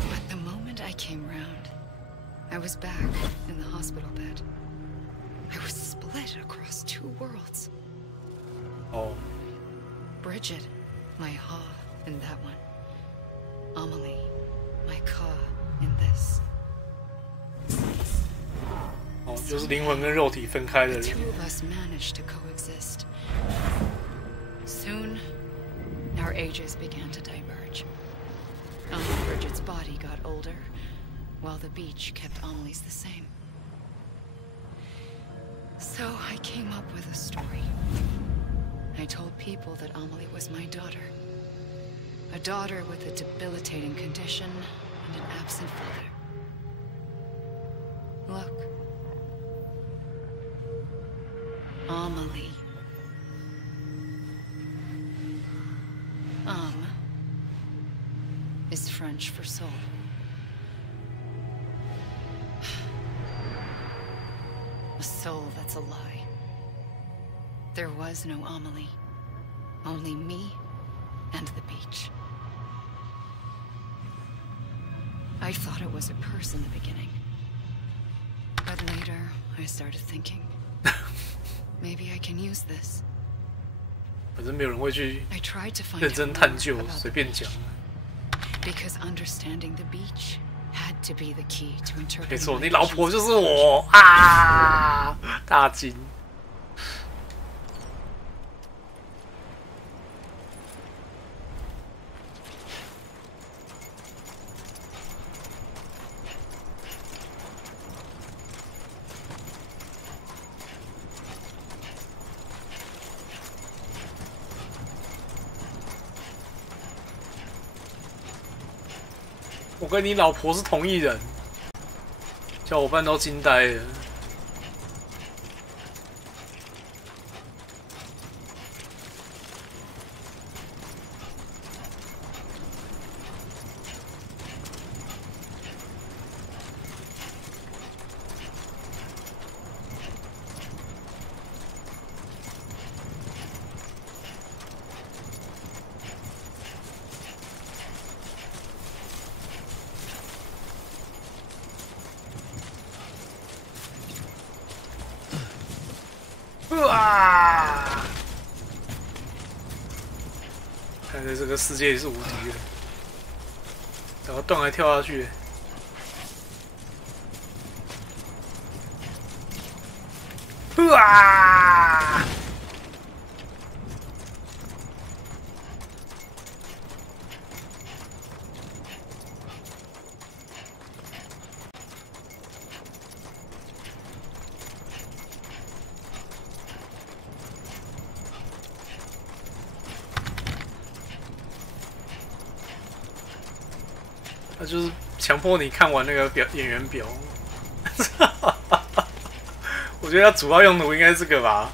But the moment I came round, I was back in the hospital bed. I was split across two worlds. Oh. Bridget. My Ha in that one. Amelie, my Ka in this. 哦，就是灵魂跟肉体分开的人。 The two of us managed to coexist. Soon, ages began to diverge. Bridget's body got older, while the beach kept Amelie's the same. So I came up with a story. I told people that Amelie was my daughter. A daughter with a debilitating condition and an absent father. Look. Amelie. Is French for soul. A soul that's a lie. There was no Amelie. Only me and the beach. I thought it was a curse in the beginning. But later, I started thinking, maybe I can use this. 反正没有人会去 I tried to find 认真探究，随便讲。 Because understanding the beach had to be the key to interpreting. 没错，你老婆就是我啊！大惊。我跟你老婆是同一人，叫我办到惊呆了。哇！看在这个世界里是无敌的，然后断还跳下去。哇！他就是强迫你看完那个演员表。我觉得他主要用途应该是这个吧。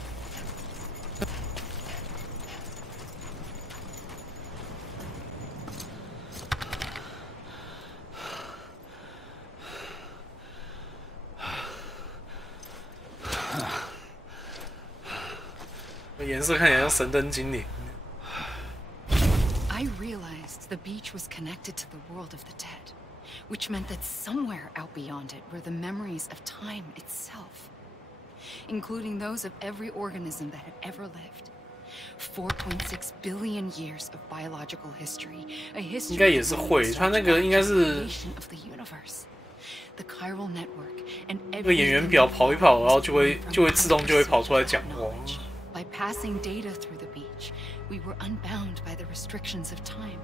颜色看起来像神灯精灵。I realized the beach was connected to the world of the dead, which meant that somewhere out beyond it were the memories of time itself, including those of every organism that had ever lived. 4.6 billion years of biological history, a history 应该也是会，他那个应该是 of the universe. The chiral network and 那个演员表跑一跑，然后就会自动跑出来讲话。By passing data through the beach, we were unbound by the restrictions of time.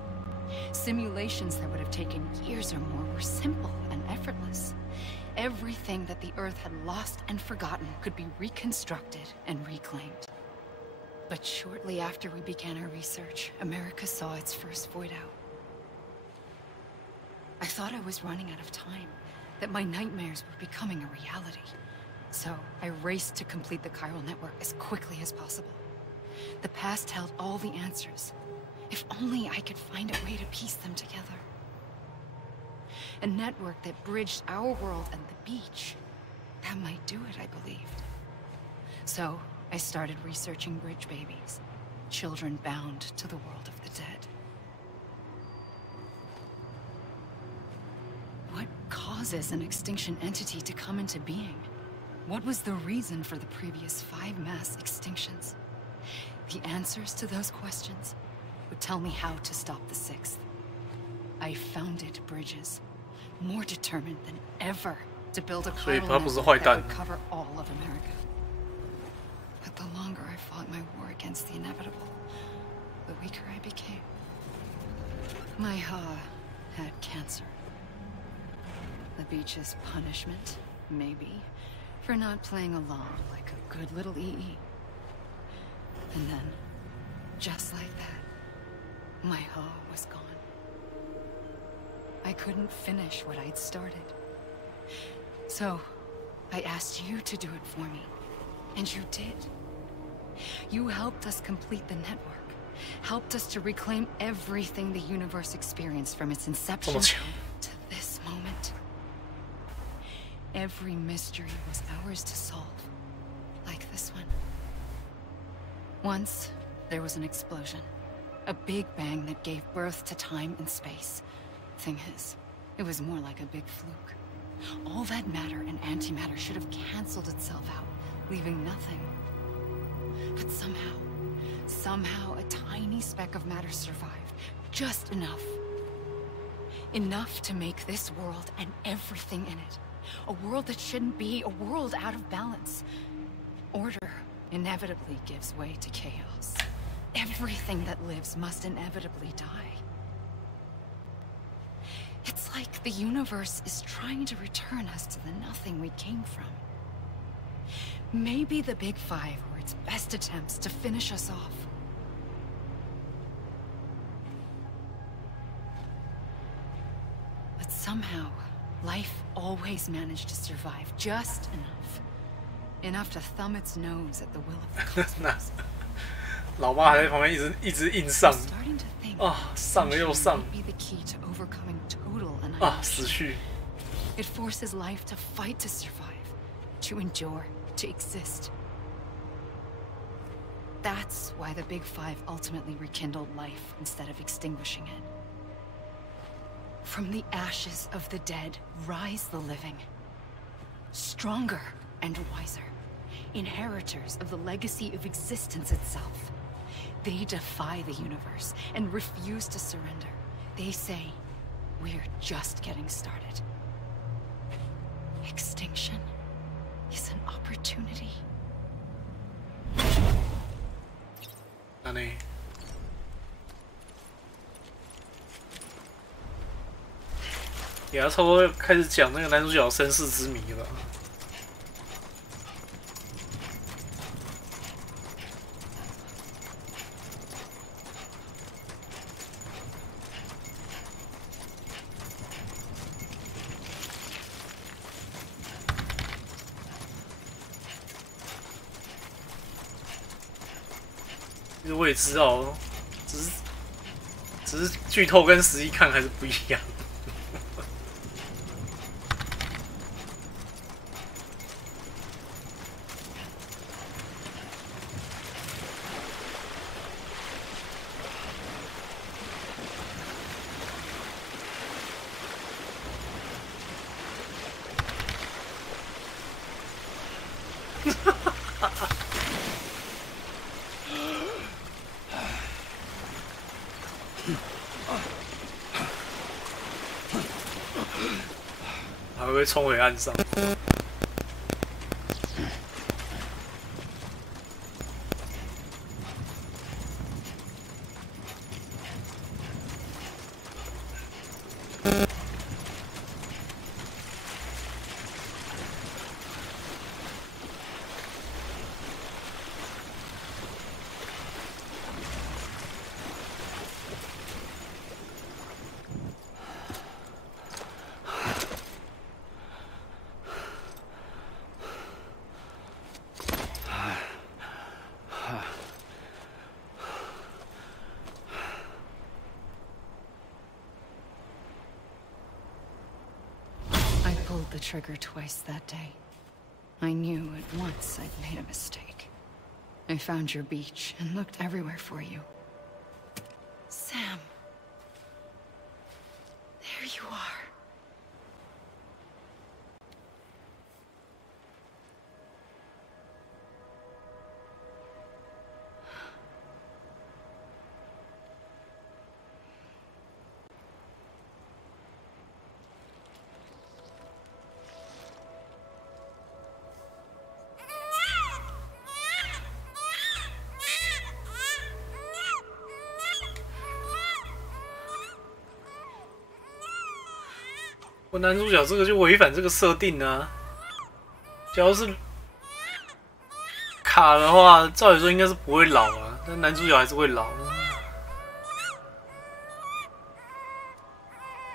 Simulations that would have taken years or more were simple and effortless. Everything that the Earth had lost and forgotten could be reconstructed and reclaimed. But shortly after we began our research, America saw its first void out. I thought I was running out of time, that my nightmares were becoming a reality. So I raced to complete the chiral network as quickly as possible. The past held all the answers. If only I could find a way to piece them together. A network that bridged our world and the beach. That might do it, I believed. So I started researching bridge babies, children bound to the world of the dead. What causes an extinction entity to come into being? What was the reason for the previous 5 mass extinctions? The answers to those questions would tell me how to stop the 6th. I founded bridges, more determined than ever to build a chiral network that would cover all of America. But the longer I fought my war against the inevitable, the weaker I became. My Ha had cancer. The beach's punishment, maybe, for not playing along like a good little EE. And then, just like that, my Ha was gone. I couldn't finish what I'd started. So, I asked you to do it for me. And you did. You helped us complete the network. Helped us to reclaim everything the universe experienced from its inception to this moment. Every mystery was ours to solve. Like this one. Once, there was an explosion. A big bang that gave birth to time and space. Thing is, it was more like a big fluke. All that matter and antimatter should have canceled itself out, leaving nothing. But somehow a tiny speck of matter survived. Just enough. Enough to make this world and everything in it. A world that shouldn't be, a world out of balance. Order inevitably gives way to chaos. Everything that lives must inevitably die. It's like the universe is trying to return us to the nothing we came from. Maybe the Big Five were its best attempts to finish us off. But somehow, life always managed to survive just enough. Enough to thumb its nose at the will of the cosmos. 老妈还在旁边一直硬上，上了又上，死去。It forces life to fight to survive, to endure, to exist. That's why the Big Five ultimately rekindled life instead of extinguishing it. From the ashes of the dead rise the living, stronger and wiser, inheritors of the legacy of existence itself. They defy the universe and refuse to surrender. They say, we're just getting started. Extinction is an opportunity. 那呢？也要差不多开始讲那个男主角身世之谜了。其实我也知道，只是剧透跟实际看还是不一样。还会冲回岸上。The trigger twice that day. I knew at once I'd made a mistake. I found your beach and looked everywhere for you. Sam. There you are. 我男主角这个就违反这个设定啊。假如是卡的话，照理说应该是不会老啊，但男主角还是会老。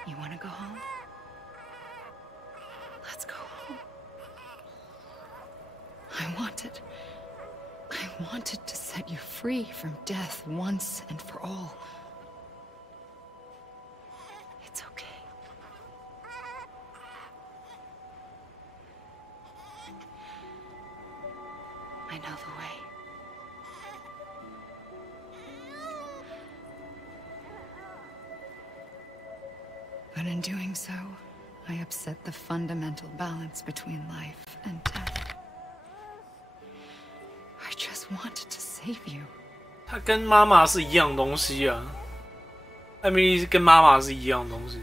You wanna go home? Let's go home. I wanted to set you free from death once and for all. It's okay. I know the way. But in doing so, I upset the fundamental balance between life and death. I just wanted to save you. 他跟妈妈是一样东西啊，艾米丽跟妈妈是一样东西。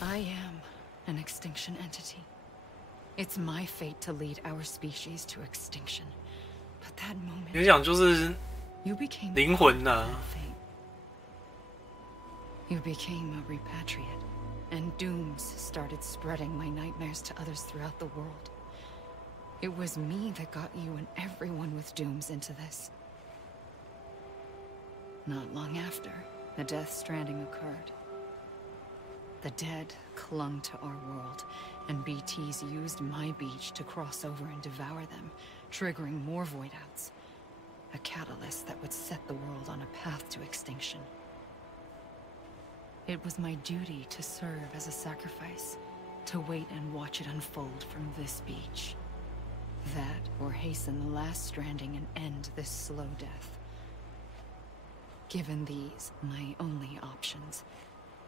I am an extinction entity. It's my fate to lead our species to extinction. But that moment, 你讲就是灵魂呐、You became a repatriate, and dooms started spreading my nightmares to others throughout the world. It was me that got you and everyone with dooms into this. Not long after, the Death Stranding occurred. The dead clung to our world, and BTs used my beach to cross over and devour them, triggering more void-outs. A catalyst that would set the world on a path to extinction. It was my duty to serve as a sacrifice, to wait and watch it unfold from this beach. That, or hasten the last stranding and end this slow death. Given these, my only options,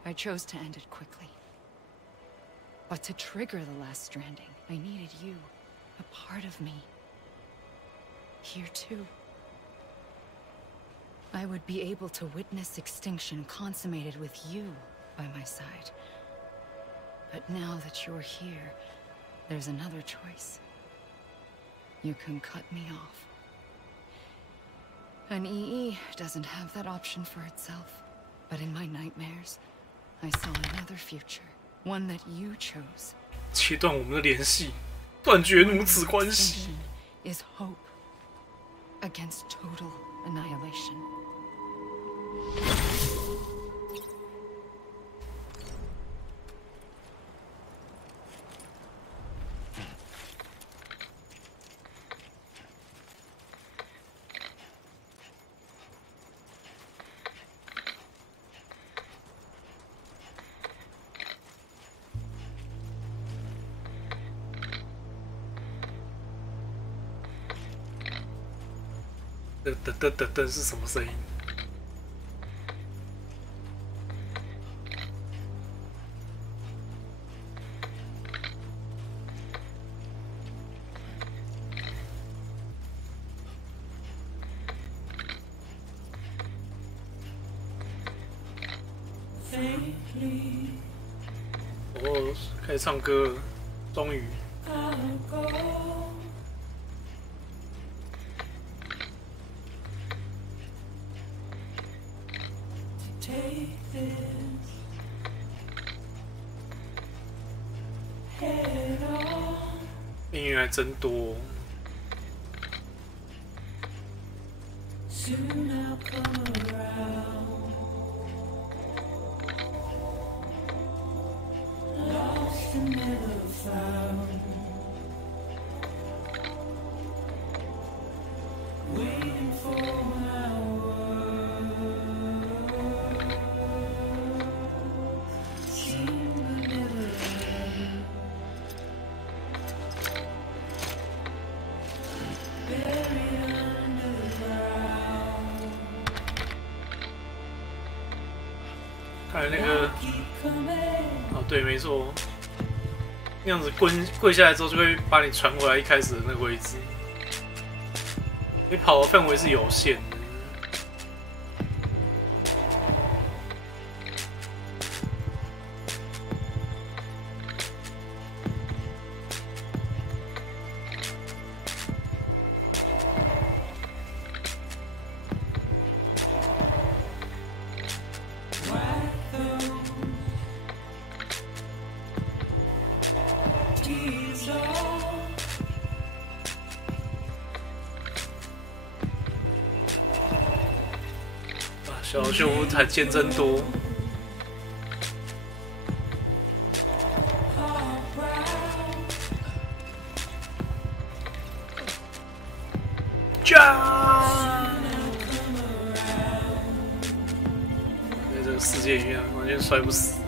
I chose to end it quickly. But to trigger the last stranding, I needed you, a part of me. Here too. I would be able to witness extinction consummated with you by my side. But now that you're here, there's another choice. You can cut me off. An EE doesn't have that option for itself. But in my nightmares, I saw another future. One that you chose. 切断我们的联系，断绝母子关系。Is hope against total annihilation.噔是什么声音？哦，开始唱歌了，终于。音乐还真多哦。看来那个，哦对，没错，那样子跪下来之后，就会把你传回来一开始的那个位置。你跑的范围是有限的。小修夫才见真多。在这个世界里面，完全摔不死。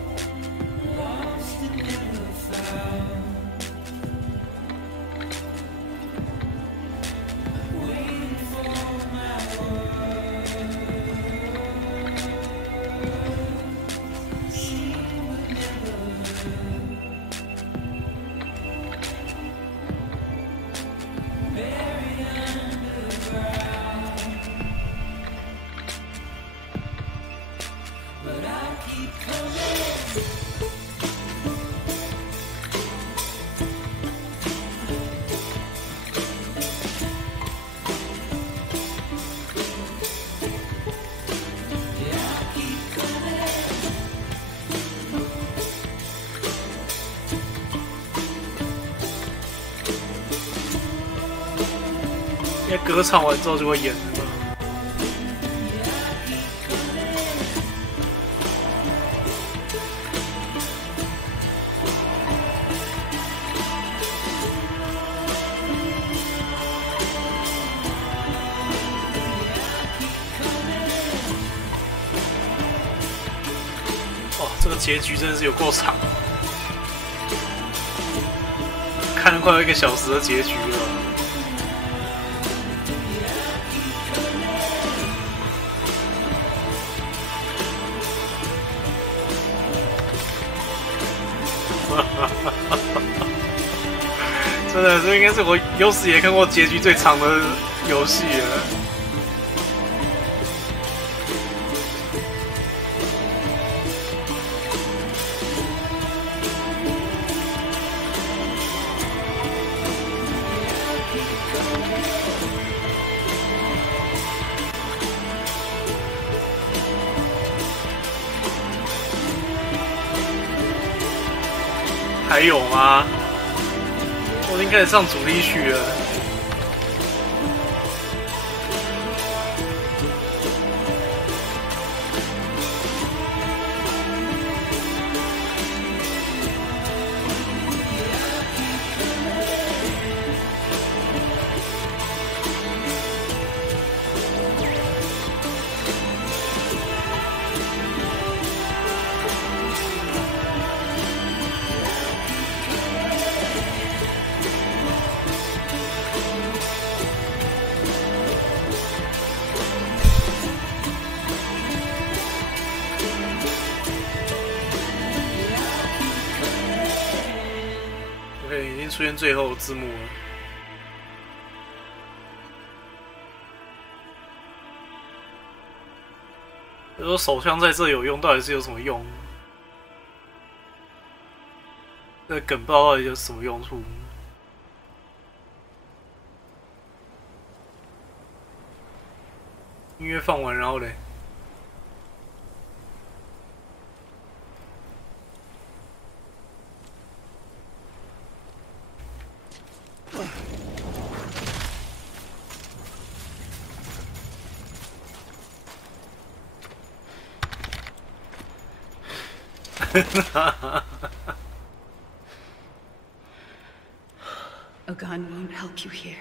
歌唱完之后就会演了。哇，这个结局真的是有够长，看了快要1个小时的结局了。真的，这应该是我有史以来看过结局最长的游戏了。还有吗？我已经开始唱主题曲了。已经出现最后字幕了。就说手枪在这有用，到底是有什么用？这个梗不知道到底有什么用处。音乐放完，然后嘞。A gun won't help you here,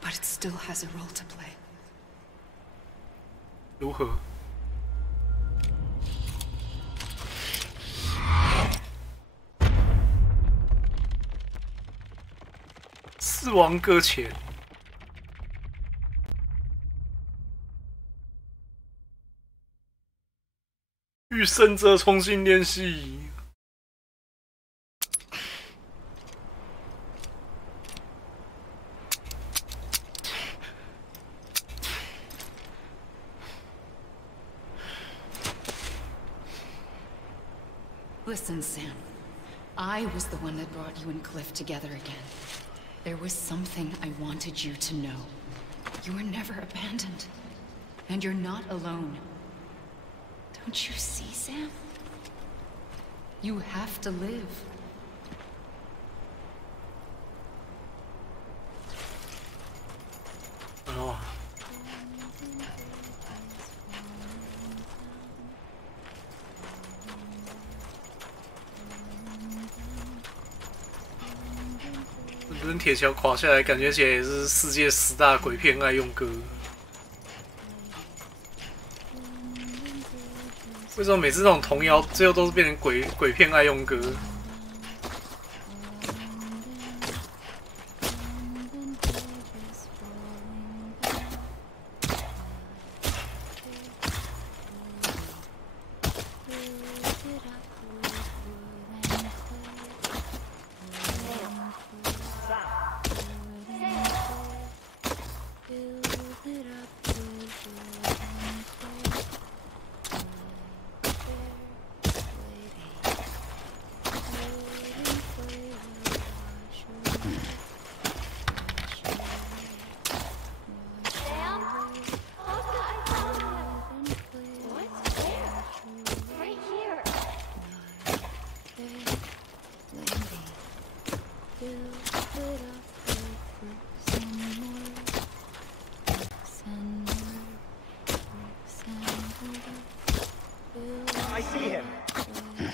but it still has a role to play. 如何？死亡搁浅。与胜者重新联系。Listen, Sam. I was the one that brought you and Cliff together again. There was something I wanted you to know. You were never abandoned. And you're not alone. Don't you see, Sam? You have to live. 伦铁桥垮下来，感觉起来也是世界10大鬼片爱用歌。为什么每次这种童谣最后都是变成鬼片爱用歌？I see him.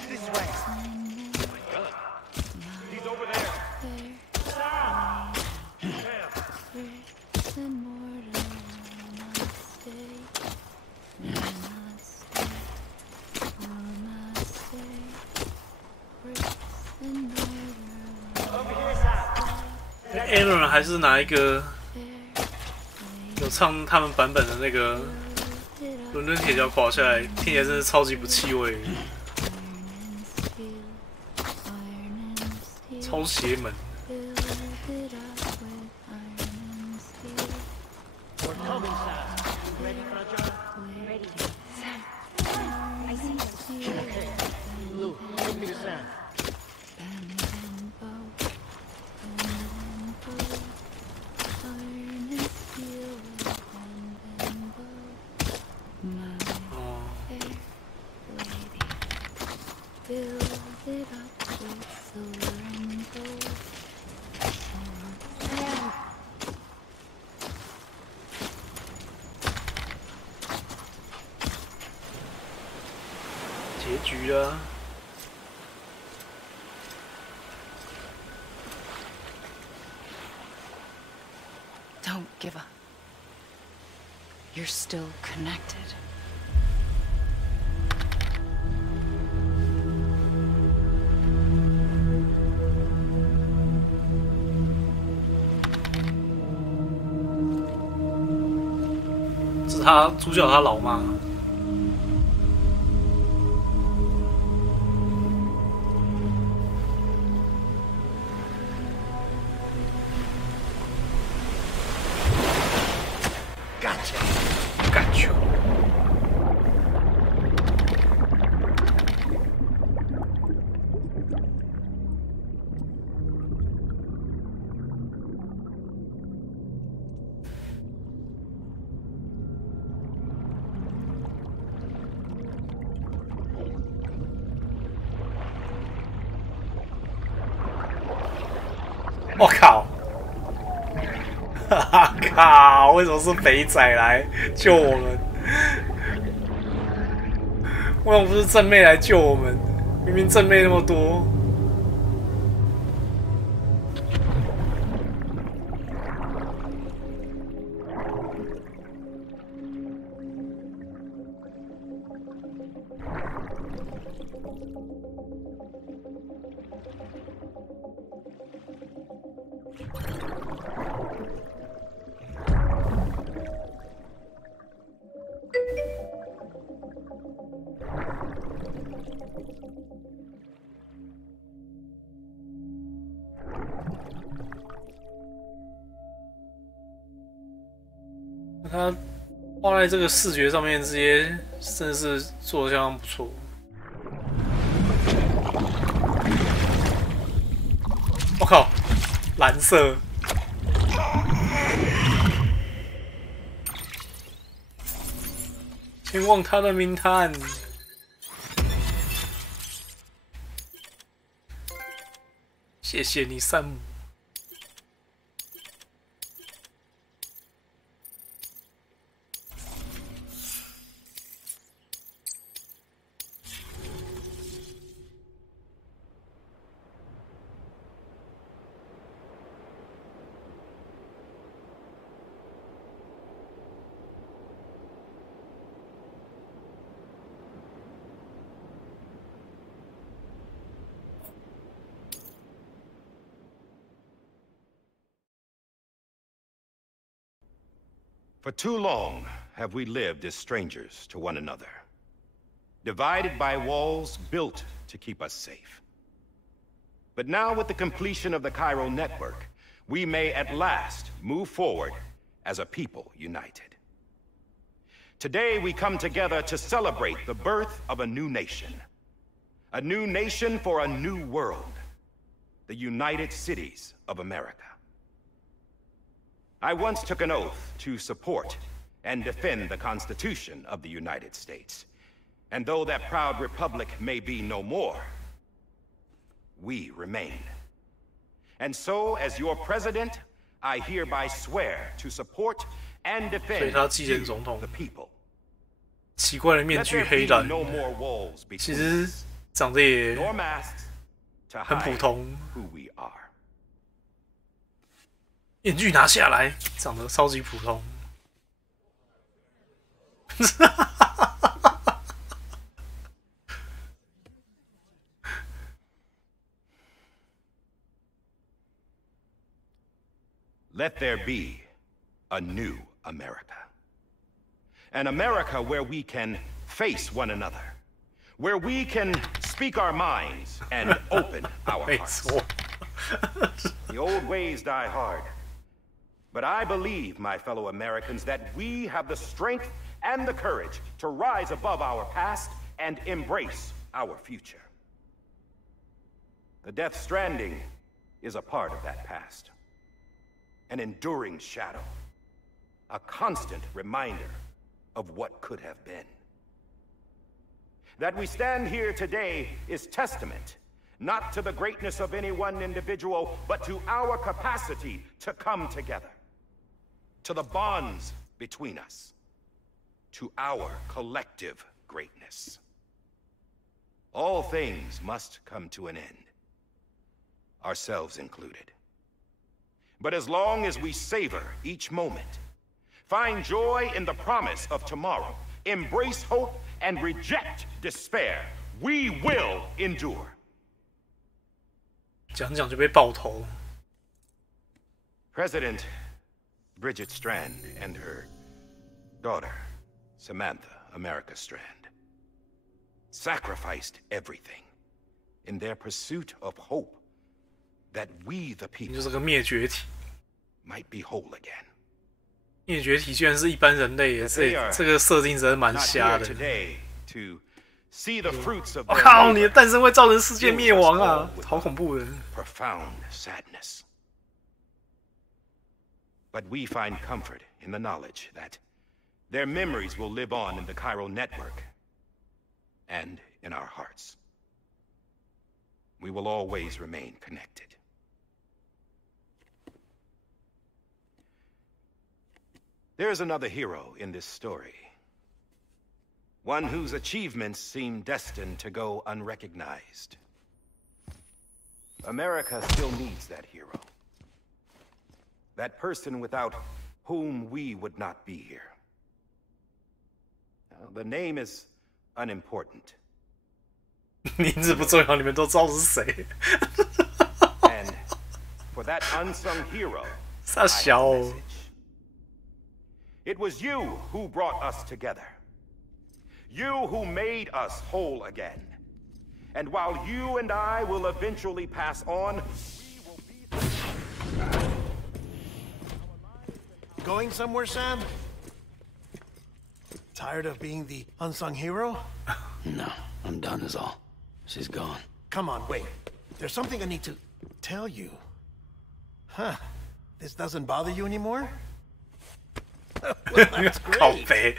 This way. Oh my God. He's over there. Sam! Aaron 还是哪一个有唱他们版本的那个伦敦铁桥垮下来，听起来真是超级不气味，超邪门。We're coming, Sam. Ready for a job? Ready. Sam, I see you. Okay. Lou, take me to Sam.结局了。Don't give up. You're still connected.是他主角他老妈。我靠！哈哈靠！为什么是肥仔来救我们？为什么不是正妹来救我们？明明正妹那么多。他画在这个视觉上面，这些真的是做得相当不错。我靠，蓝色！前往他的名探。谢谢你，山姆。For too long have we lived as strangers to one another, divided by walls built to keep us safe. But now, with the completion of the Cairo network, we may at last move forward as a people united. Today, we come together to celebrate the birth of a new nation. A new nation for a new world. The United Cities of America. I once took an oath to support and defend the Constitution of the United States. And though that proud republic may be no more, we remain. And so, as your president, I hereby swear to support and defend the people. 奇怪的面具黑人，其实长得也很普通。面具拿下来，长得超级普通。Let there be a new America. An America where we can face one another. Where we can speak our minds and open our hearts. The old ways die hard. But I believe, my fellow Americans, that we have the strength and the courage to rise above our past and embrace our future. The Death Stranding is a part of that past. An enduring shadow. A constant reminder of what could have been. That we stand here today is testament, not to the greatness of any one individual, but to our capacity to come together. To the bonds between us. To our collective greatness. All things must come to an end. Ourselves included. But as long as we savor each moment, find joy in the promise of tomorrow, embrace hope, and reject despair, we will endure. 讲讲就被爆头。President Bridget Strand and her daughter, Samantha America Strand, sacrificed everything in their pursuit of hope that we the people 就是个灭绝体 might be whole again. 灭绝体居然是一般人类耶，这个设定真的蛮瞎的。我靠，你的诞生会造成世界灭亡啊，好恐怖的。Profound sadness. But we find comfort in the knowledge that their memories will live on in the Cairo network and in our hearts. We will always remain connected. There's another hero in this story. One whose achievements seem destined to go unrecognized. America still needs that hero. That person without whom we would not be here. Now, the name is unimportant. 名字不重要，你们都知道是谁。And for that unsung hero, 傻小哦。It was you who brought us together. You who made us whole again. And while you and I will eventually pass on, we will be... Going somewhere, Sam? Tired of being the unsung hero? No, I'm done is all. She's gone. Come on, wait. There's something I need to tell you. Huh. This doesn't bother you anymore? Well, that's great.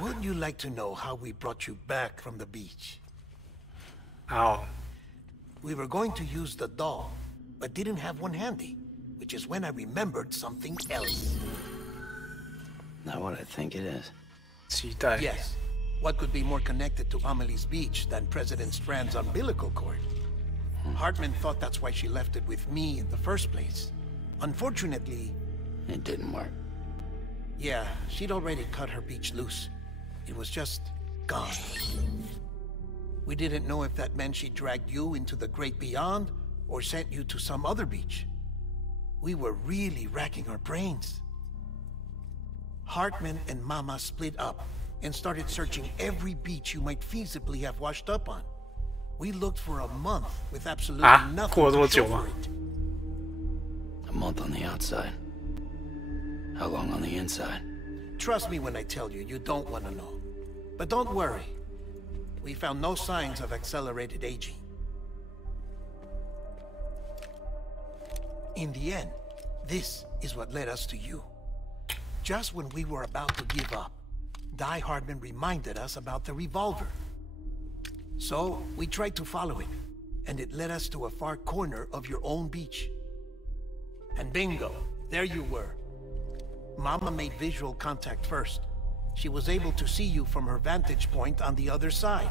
Wouldn't you like to know how we brought you back from the beach? How? We were going to use the doll, but didn't have one handy, which is when I remembered something else. Not what I think it is. Yes. What could be more connected to Amelie's beach than President Strand's umbilical cord? Hartman thought that's why she left it with me in the first place. Unfortunately... It didn't work. Yeah, she'd already cut her beach loose. It was just gone. We didn't know if that meant she dragged you into the great beyond, or sent you to some other beach. We were really racking our brains. Hartman and Mama split up and started searching every beach you might feasibly have washed up on. We looked for a month with absolutely nothing to show for it. A month on the outside. How long on the inside? Trust me when I tell you, you don't want to know. But don't worry. We found no signs of accelerated aging. In the end, this is what led us to you. Just when we were about to give up, Die Hardman reminded us about the revolver. So, we tried to follow it, and it led us to a far corner of your own beach. And bingo, there you were. Mama made visual contact first. She was able to see you from her vantage point on the other side.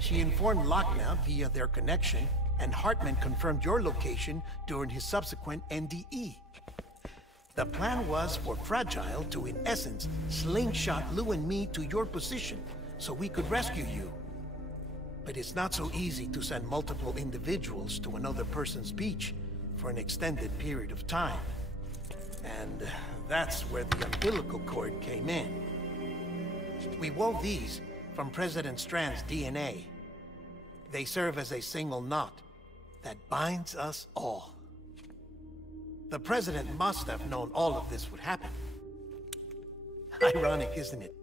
She informed Lockdown via their connection, and Hartman confirmed your location during his subsequent NDE. The plan was for Fragile to, in essence, slingshot Lou and me to your position so we could rescue you. But it's not so easy to send multiple individuals to another person's beach for an extended period of time. And that's where the umbilical cord came in. We wove these from President Strand's DNA. They serve as a single knot that binds us all. The President must have known all of this would happen. Ironic, isn't it?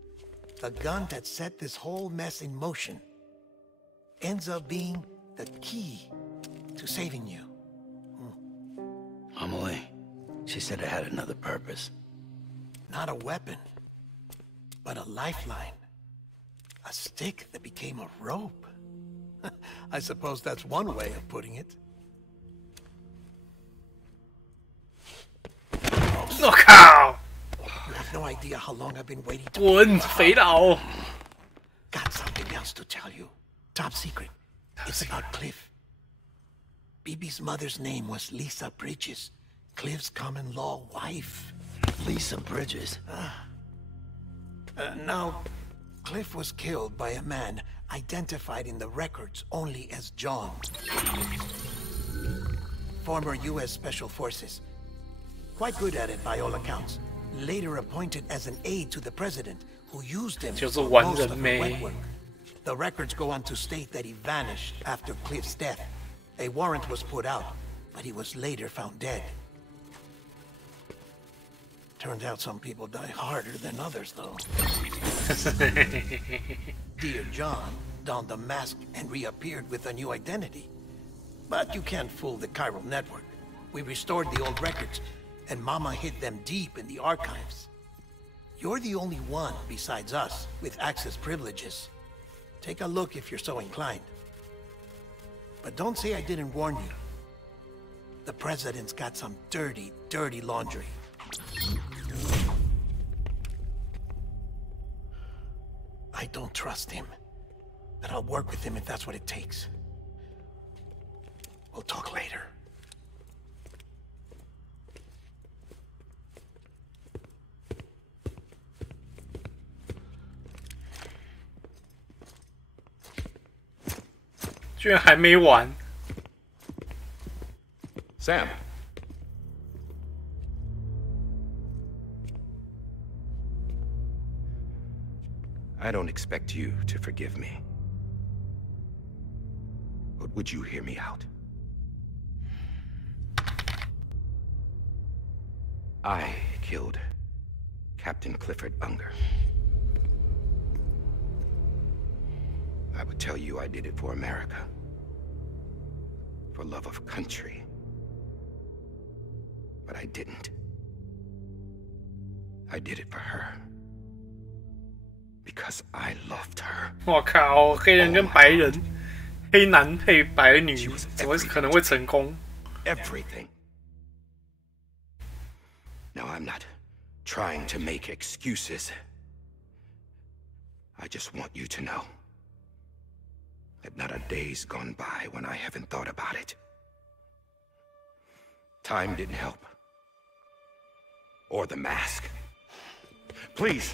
The gun that set this whole mess in motion ends up being the key to saving you. Amelie, she said it had another purpose. Not a weapon, but a lifeline. A stick that became a rope. I suppose that's one way of putting it. Oh, cow! You have no idea how long I've been waiting to... Got something else to tell you. Top secret. It's about Cliff. BB's mother's name was Lisa Bridges. Cliff's common-law wife. Lisa Bridges? Now, Cliff was killed by a man identified in the records only as John. Former U.S. Special Forces. Quite good at it by all accounts. Later appointed as an aide to the president, who used him for most of the wet work. The records go on to state that he vanished after Cliff's death. A warrant was put out, but he was later found dead. Turns out some people die harder than others, though. Dear John donned a mask and reappeared with a new identity. But you can't fool the chiral network. We restored the old records, and Mama hid them deep in the archives. You're the only one, besides us, with access privileges. Take a look if you're so inclined. But don't say I didn't warn you. The president's got some dirty, dirty laundry. I don't trust him, but I'll work with him if that's what it takes. We'll talk later. Sam. I don't expect you to forgive me. But would you hear me out? I killed Captain Clifford Unger. I would tell you I did it for America. For love of country. But I didn't. I did it for her. Because I loved her. 我靠，黑人跟白人，黑男配白女，怎么可能会成功 ？Everything. Now I'm not trying to make excuses. I just want you to know that not a day's gone by when I haven't thought about it. Time didn't help. Or the mask. Please.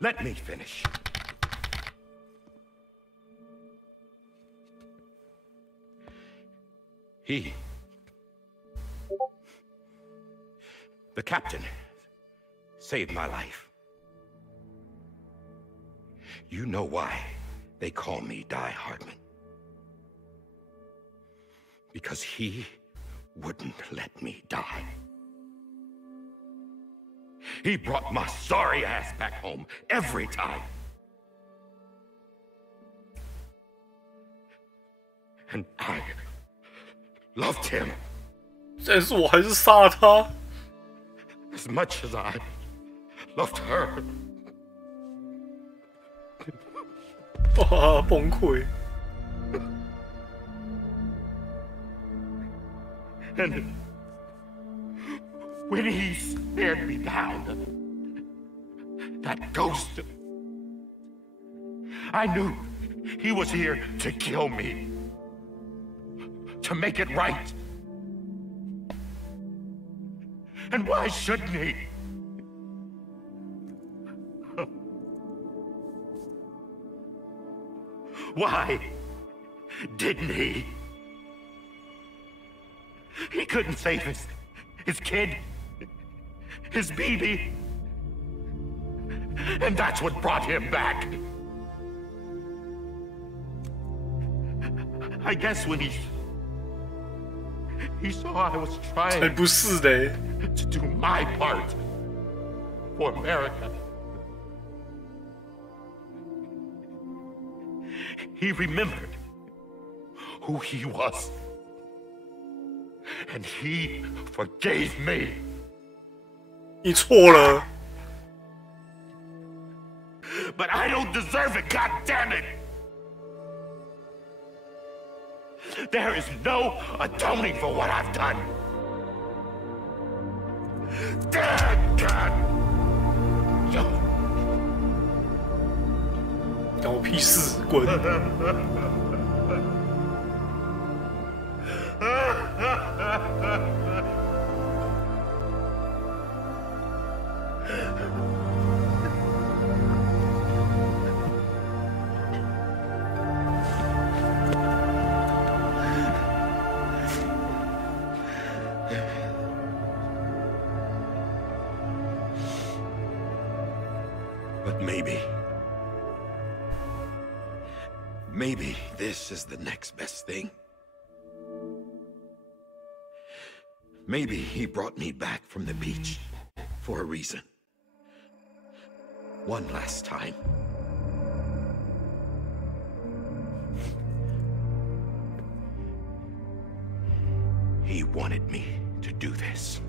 Let me finish. The captain saved my life. You know why they call me Die Hardman? Because he wouldn't let me die. He brought my sorry ass back home every time. And I loved him. 但是我还是杀了他。 As much as I loved her. 哇，崩溃。 And when he stared me down, that ghost, I knew he was here to kill me, to make it right. And why shouldn't he? Why didn't he? He couldn't save his kid, his baby. And that's what brought him back. I guess when he saw I was trying to do my part for America, he remembered who he was. And he forgave me. 你错了。 But I don't deserve it, God damn it! There is no atoning for what I've done. God! 关我屁事，滚！ But maybe this is the next best thing. Maybe he brought me back from the beach for a reason. One last time. He wanted me to do this.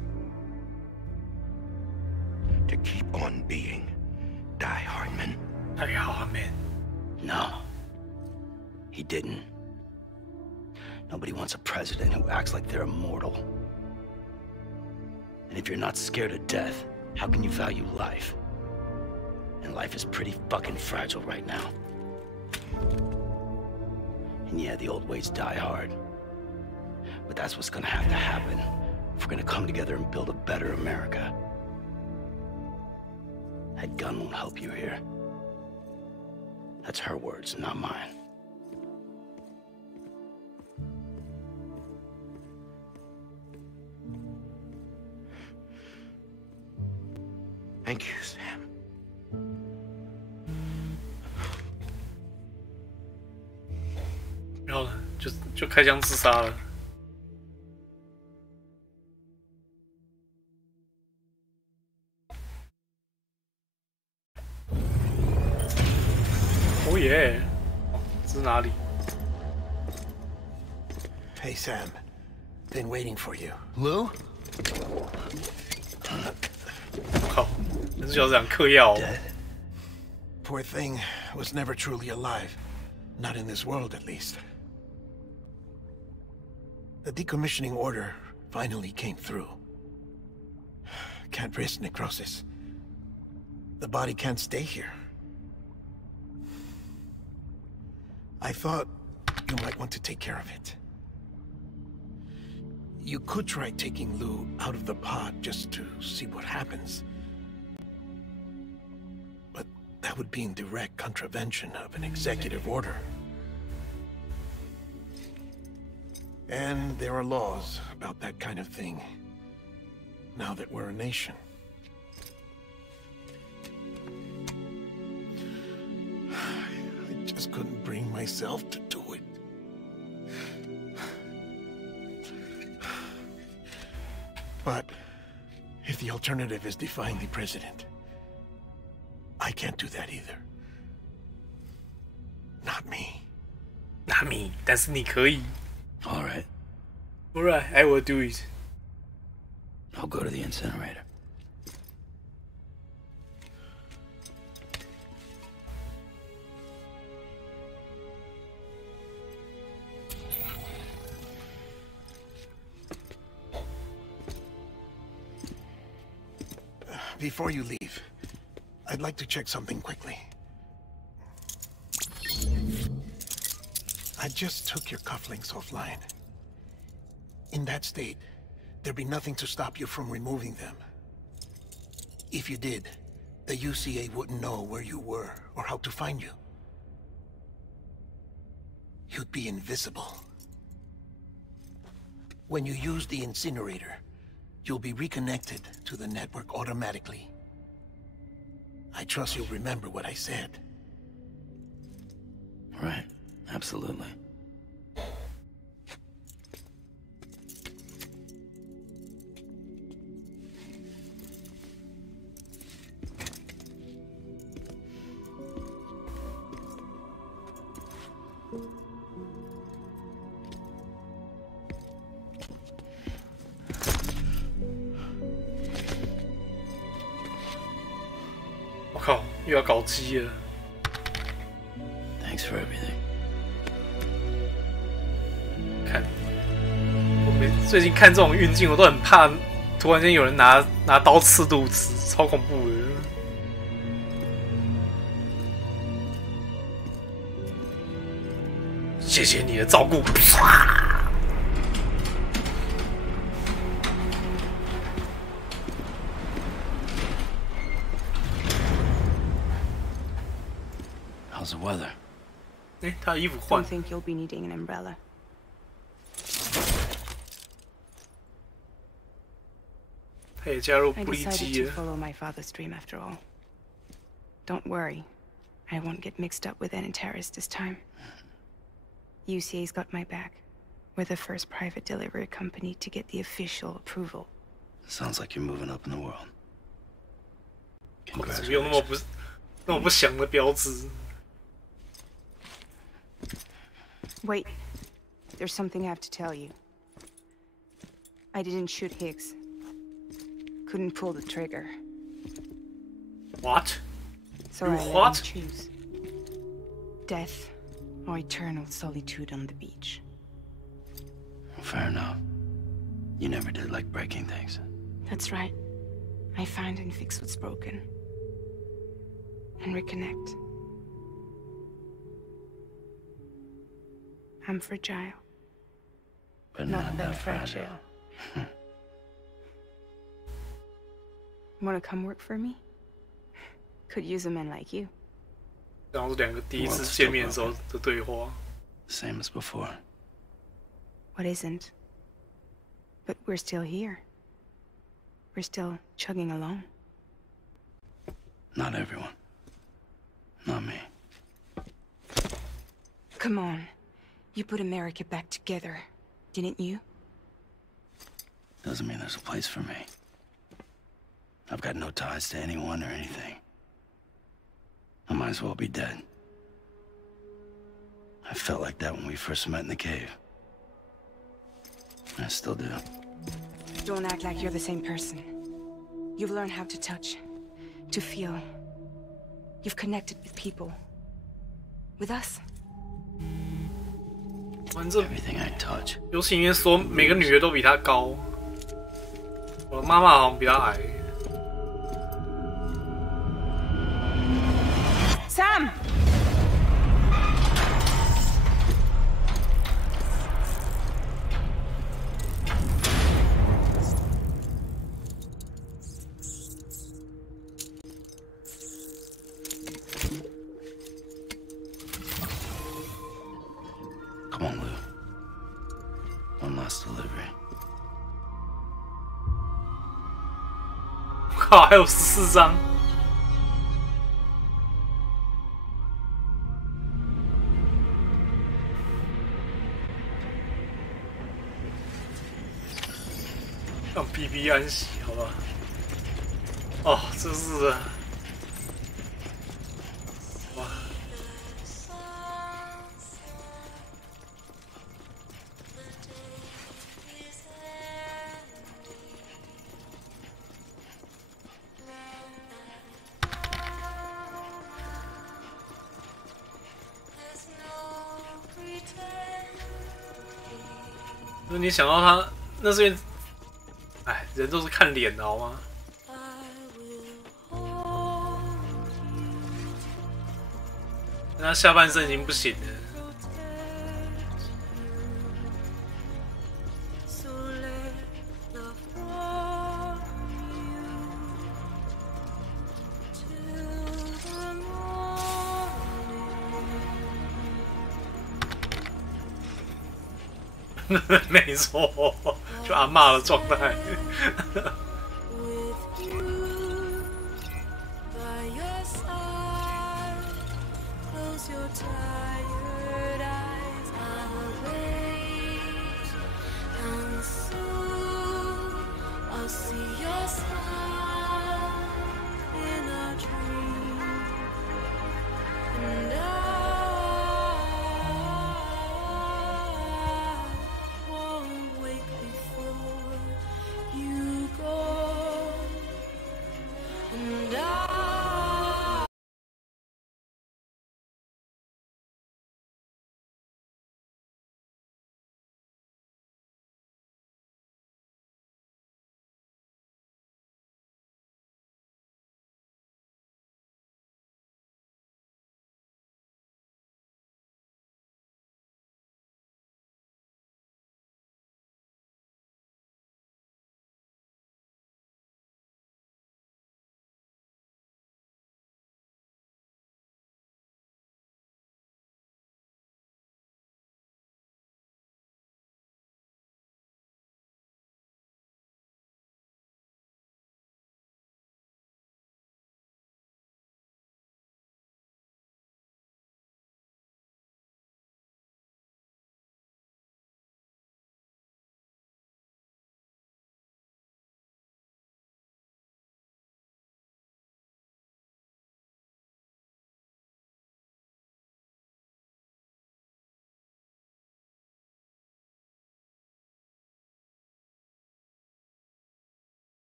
To keep on being Die Hardman. Die Hardman. No. He didn't. Nobody wants a president who acts like they're immortal. And if you're not scared of death, how can you value life? And life is pretty fucking fragile right now. And yeah, the old ways die hard. But that's what's gonna have to happen if we're gonna come together and build a better America. That gun won't help you here. That's her words, not mine. Thank you, Sam. 然后呢，就开枪自杀了。哦耶！这是哪里 Hey, Sam. Been waiting for you. Lou? 靠，这是小长嗑药。 Poor thing was never truly alive. Not in this world, at least. The decommissioning order finally came through. Can't risk necrosis. The body can't stay here. I thought you might want to take care of it. You could try taking Lou out of the pod just to see what happens. But that would be in direct contravention of an executive order. And there are laws about that kind of thing, now that we're a nation. myself to do it. But if the alternative is defying the president, I can't do that either. Not me. Not me. 但是你可以。All right. All right, I will do it. I'll go to the incinerator. Before you leave, I'd like to check something quickly. I just took your cufflinks offline. In that state, there'd be nothing to stop you from removing them. If you did, the UCA wouldn't know where you were or how to find you. You'd be invisible. When you use the incinerator, you'll be reconnected to the network automatically. I trust you'll remember what I said. Right. Absolutely. Thanks for everything. 看，我最近看这种运镜，我都很怕，突然间有人拿刀刺肚子，超恐怖的。谢谢你的照顾。How's the weather? 他衣服换。Don't think you'll be needing an umbrella. 他也加入 I 不利 decided 基 to 了。 follow my father's dream after all. Don't worry, I won't get mixed up with any terrorists this time. UCA's got my back. We're the first private delivery company to get the official approval. Sounds like you're moving up in the world. 没有那么不祥的标志。 Wait, there's something I have to tell you. I didn't shoot Higgs. Couldn't pull the trigger. What? So I let him choose. Death or eternal solitude on the beach. Fair enough. You never did like breaking things. That's right. I find and fix what's broken. And reconnect. I'm fragile. But not that fragile. Wanna come work for me? Could use a man like you. 然后是两个第一次见面的时候的对话。Same as before. What isn't? But we're still here. We're still chugging along. Not everyone. Not me. Come on. You put America back together, didn't you? Doesn't mean there's a place for me. I've got no ties to anyone or anything. I might as well be dead. I felt like that when we first met in the cave. I still do. Don't act like you're the same person. You've learned how to touch, to feel. You've connected with people. With us. 反正 Everything I touch. 游戏里面说每个女的都比他高，我的妈妈好像比他矮。 Sam! Come on, Lou. One last delivery. 靠，还有14张。 All 让 BB 安息，好吧？哦，这是哇！那你想到他，那是因为，哎，人都是看脸的好吗？那他下半身已经不行了。没错，就阿嬷的状态。You go.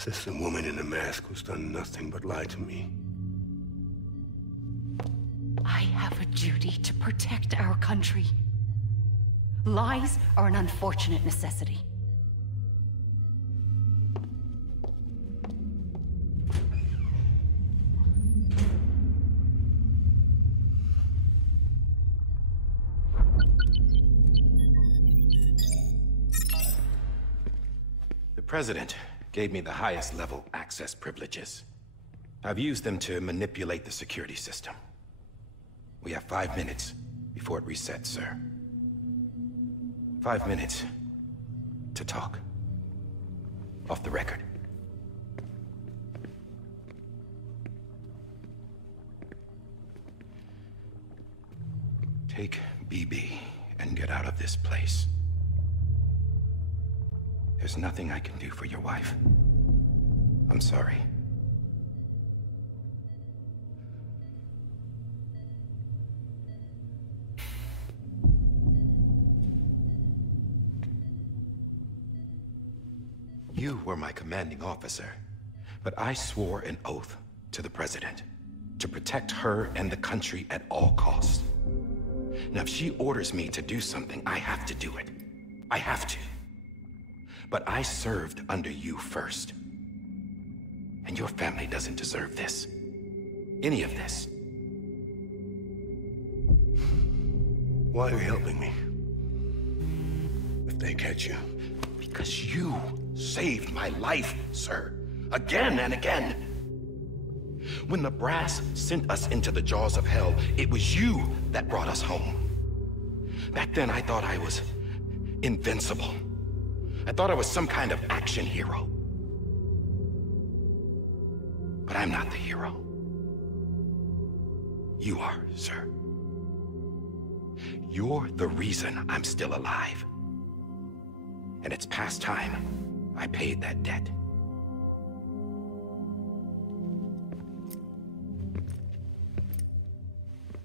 Assistant woman in a mask who's done nothing but lie to me. I have a duty to protect our country. Lies are an unfortunate necessity. The President gave me the highest level access privileges. I've used them to manipulate the security system. We have 5 minutes before it resets, sir. 5 minutes to talk. Off the record. Take BB and get out of this place. There's nothing I can do for your wife. I'm sorry. You were my commanding officer, but I swore an oath to the President to protect her and the country at all costs. Now, if she orders me to do something, I have to do it. I have to. But I served under you first. And your family doesn't deserve this. Any of this. Why are you helping me? If they catch you. Because you saved my life, sir. Again and again. When the brass sent us into the jaws of hell, it was you that brought us home. Back then, I thought I was invincible. I thought I was some kind of action hero. But I'm not the hero. You are, sir. You're the reason I'm still alive. And it's past time I paid that debt.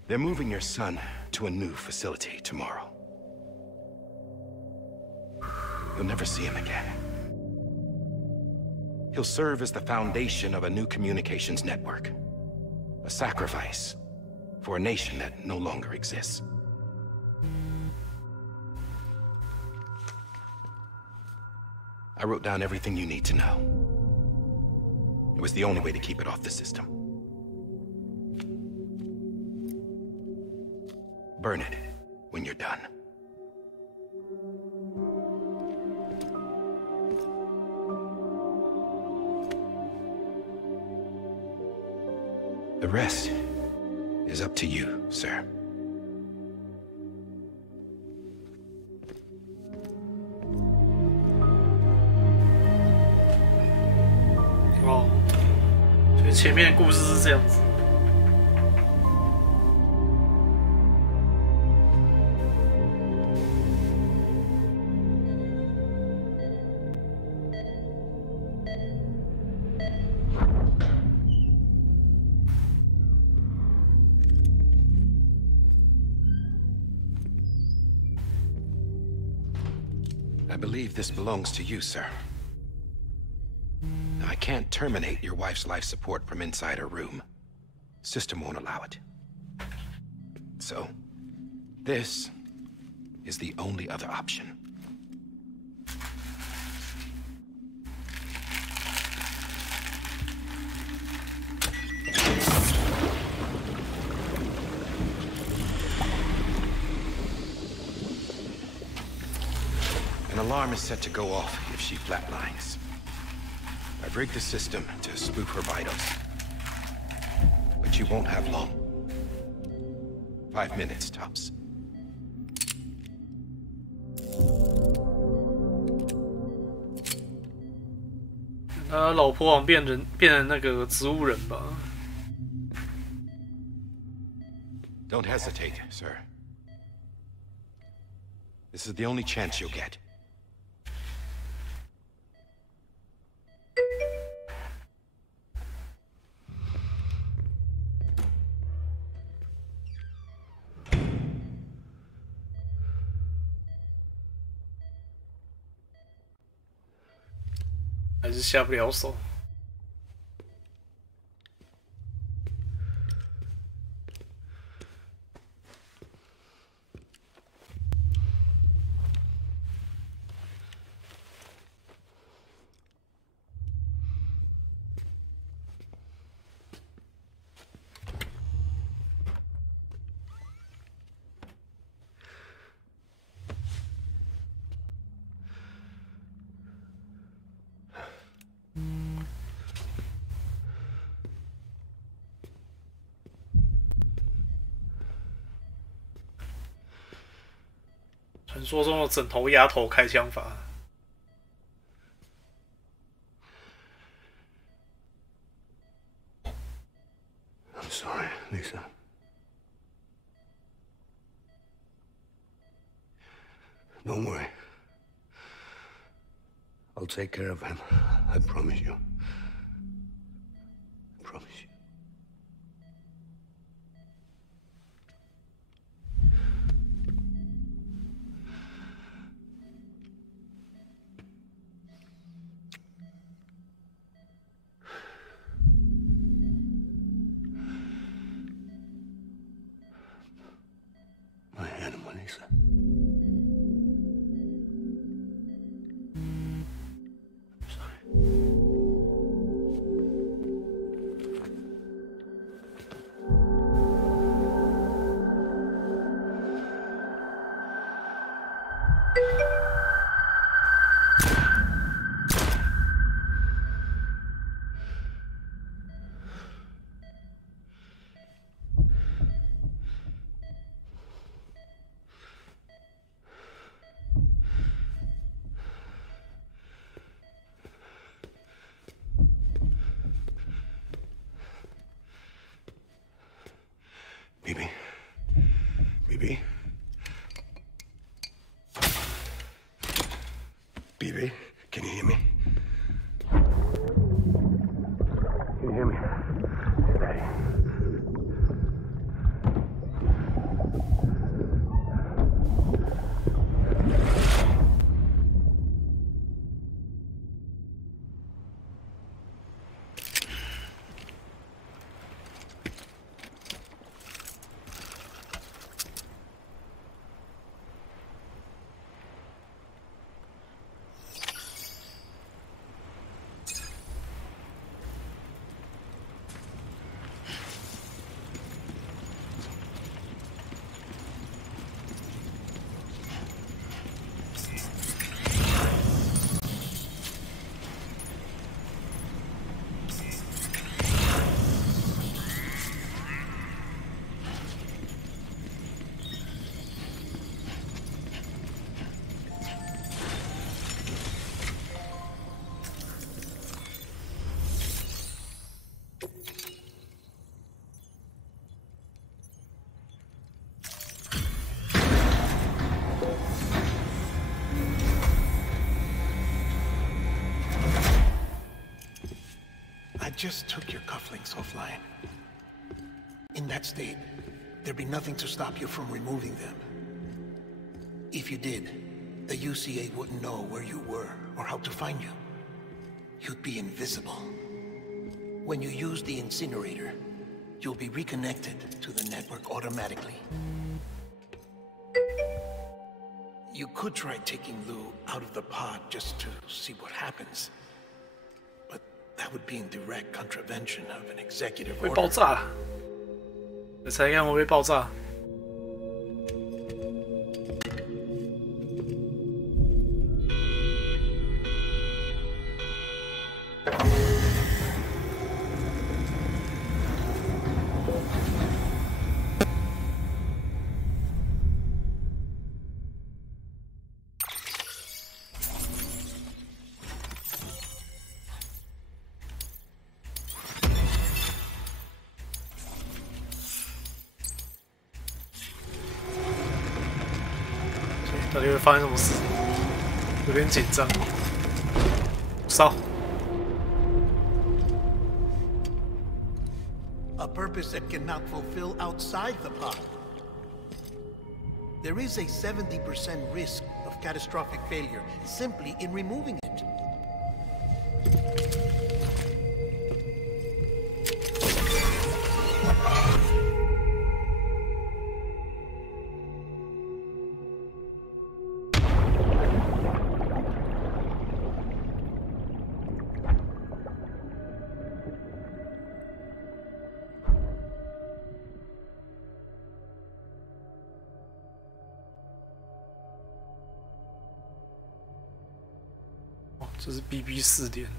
They're moving your son to a new facility tomorrow. You'll never see him again. He'll serve as the foundation of a new communications network. A sacrifice for a nation that no longer exists. I wrote down everything you need to know. It was the only way to keep it off the system. Burn it when you're done. The rest is up to you, sir.哦，所以前面的故事是这样子。I believe this belongs to you, sir. Now, I can't terminate your wife's life support from inside her room. System won't allow it. So, this is the only other option. An alarm is set to go off if she flatlines. I've rigged the system to spoof her vitals. But you won't have long. 5 minutes, tops. 他老婆好像变成那个植物人吧。Don't hesitate, sir. This is the only chance you'll get.还是下不了手。传说中的枕头压头开枪法。I'm sorry, Lisa. Don't worry. I'll take care of him. I promise you. I promise you. My animal, Lisa. Bibi. Bibi. Bibi, can you hear me? Can you hear me? Stay. I just took your cufflinks offline. In that state, there'd be nothing to stop you from removing them. If you did, the UCA wouldn't know where you were or how to find you. You'd be invisible. When you use the incinerator, you'll be reconnected to the network automatically. You could try taking Lou out of the pod just to see what happens. But that would be in direct contravention of an executive order. 会爆炸！你猜看会不会爆炸？到底会发生什么事？有点紧张。烧。 A purpose that cannot fulfill outside the pod. There is a 70% risk of catastrophic failure simply in removing it.哦，这是 BB 4点。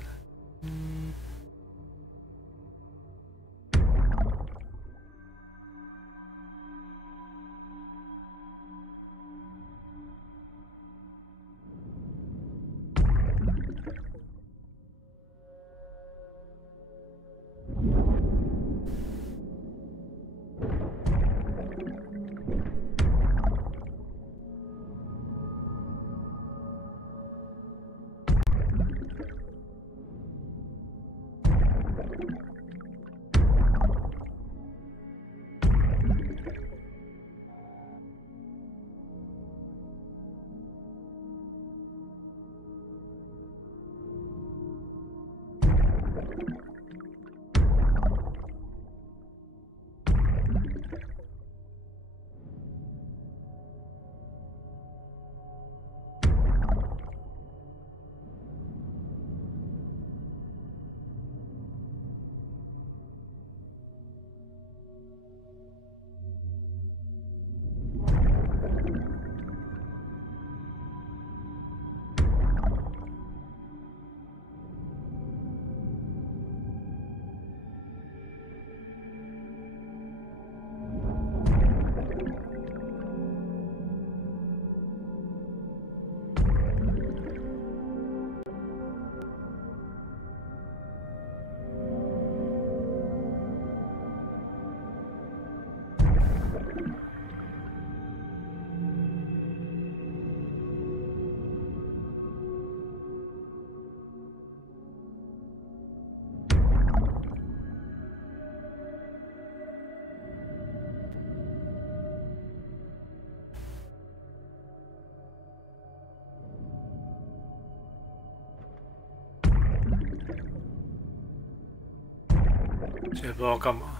现在不知道干嘛。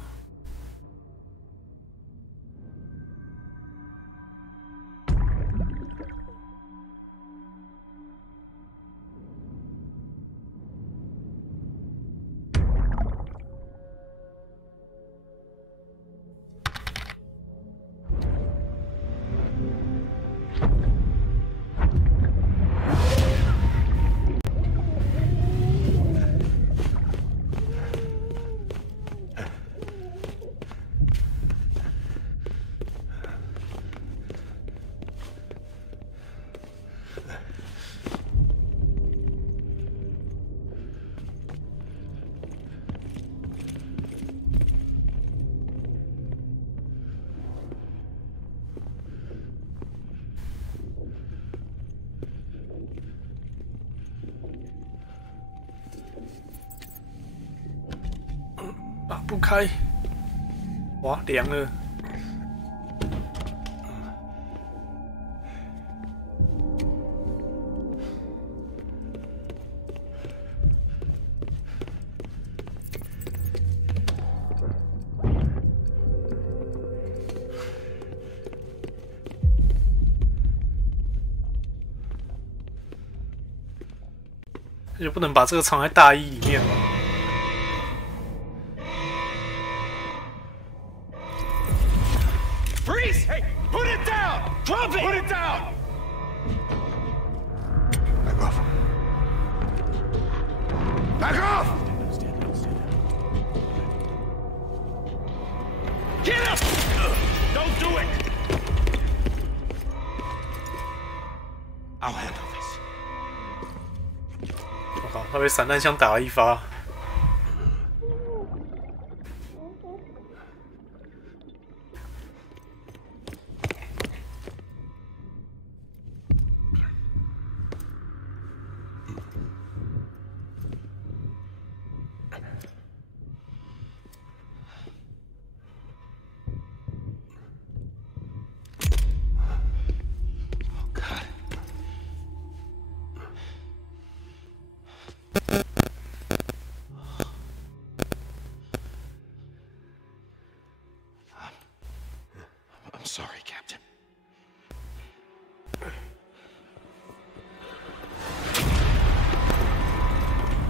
打不开，哇，凉了。就不能把这个藏在大衣里面吗？ Freeze! Hey, put it down! Drop it! Put it down! Back off. Back off! Get up! Don't do it! I'll handle this. 我靠，他被散弹枪打了一发。 I'm sorry, Captain.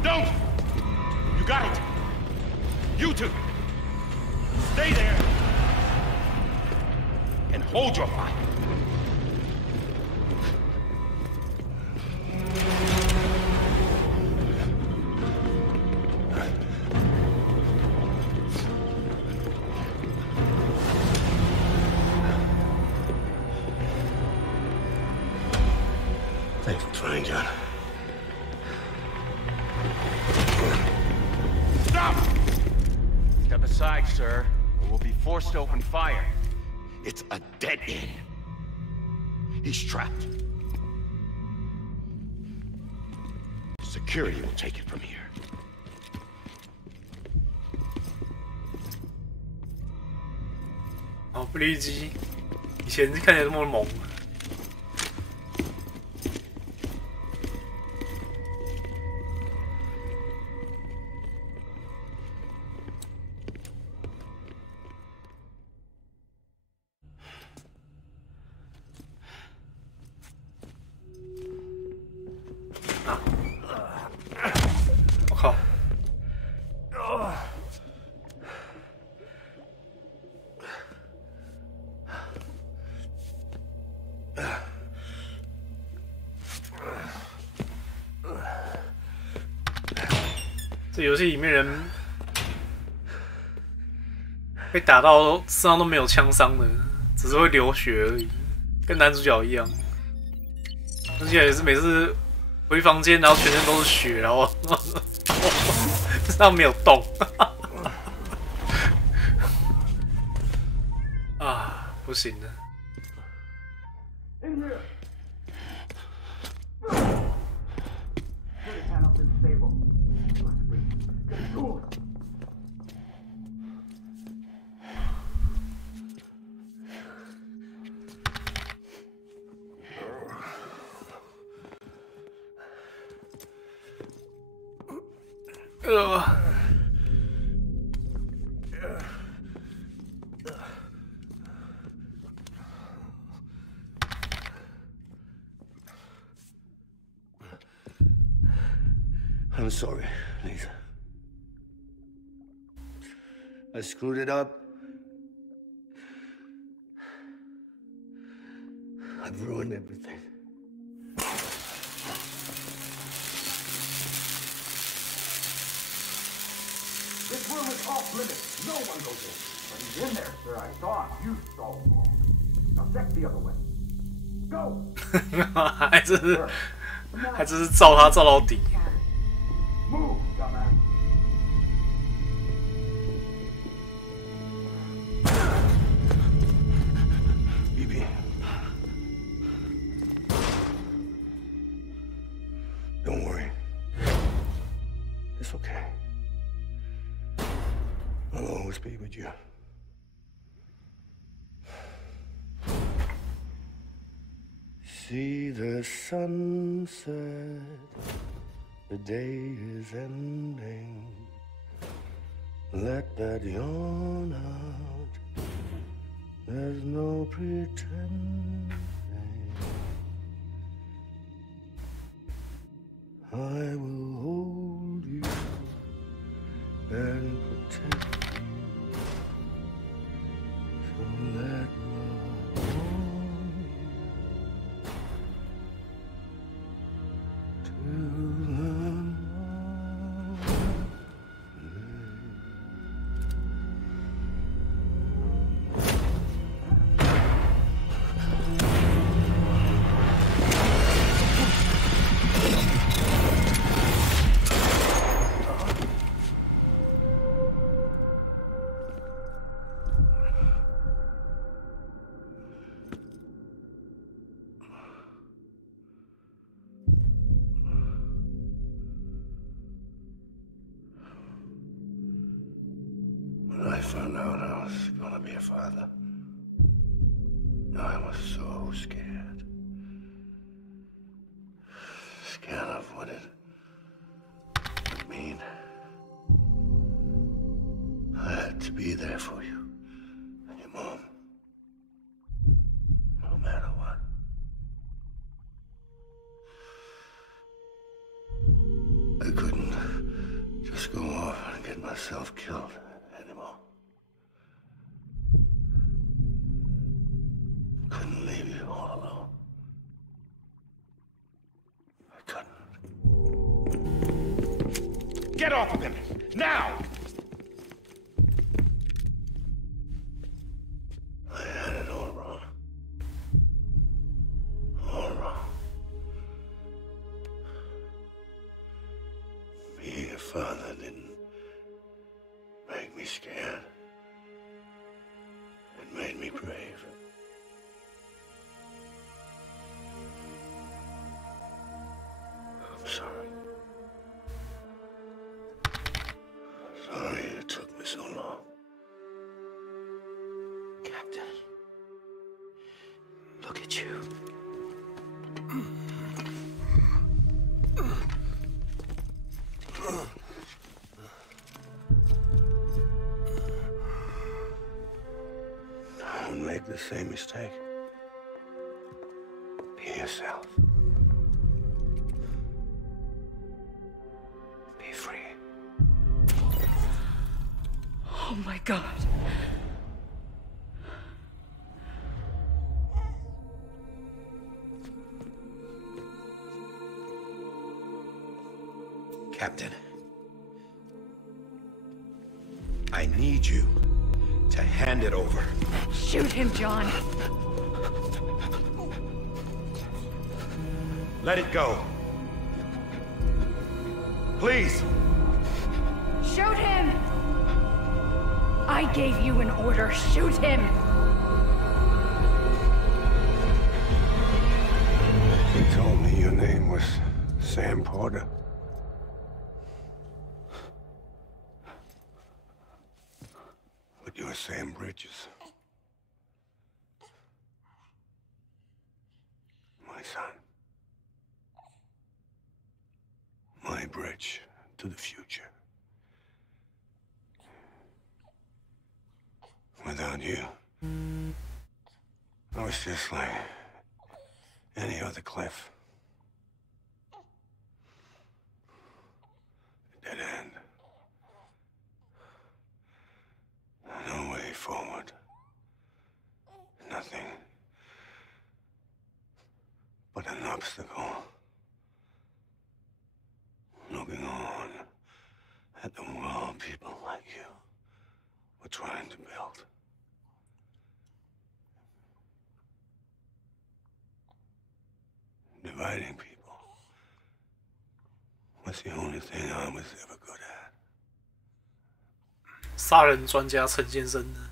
Don't! You got it! You two! Stay there! And hold your fire! Thanks for trying, John. Stop! Step aside, sir, or we'll be forced to open fire. It's a dead end. He's trapped. Security will take it from here. 哦，布利基，以前看起来这么猛。 我靠！这游戏里面人被打到身上都没有枪伤的，只是会流血而已，跟男主角一样。而且也是每次回房间，然后全身都是血，然后身上没有动。啊，不行了。I'm sorry, Lisa. I screwed it up. I've ruined everything. This room is off limits. No one goes in. But he's in there, sir. I saw him. You saw him wrong. Now check the other way. Go. 还真是照他照到底。Move, dumbass. BB. Don't worry. It's okay. I'll always be with you. See the sunset, the day is ending. Let that yawn out, there's no pretending. I will hold you and protect you. So let love warm you till the morning. When I found out I was gonna be a father, I was so scared. Scared of what it would mean. I had to be there for you and your mom, no matter what. I couldn't just go off and get myself killed anymore. Couldn't leave you all alone. I couldn't. Get off of him! Now! I had it all wrong. All wrong. Being a father didn't make me scared. It made me brave. I'm sorry. Sorry it took me so long. Captain, look at you. Don't make the same mistake. Be yourself. Be free. Oh my God. Captain, I need you to hand it over. Shoot him, John. Let it go. Please. Shoot him! I gave you an order. Shoot him! He told me your name was Sam Porter. But you're Sam Bridges. My son. My bridge to the future. Without you, I was just like any other Cliff. nothing but an obstacle. Looking on at the world people like you were trying to build. Dividing people was the only thing I was ever good at. 杀人专家陈先生呢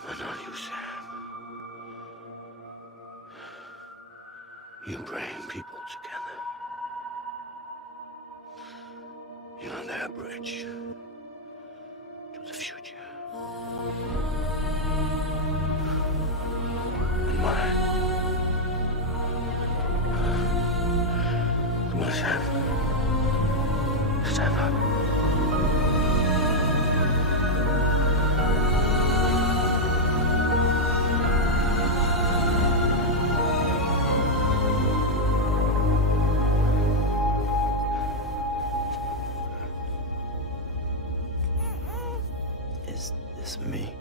？But are you, Sam? You bring people together. You're on that bridge to the future. And mine. Come on, Sam. Stand up. Is this me?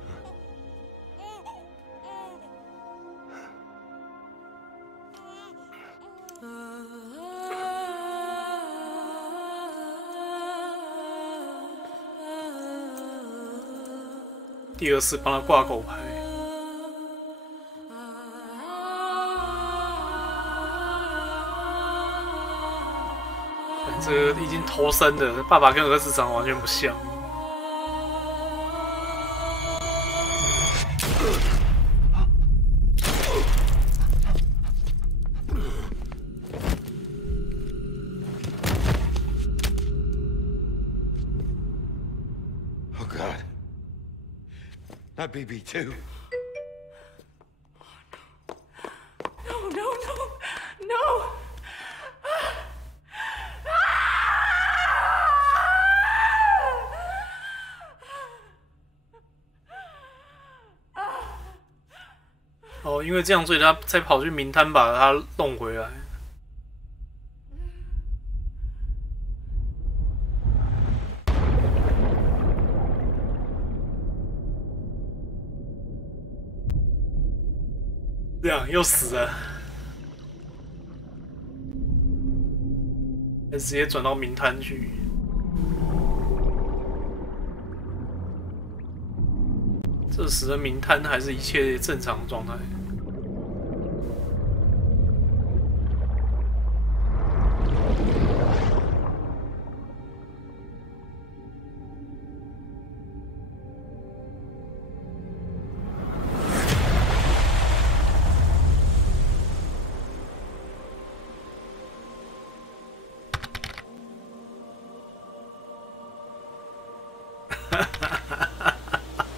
第二次帮他挂狗牌。这个已经投生的爸爸跟儿子长得完全不像。Oh God. Not BB2. No, no, no, no!哦，因为这样，所以他才跑去明滩把他弄回来。这样又死了，直接转到明滩去。这时的明滩还是一切正常的状态。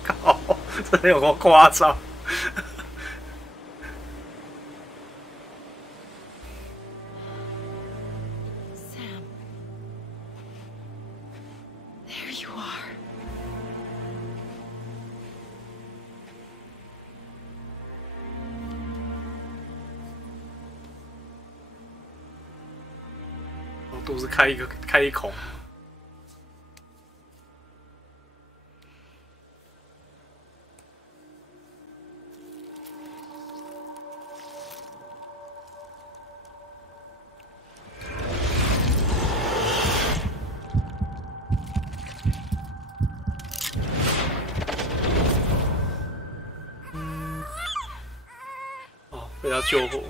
靠，真的有够夸张！ Sam. There you are.我肚子开一孔。 被他救活。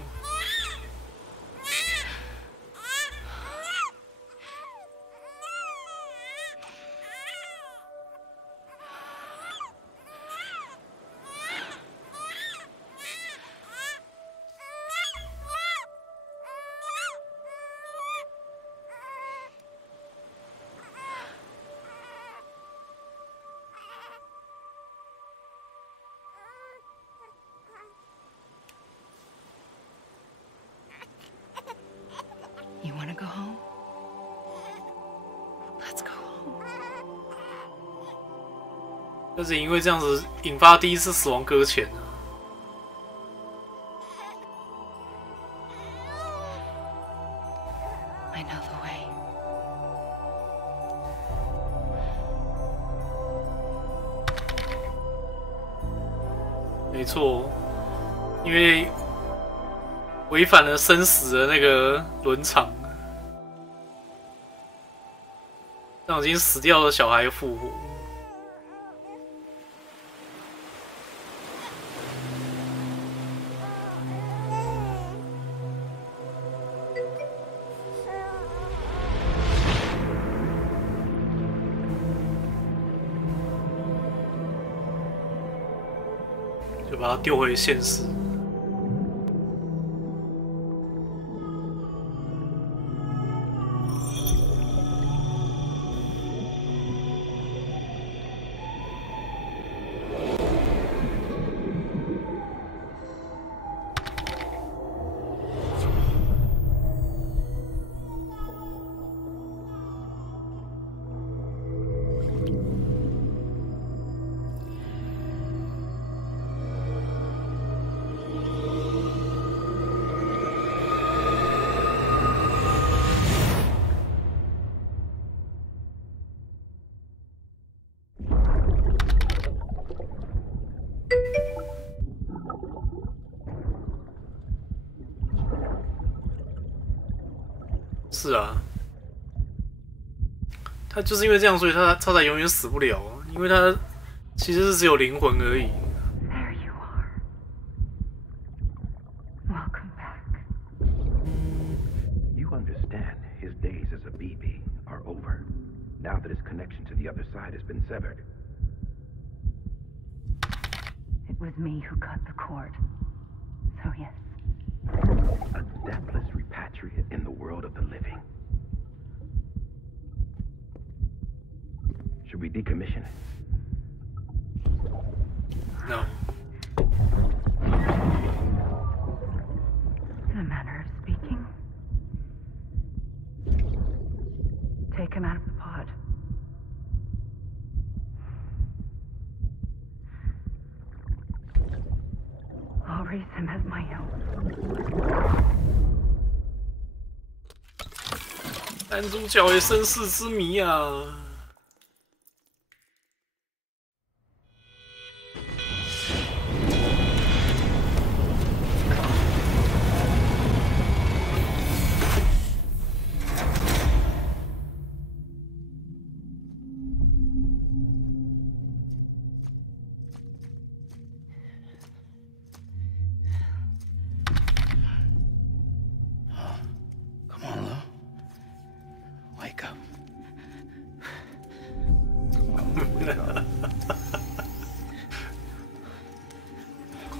但是因为这样子引发第一次死亡搁浅啊。I know the way. 没错，因为违反了生死的那个伦常，让已经死掉的小孩复活。就把它丢回现实。是啊，他就是因为这样，所以他才永远死不了啊，因为他其实是只有灵魂而已。There you are. Welcome back. You understand his days as a BB are over, now that his connection to the other side has been severed. It was me who cut the cord. So yes. A deathless repatriate in the world of the living. Should we decommission it? No. In a manner of speaking. Take him out of the pod. I'll raise him as my own. 男主角也身世之谜啊！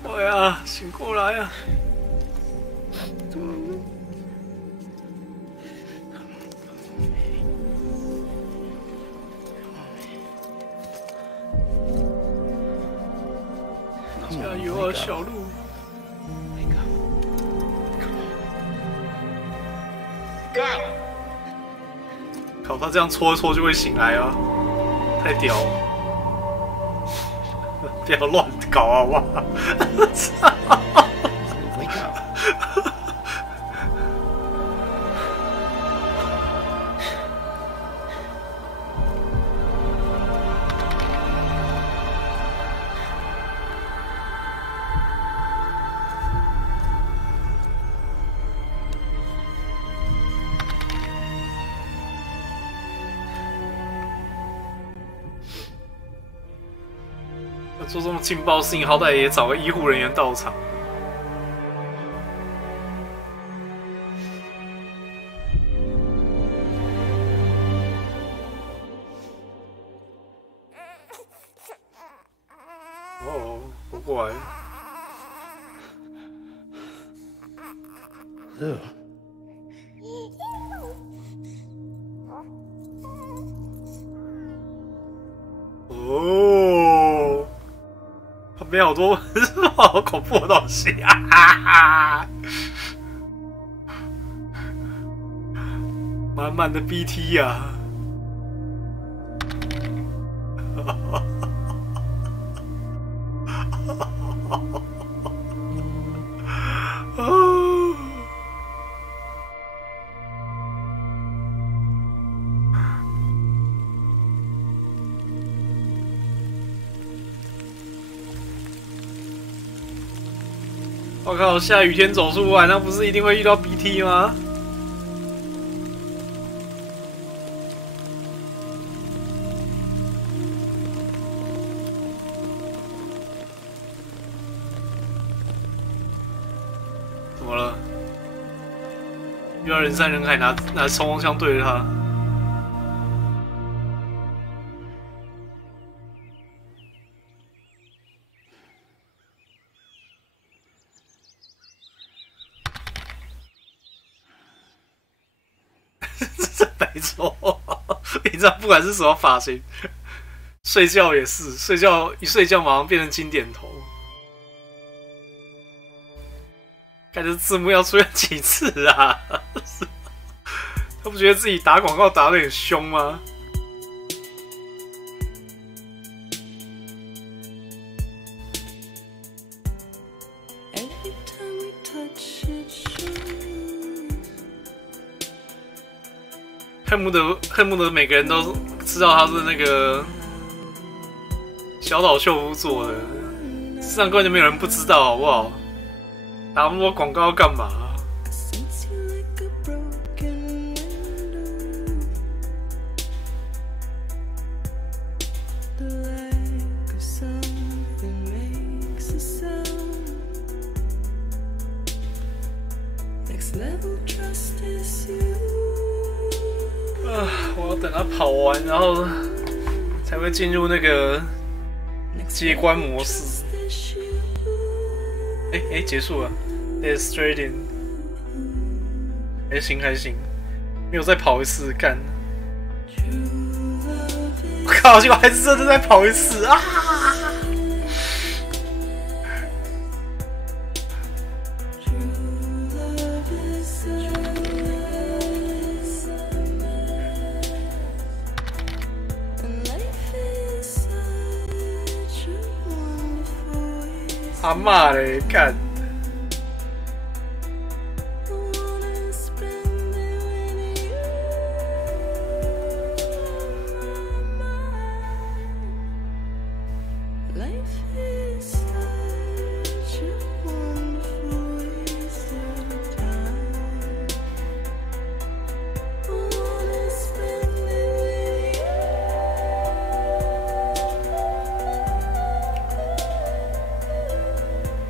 快啊，醒过来啊！加油啊，小鹿！靠，他这样搓一搓就会醒来啊！太屌了！不要乱搞好不好？操！做这么劲爆的事情，好歹也找个医护人员到场。哦，不过来。哦。旁边好多好恐怖的东西啊！满满的 BT 啊！我靠，下雨天走出来，那不是一定会遇到 BT 吗？怎么了？遇到人山人海，拿冲锋枪对着他。没错，你知道，不管是什么发型，睡觉也是，一睡觉马上变成金点头。感觉字幕要出现几次啊？他不觉得自己打广告打得很凶吗？恨不得每个人都知道他是那个小岛秀夫做的，事实上根本就没有人不知道，好不好？打那么多广告要干嘛？我要等他跑完，然后才会进入那个接关模式。结束了 ，Demonstrating。还行，没有再跑一次，干！我靠，结果还是真的再跑一次啊！他妈嘞，干！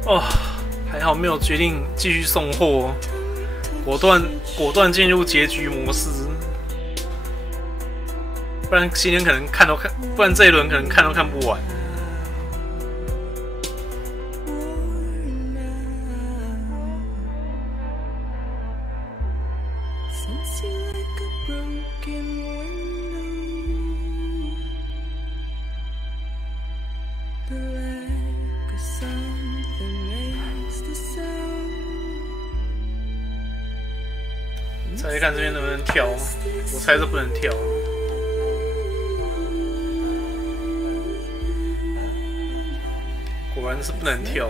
哦，还好没有决定继续送货，果断进入结局模式，不然今天可能不然这一轮可能看都看不完。猜猜看这边能不能跳？我猜是不能跳。果然是不能跳。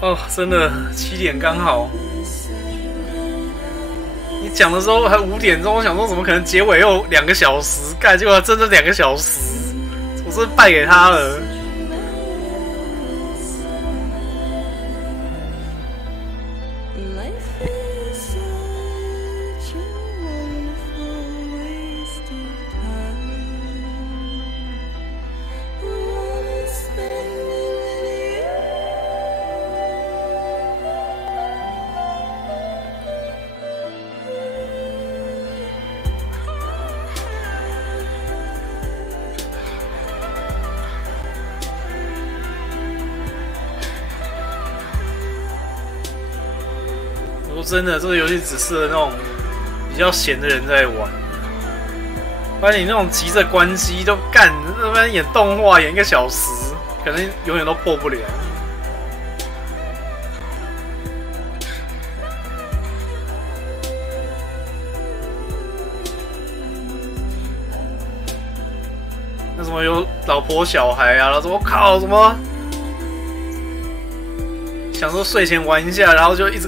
哦，真的7点刚好。你讲的时候还5点钟，我想说怎么可能结尾又2个小时？干，结果真的2个小时。我真的败给他了。真的，这个游戏只适合那种比较闲的人在玩。不然你那种急着关机都干，那边演动画演1个小时，可能永远都破不了。那什么有老婆小孩啊，然后我靠什么？想说睡前玩一下，然后就一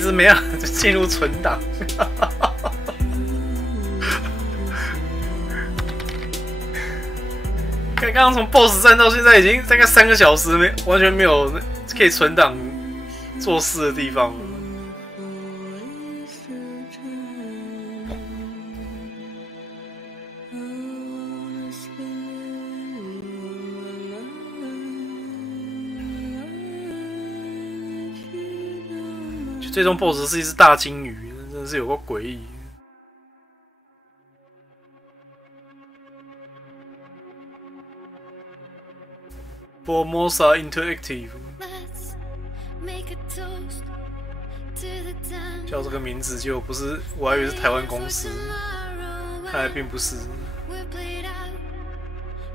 直没有就进入存档。刚刚从 BOSS 战到现在已经大概3个小时，完全没有可以存档做事的地方了。最终 BOSS 是一只大金鱼，真的是有够诡异。Formosa Interactive， 叫这个名字就不是，我还以为是台湾公司，看来并不是。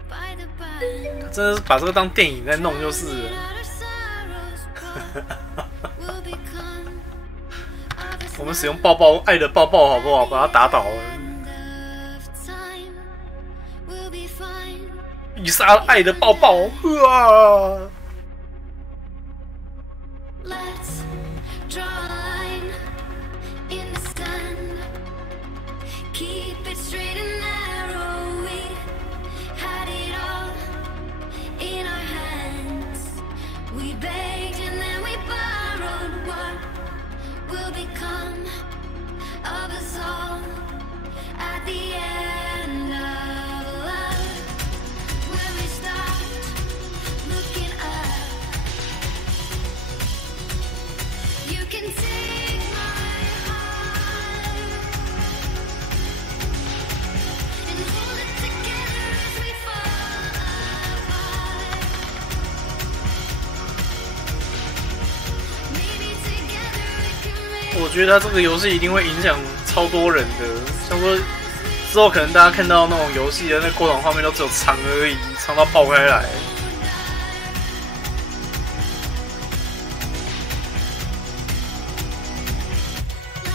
他真的是把这个当电影在弄就是了。我们使用抱抱爱的抱抱好不好？把他打倒了。以撒爱的抱抱，啊！我觉得它这个游戏一定会影响超多人的，像说之后可能大家看到那种游戏的那过场画面都只有长而已，长到爆开来。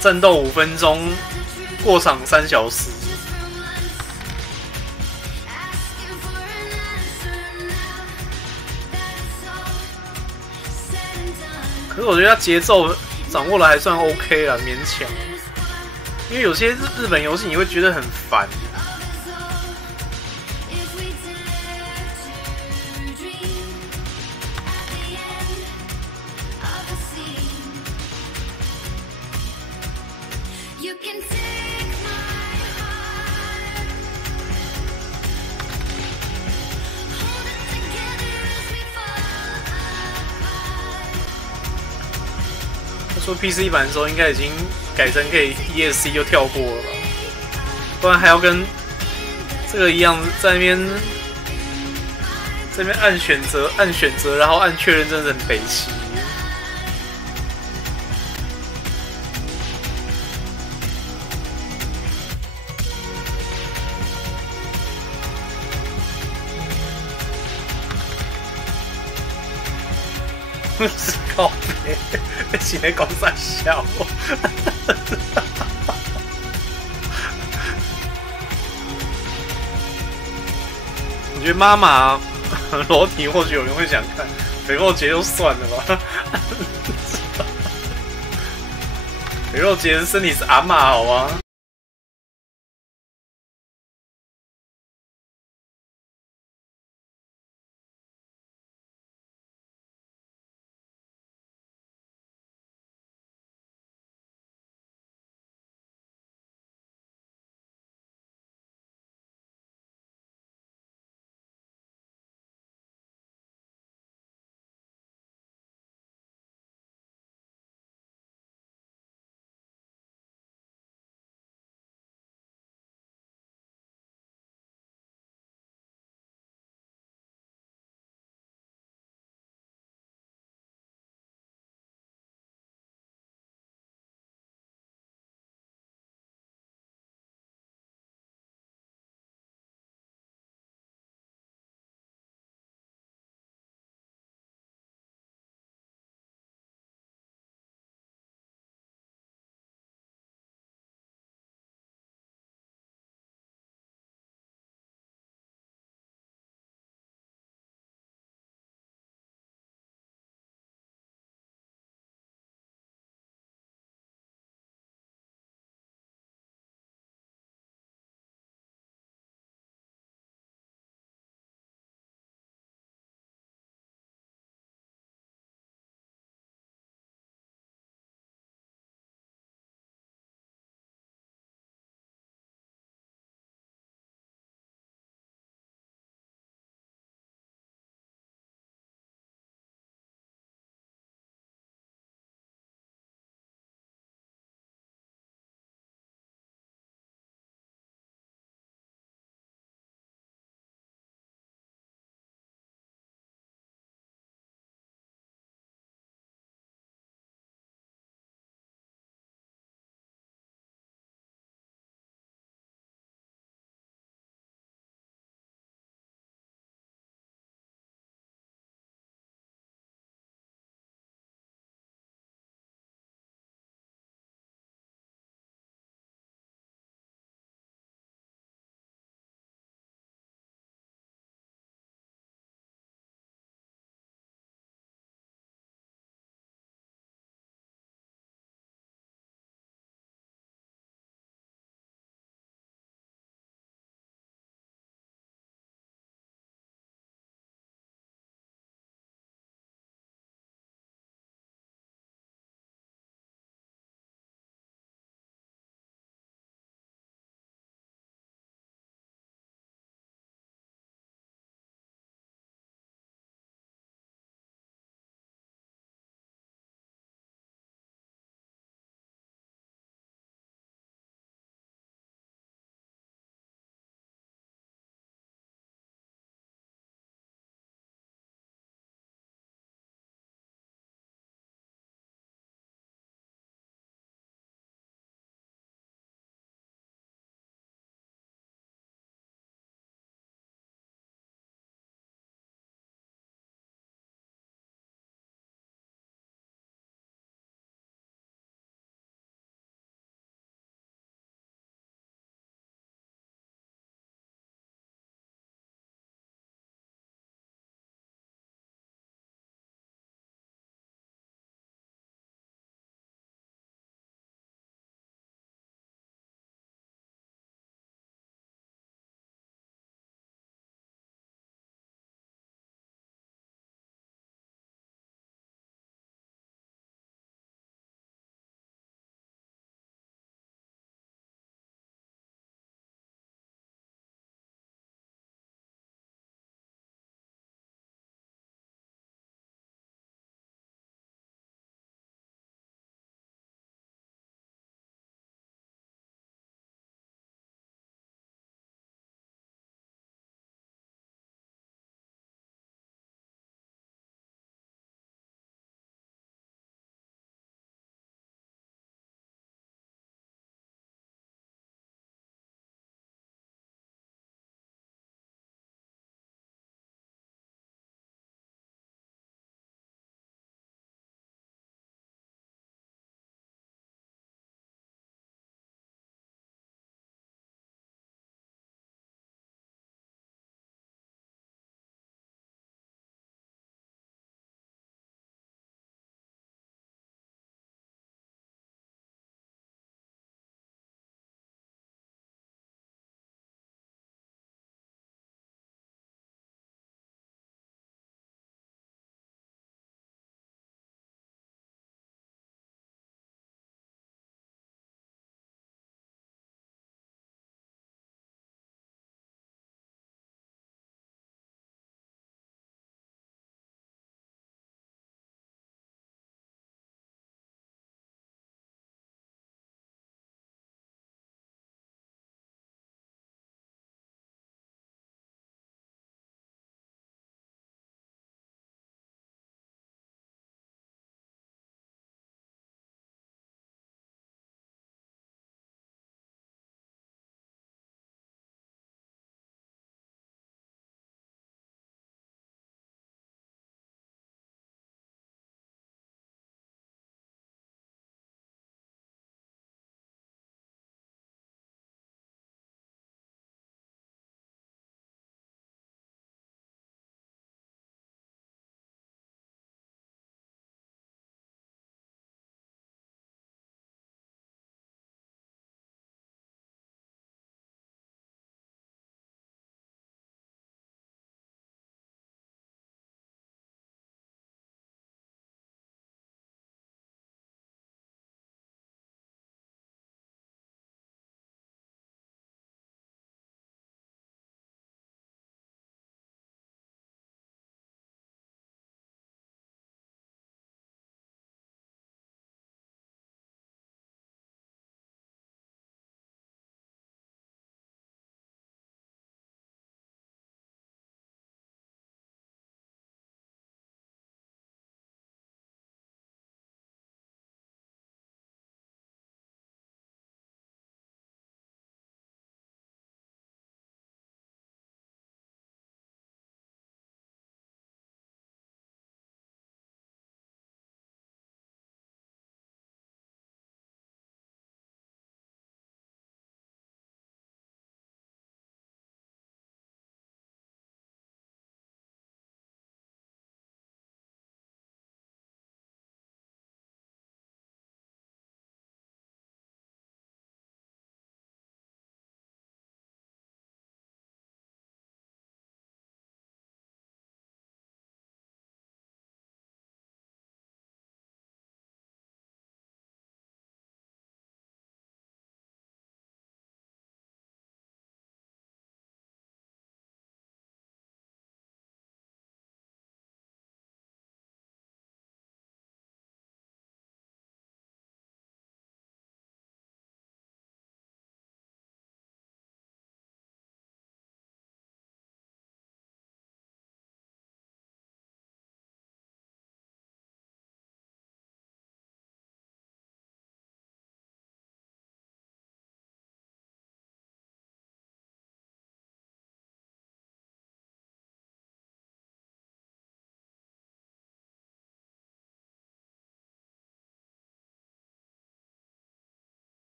战斗5分钟，过场3小时。可是我觉得它节奏掌握的还算 OK 啦，勉强。因为有些日本游戏你会觉得很烦。说 PC 版的时候应该已经改成可以 ESC 就跳过了吧，不然还要跟这个一样在那边按选择，然后按确认，真的很北七。靠北，被起来搞三小。我觉得妈妈裸体或许有人会想看，肥肉节就算了吧。肥肉节身体是阿嬷好吗？